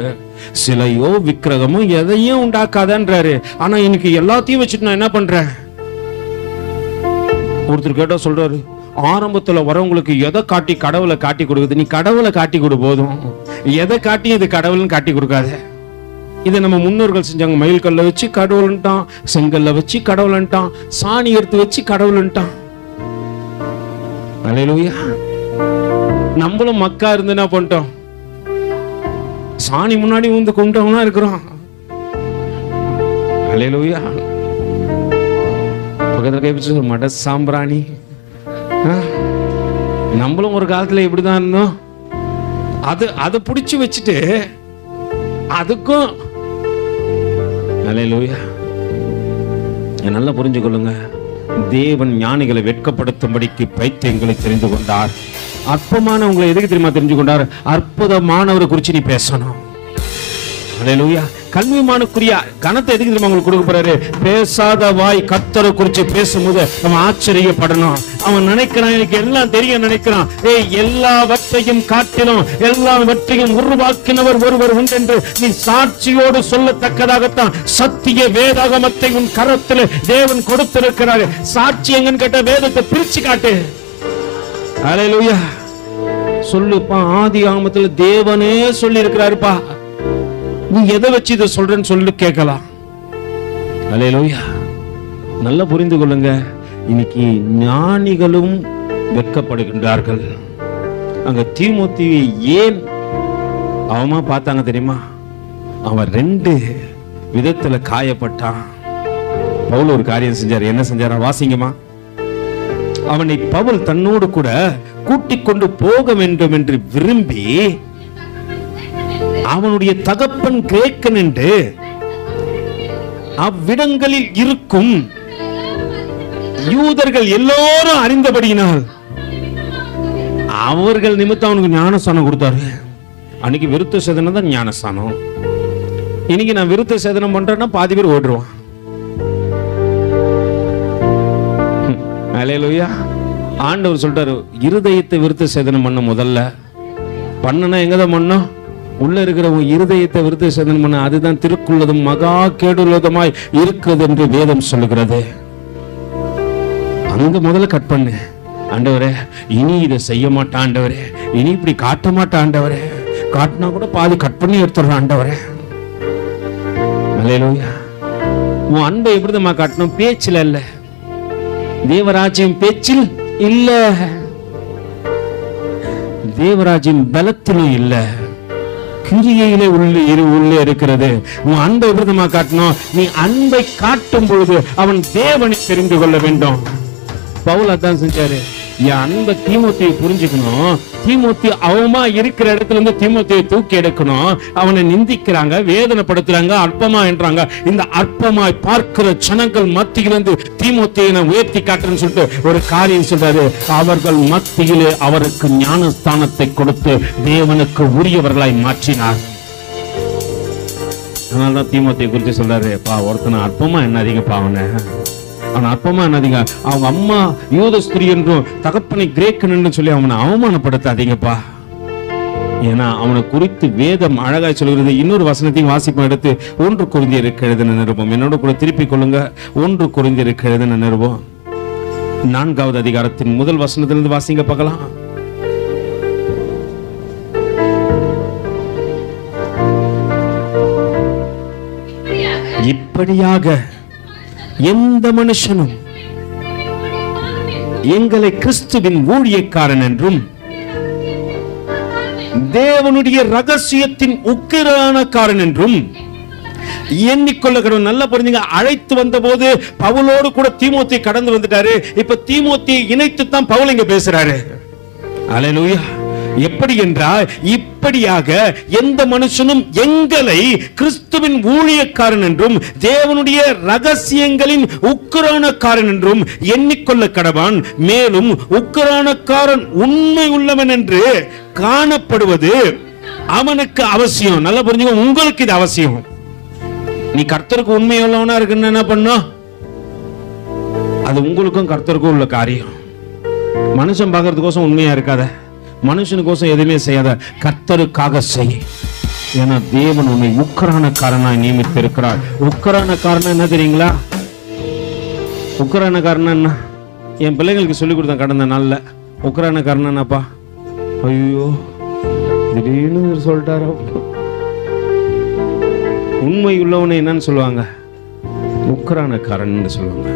சிலையோ விக்கிரகமோ எதையும் உண்டாக்காதன்றாரு. ஆனா இன்னைக்கு எல்லாத்தையும் வச்சுட்டு நான் என்ன பண்றேன்? ஒருத்தர் கேட்டா சொல்றாரு, ஆரம்பத்துல வரவங்களுக்கு எதை காட்டி கடவுளை காட்டி கொடுக்குது, நீ கடவுளை காட்டி கொடு போதும், எதை காட்டி இது கடவுள்னு காட்டி கொடுக்காத. இதை நம்ம முன்னோர்கள் செஞ்சாங்க. மயில் கல்ல வச்சு கடவுள்ட்டான், செங்கல்ல வச்சு கடவுள்ட்டான், சாணி எடுத்து வச்சு கடவுள்ட்டான். அல்லேலூயா. நம்மளும் மக்கா இருந்து என்ன பண்ணிட்டோம், சாணி முன்னாடி வந்து கொண்டவனா இருக்கிறோம். அல்லேலூயா. பக்கத்துல கைப்பிடிச்சு மட சாம்பிராணி. நம்மளும் ஒரு காலத்துல இப்படிதான் இருந்தோம். அதை பிடிச்சு வச்சுட்டு அதுக்கும் அல்லேலூயா. நல்லா புரிஞ்சு கொள்ளுங்க. தேவன் ஞானிகளை வெட்கப்படுத்தும்படிக்கு பைத்தியங்களை தெரிந்து கொண்டார். அற்பமான உங்களை எதுக்கு தெரியுமா தெரிஞ்சு கொண்டார்? அற்புதமானவரை குறிச்சு நீ பேசணும். அல்லேலூயா. கல்விமானுக்குரிய கனத்தை எதுக்கு தெரியுமா உங்களுக்கு கொடுக்க போறாரு? பேசாத வாய் கர்த்தரை குறிச்சு பேசும்போது அவன் ஆச்சரியப்படணும். அவன் நினைக்கிறான், எனக்கு எல்லாம் தெரிய நினைக்கிறான். எல்லாவற்றையும் காட்டிலும் எல்லாவற்றையும் உருவாக்கினவர் ஒருவர் உண்டென்று நீ சாட்சியோடு சொல்லத்தக்கதாகத்தான் சத்திய வேதாகமத்தை உன் கரத்தில் தேவன் கொடுத்திருக்கிறார். சாட்சி எங்கன்னு கேட்ட வேதத்தை பிரிச்சு காட்டு. அல்லேலூயா. சொல்லுப்பா, ஆதி ஆகமத்துல தேவனே சொல்லி இருக்கிறாருப்பா, நீ எதை வச்சு இதை சொல்றேன்னு சொல்லி கேட்கலாம். அல்லேலூயா. நல்லா புரிந்து கொள்ளுங்க. இன்னைக்கு ஞானிகளும் வெட்கப்படுகின்றார்கள். அங்க தீமோத்தேயுவை ஏன் அவமா பார்த்தாங்க தெரியுமா? அவன் 2 விதத்துல காயப்பட்டான். பவுல் ஒரு காரியம் செஞ்சார். என்ன செஞ்சாரா? வாசிங்கம்மா. அவனை பவுல் தன்னோடு கூட கூட்டிக் கொண்டு போக வேண்டும் என்று விரும்பி, அவனுடைய தகப்பன் கிரேக்கன் என்று அவ்விடங்களில் இருக்கும் யூதர்கள் எல்லோரும் அறிந்தபடியினால் அவர்கள் நிமித்தம் அவனுக்கு ஞானஸ்தானம் கொடுத்தாரு. அன்னைக்கு விருத்த சேதனம் தான் ஞானஸ்தானம். இன்னைக்கு நான் விருத்த சேதனம் பண்றேன்னா பாதி பேர் ஓடுவான். அல்லேலூயா. ஆண்டவர் சொல்றாரு, இருதயத்தை விருத்த சேதனம் பண்ண முதல்ல பண்ணனா எங்கதான் பண்ணோம்? உள்ள இருக்கிற உன் இருதயத்தை விருத்த சேதனம் பண்ண. அதுதான் திருக்குள்ளதும் மகா கேடுள்ளதுமாய் இருக்குது என்று வேதம் சொல்லுகிறது. அங்க முதல்ல கட் பண்ணு. ஆண்டவரே, இனி இதை செய்ய மாட்டான் ஆண்டவரே, இனி இப்படி காட்ட மாட்டான் ஆண்டவரே, காட்டினா கூட பாதி கட் பண்ணி எடுத்துடுறான் ஆண்டவரே. அல்லேலூயா. உன் அன்பை எப்படிதமா காட்டணும்? பேச்சில் இல்ல. தேவராஜ்யம் பேச்சில் இல்ல, தேவராஜ்யம் பலத்திலும் இல்ல. கிரியையிலே உள்ளே இருக்கிறது. உன் அன்பை விருதமா காட்டணும். நீ அன்பை காட்டும் பொழுது அவன் தேவனை தெரிந்து கொள்ள வேண்டும். பவுல் அதான் செஞ்சாரு. என் அன்பை தீமோத்தேயை புரிஞ்சுக்கணும். தீமோத்தேயு அவமா இருக்கிற இடத்துல இருந்து தீமோத்தேயை தூக்கி எடுக்கணும். அவனை நிந்திக்கிறாங்க, வேதனைப்படுத்துறாங்க, அற்பமா என்றாங்க. இந்த அற்பமாய் பார்க்கிற ஜனங்கள் மத்தியிலிருந்து தீமோத்தேயை உயர்த்தி காட்டுறேன்னு சொல்லிட்டு ஒரு காரியம் சொல்றாரு. அவர்கள் மத்தியிலே அவருக்கு ஞானஸ்தானத்தை கொடுத்து தேவனுக்கு உரியவர்களாய் மாற்றினார். அதனாலதான் தீமோத்தேயை குறித்து சொல்றாரு, பா ஒருத்தனை அற்பமா என்னாதீங்கப்பா, அவன் அற்பமா என்னாதீங்க. அவங்க அம்மா யூத ஸ்திரீ என்றும் தகப்பனை கிரேக்கன் என்று சொல்லி அவனை அவமானப்படுத்தாதீங்கப்பா. ஏன்னா அவனை குறித்து வேதம் அழகாய் சொல்கிறது. இன்னொரு வசனத்தையும் வாசிப்போம். எடுத்து 1 கொரிந்தியருக்கு எழுதின நிருபம் என்னோட கூட திருப்பிக் கொள்ளுங்க. 1 கொரிந்தியருக்கு எழுதின நிருபம் 4வது அதிகாரத்தின் முதல் வசனத்திலிருந்து வாசிங்க பார்க்கலாம். இப்படியாக எந்த மனுஷனும் எங்களை கிறிஸ்துவின் ஊழியக்காரன் என்றும் தேவனுடைய ரகசியத்தின் உக்கிரானக்காரன் என்றும் எண்ணிக்கொள்ள கடவுள். நல்லா புரிஞ்சுங்க. அழைத்து வந்த போது பவுலோடு கூட தீமோத்தேயு கடந்து வந்துட்டாரு. இப்ப தீமோத்தேயை இணைத்து தான் பவுல் இங்க பேசுறாரு. அல்லேலூயா. எப்படி என்றால், இப்படியாக எந்த மனுஷனும் எங்களை கிறிஸ்துவின் ஊழியக்காரன் என்றும் தேவனுடைய ரகசியங்களின் உக்கிரானக்காரன் என்றும் எண்ணிக்கொள்ள கடவான். மேலும் உக்கிரானக்காரன் உண்மை உள்ளவன் என்று காணப்படுவது அவனுக்கு அவசியம். நல்லா புரிஞ்சுங்க, உங்களுக்கு இது அவசியம். நீ கர்த்தருக்கு உண்மை உள்ளவனா இருக்குன்னு என்ன பண்ணா, அது உங்களுக்கும் கர்த்தருக்கும் உள்ள காரியம். மனுஷன் பார்க்கறதுக்கோசம் உண்மையா இருக்காத, மனுஷனுக்கோசம் எதுவுமே செய்யாத, கர்த்தருக்காக செய். ஏன்னா தேவன் உன்னை உக்கிரானக்காரனாய் நியமித்து இருக்கிறார். உக்கிரானக்காரன் என்ன தெரியுங்களா? உக்கிரானக்காரன் என்ன? என் பிள்ளைங்களுக்கு சொல்லிக் கொடுத்தேன் கடந்த நாள்ல. உக்கிரானக்காரன் என்னப்பா? ஐயோ திடீர்னு சொல்லிட்டாரோ. உண்மை உள்ளவனை என்னன்னு சொல்லுவாங்க? உக்கிரானக்காரன் சொல்லுவாங்க.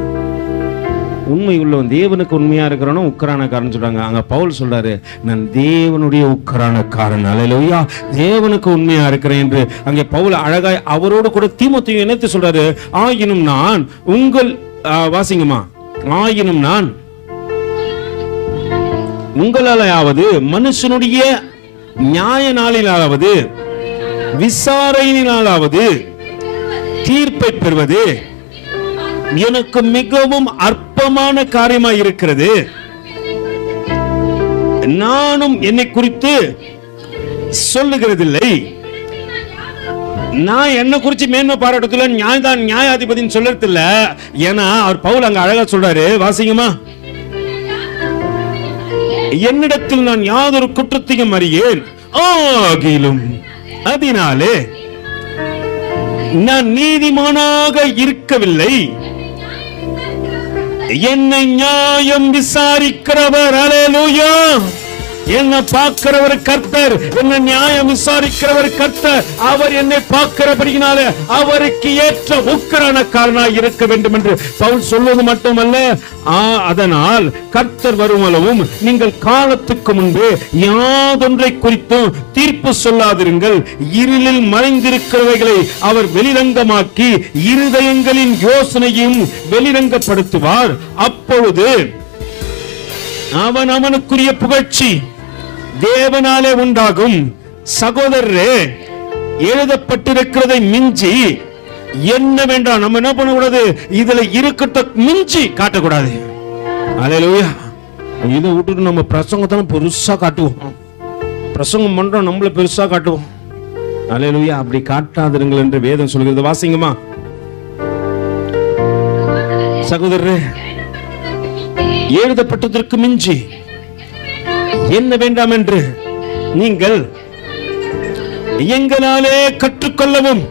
உண்மை உள்ளவன், தேவனுக்கு உண்மையா இருக்கிறவனும் உக்கிரானக்காரன் சொல்றாங்க. அங்க பவுல் சொல்றாரு, நான் தேவனுடைய உக்கிரானக்காரன். அல்லேலூயா. தேவனுக்கு உண்மையா இருக்கிறேன் என்று அங்கே பவுல் அழகாய் அவரோடு கூட தீமோத்தேயுவை இணைத்து சொல்றாரு. ஆயினும் நான் உங்கள் வாசிங்கம்மா, ஆயினும் நான் உங்களாலாவது மனுஷனுடைய நியாய நாளிலாவது விசாரணையினாலாவது தீர்ப்பை பெறுவது எனக்கு மிகவும் அற்பமான காரியமாய் இருக்கிறது. நானும் என்னை குறித்து சொல்லுகிறதில்லை. நான் என்ன குறிச்சு மேன்மை பாராட்டத்துல நியாயாதிபதினு சொல்றது இல்ல. ஏன்னா அவர் பவுல் அங்க அழகா சொல்றாரு. வாசிங்கம்மா. என்னிடத்தில் நான் யாதொரு குற்றத்தையும் அறியேன், ஆகிலும் அதனாலே நான் நீதிமானாக இருக்கவில்லை. என்னை நியாயம் விசாரிக்கிறவர், அல்லேலூயா, என்ன பார்க்கிறவர் கர்த்தர், என்ன நியாயம் விசாரிக்கிறவர் கர்த்தர். அவர் என்னை பார்க்கிறபடியினாலே அவருக்கு ஏற்ற உக்கிரானக்காரனாய் இருக்க வேண்டும் என்று பவுல் சொல்வது மட்டுமல்ல, அதனால் கர்த்தர் வருமளவும் நீங்கள் காலத்துக்கு முன்பே யாதொன்றை குறித்தும் தீர்ப்பு சொல்லாதிருங்கள். இருளில் மறைந்திருக்கிறவைகளை அவர் வெளிரங்கமாக்கி இருதயங்களின் யோசனையும் வெளிரங்கப்படுத்துவார். அப்பொழுது அவன் அவனுக்குரிய புகழ்ச்சி தேவனாலே உண்டாகும். சகோதரரே, எழுதப்பட்டிருக்கிறதை மிஞ்சி என்ன வேண்டாம். நம்ம என்ன பண்ணக்கூடாது? இதுல இருக்கட்ட மிஞ்சி காட்டக்கூடாது. அல்லேலூயா. இதை விட்டுட்டு நம்ம பிரசங்கத்தை பெருசா காட்டுவோம். பிரசங்கம் பண்றோம், நம்மள பெருசா காட்டுவோம். அல்லேலூயா. அப்படி காட்டாதிருங்கள் என்று வேதம் சொல்கிறது. வாசிங்கம்மா. சகோதரரே, எழுதப்பட்டதற்கு மிஞ்சி என்ன வேண்டாம் என்று நீங்கள் எங்களாலே கற்றுக்கொள்ளவும்,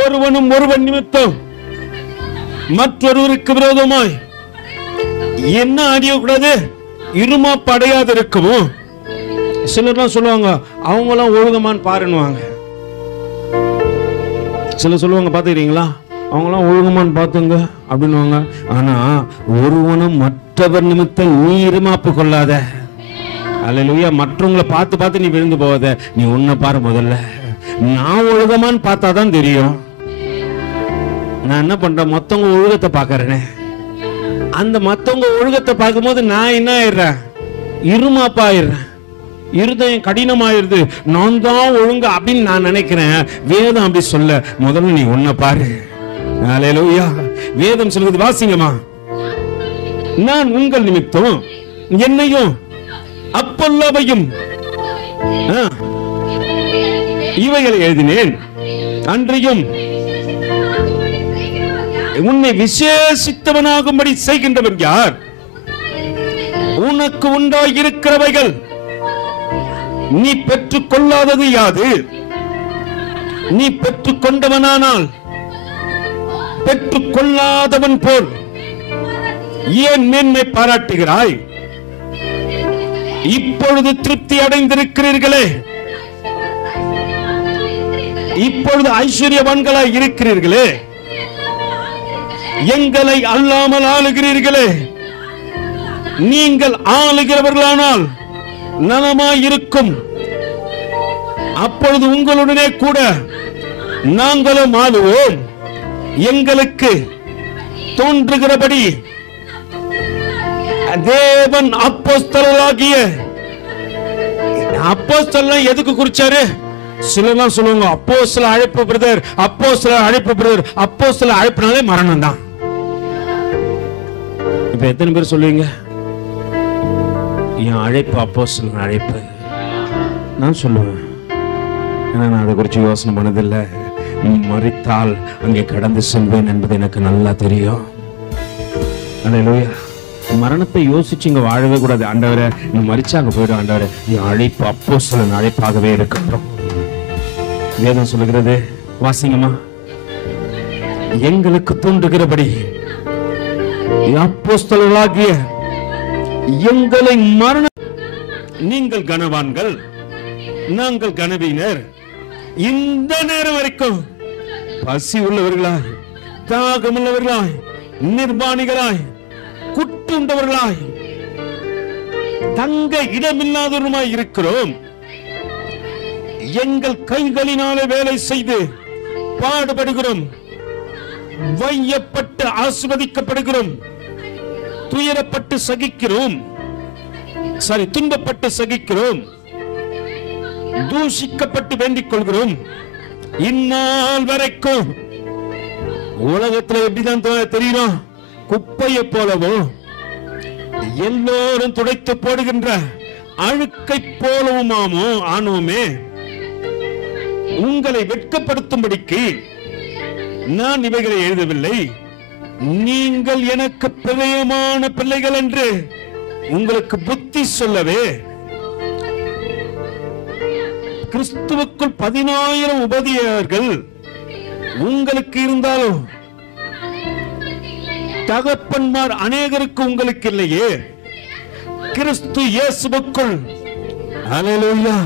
ஒருவனும் ஒருவன் நிமித்தம் மற்றொருவருக்கு விரோதமாய் என்ன அடியக்கூடாது, இருமாப்பு அடையாது இருக்கவும். சிலர்லாம் சொல்லுவாங்க, அவங்களாம் ஒழுங்கமான்னு பாருன்னுவாங்க. சிலர் சொல்லுவாங்க, பாத்துக்கிறீங்களா, அவங்களாம் ஒழுங்கமான்னு பார்த்துங்க அப்படின்னுவாங்க. ஆனா ஒருவனும் மற்றவர் நிமித்தம் நீ இருமாப்பு கொள்ளாத. அல்லேலூயா. மற்றவங்களை பார்த்து பார்த்து நீ விழுந்து போகாத, நீ உன்னை பாரு முதல்ல. நான் ஒழுகமான்னு பார்த்தாதான் தெரியும். நான் என்ன பண்றேன், மத்தவங்க ஒழுகத்தை பார்க்கறேனே, அந்த மத்தவங்க ஒழுகத்தை பார்க்கும்போது நான் என்ன ஆயிடுறேன், இருமாப்பா ஆயிடுறேன், இருதயம் கடினமாயிருது. நான் தான் ஒழுங்க அப்படின்னு நான் நினைக்கிறேன். வேதம் அப்படி சொல்ல, முதல்ல நீ உன்னை பாரு. அல்லேலூயா. வேதம் சொல்லுது, வாசிங்கம்மா. நான் உங்கள் நிமித்தம் என்னையும் அப்பல்லோவையும் இவைகளை எழுதினேன், அன்றையும் உன்னை விசேஷித்தவனாகும்படி செய்கின்றவன் யார்? உனக்கு உண்டாயிருக்கிறவைகள் நீ பெற்றுக் கொள்ளாதது யாது? நீ பெற்றுக் கொண்டவனானால் பெற்றுக் கொள்ளாதவன் போல் ஏன் மேன்மை பாராட்டுகிறாய்? இப்பொழுது திருப்தி அடைந்திருக்கிறீர்களே, இப்பொழுது ஐஸ்வர்யவான்களாய் இருக்கிறீர்களே, எங்களை அல்லாமல் ஆளுகிறீர்களே. நீங்கள் ஆளுகிறவர்களானால் நலமாயிருக்கும். அப்பொழுது உங்களுடனே கூட நாங்களும் ஆளுவோம். எங்களுக்கு தோன்றுகிறபடி தேவன் அப்போஸ்தலராகிய, அப்போஸ்தலன் எதுக்கு குறிச்சாரு? சிலர்லாம் சொல்லுவாங்க, அப்போஸ்தல அழைப்பு பிரதர், அப்போஸ்தல அழைப்பு பிரதர். அப்போஸ்தல அழைப்புனாலே மரணம் தான். இப்ப எத்தனை பேர் சொல்லுவீங்க, என் அழைப்பு அப்போஸ்தலன் அழைப்பு? நான் சொல்லுவேன், ஏன்னா நான் அதை குறித்து யோசனை பண்ணதில்லை. மரித்தால் அங்கே கடந்து செல்வேன் என்பது எனக்கு நல்லா தெரியும். அல்லேலூயா. மரணத்தை யோசிச்சு இங்க வாழவே கூடாது. ஆண்டவரே, நீ மரிச்சா அங்க போயிடும். ஆண்டவரே, என் அழைப்பு அப்போஸ்தலன் அழைப்பாகவே இருக்கட்டும். வேதம் சொல்லுகிறது, வாசிங்கம்மா. எங்களுக்கு தோன்றுகிறபடி அப்போஸ்தலர்களாகிய எங்களை மரண, நீங்கள் கனவான்கள், நாங்கள் கனவீனர். இந்த நேரம் வரைக்கும் பசி உள்ளவர்களாய், தாகம் உள்ளவர்களாய், நிர்வாணிகளாய், குட்டுண்டவர்களாய், தங்க இடமில்லாதவருமாய் இருக்கிறோம். எங்கள் கைகளினாலே வேலை செய்து பாடுபடுகிறோம், வையப்பட்டு ஆசீர்வதிக்கப்படுகிறோம், துயரப்பட்டு சகிக்கிறோம், துன்பப்பட்டு சகிக்கிறோம், தூஷிக்கப்பட்டு வேண்டிக் கொள்கிறோம். இந்நாள் வரைக்கும் உலகத்துல எப்படிதான் தெரியும், குப்பையை போலவும் எல்லோரும் துடைத்து போடுகின்ற அழுக்கை போலவுமாமோ ஆனோமே. உங்களை வெட்கப்படுத்தும்படிக்கு நான் இவைகளை எழுதவில்லை, நீங்கள் எனக்கு பிரியமான பிள்ளைகள் என்று உங்களுக்கு புத்தி சொல்லவே. கிறிஸ்துவுக்குள் 10,000 உபதேசகர்கள் உங்களுக்கு இருந்தாலும் தகப்பன்மார் அநேகருக்கு உங்களுக்கு இல்லையே. கிறிஸ்து இயேசுவுக்குள், அல்லேலூயா.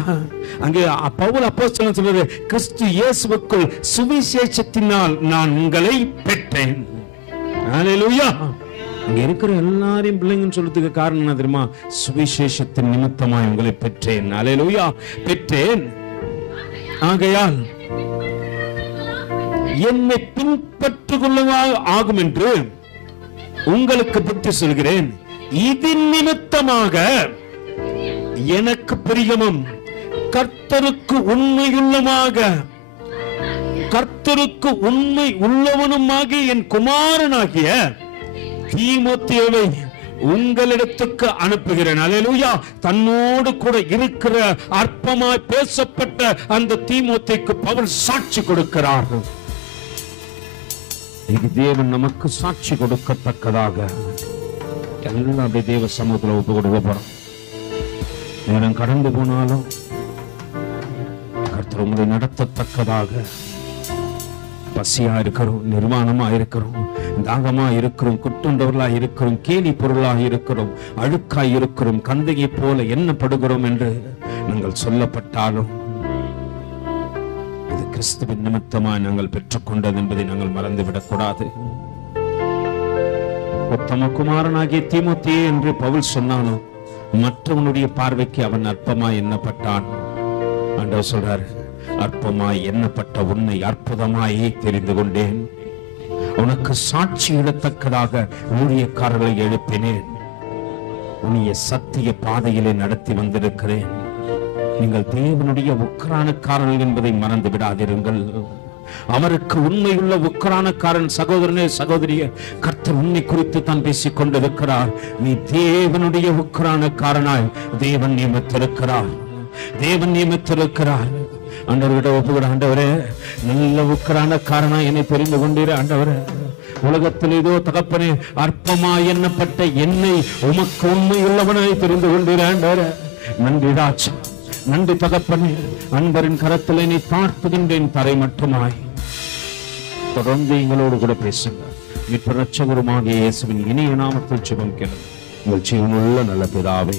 அங்கே பவுல் அப்போஸ்தலன் சொல்றாரு, கிறிஸ்து இயேசுவுக்குள் சுவிசேஷத்தினால் நான் உங்களை பெற்றேன். அல்லேலூயா. அங்க இருக்கிற எல்லாரையும் பிள்ளைங்கன்னு சொல்றதுக்கு காரணம் என்ன தெரியுமா? சுவிசேஷத்தின் நிமித்தமாய் உங்களை பெற்றேன். அல்லேலூயா, பெற்றேன். ஆகையால் என்னை பின்பற்றிக் கொள்ளவா ஆகும் என்று உங்களுக்கு புத்தி சொல்கிறேன். இதன் நிமித்தமாக எனக்கு பிரியமும் கர்த்தருக்கு உண்மையுள்ளமாக, கர்த்தருக்கு உண்மை உள்ளவனுமாகிய என் குமாரனாகிய தீமோத்தேயுவை உங்களிடத்துக்கு அனுப்புகிறேன். அல்லேலூயா. தன்னோடு கூட இருக்கிற அற்பமாய் பேசப்பட்ட அந்த தீமோத்தேயுக்கு பவுல் சாட்சி கொடுக்கிறார். தேவன் நமக்கு சாட்சி கொடுக்கத்தக்கதாக எல்லாம் அப்படியே தேவ சமூகத்தில் ஒப்பு கொடுக்க போறோம். நேரம் கடந்து போனாலும் கர்த்தர் உங்களை நடத்தத்தக்கதாக, பசியா இருக்கிறோம், நிர்வாணமா இருக்கிறோம், தாகமா இருக்கிறோம், குட்டுண்டவர்களா இருக்கிறோம், கேலி பொருளா இருக்கிறோம், அழுக்காய் இருக்கிறோம், கந்தையை போல எண்ணப்படுகிறோம் என்று நாங்கள் சொல்லப்பட்டாலும் இது கிறிஸ்துவின் நிமித்தமாய் நாங்கள் பெற்றுக்கொண்டது என்பதை நாங்கள் மறந்துவிடக் கூடாது. உத்தம குமாரனாகிய தீமோத்தேயு என்று பவுல் சொன்னாலும் மற்றவனுடைய பார்வைக்கு அவன் அற்பமாய் எண்ணப்பட்டான். ஆண்டவர் சொல்றார், அற்பமாய் எண்ணப்பட்ட உன்னை அற்புதமாயே தெரிந்து கொண்டேன். உனக்கு சாட்சி இடத்தக்கதாக ஊழியக்காரர்களை எழுப்பினேன். உன்னைய சத்திய பாதையிலே நடத்தி வந்திருக்கிறேன். நீங்கள் தேவனுடைய உக்கிரானக்காரர்கள் என்பதை மறந்து விடாதிருங்கள். அவருக்கு உண்மையுள்ள உக்கிரானக்காரன். சகோதரனே, சகோதரிய, கர்த்தர் உன்னை குறித்து தான் பேசிக் கொண்டிருக்கிறார். நீ தேவனுடைய உக்கிரானக்காரனாய் தேவன் நியமித்திருக்கிறார். தேவன் நியமித்திருக்கிறார். ஆண்டவர்கிட்ட ஒப்புவிட, ஆண்டவரே, நல்ல உக்கிரானக்காரனா என்னை தெரிந்து கொண்டீர. ஆண்டவரே, உலகத்தில் ஏதோ தகப்பனே அற்பமாய் எண்ணப்பட்ட என்னை உமக்கு உண்மையுள்ளவனாய் தெரிந்து கொண்டீர. ஆண்டவரே, நன்றி ராஜா, நன்றி தகப்பனே. அன்பரின் கரத்தில் என்னை தாழ்த்துகின்றேன் தரை மட்டுமாய். தொடர்ந்து எங்களோடு கூட பேசுங்க. மீட்பர் இரட்சகருமாகிய இயேசுவின் இனிய நாமத்தில் ஜெபம் கேளுங்கள். உங்கள் ஜீவனுள்ள நல்ல பிதாவே.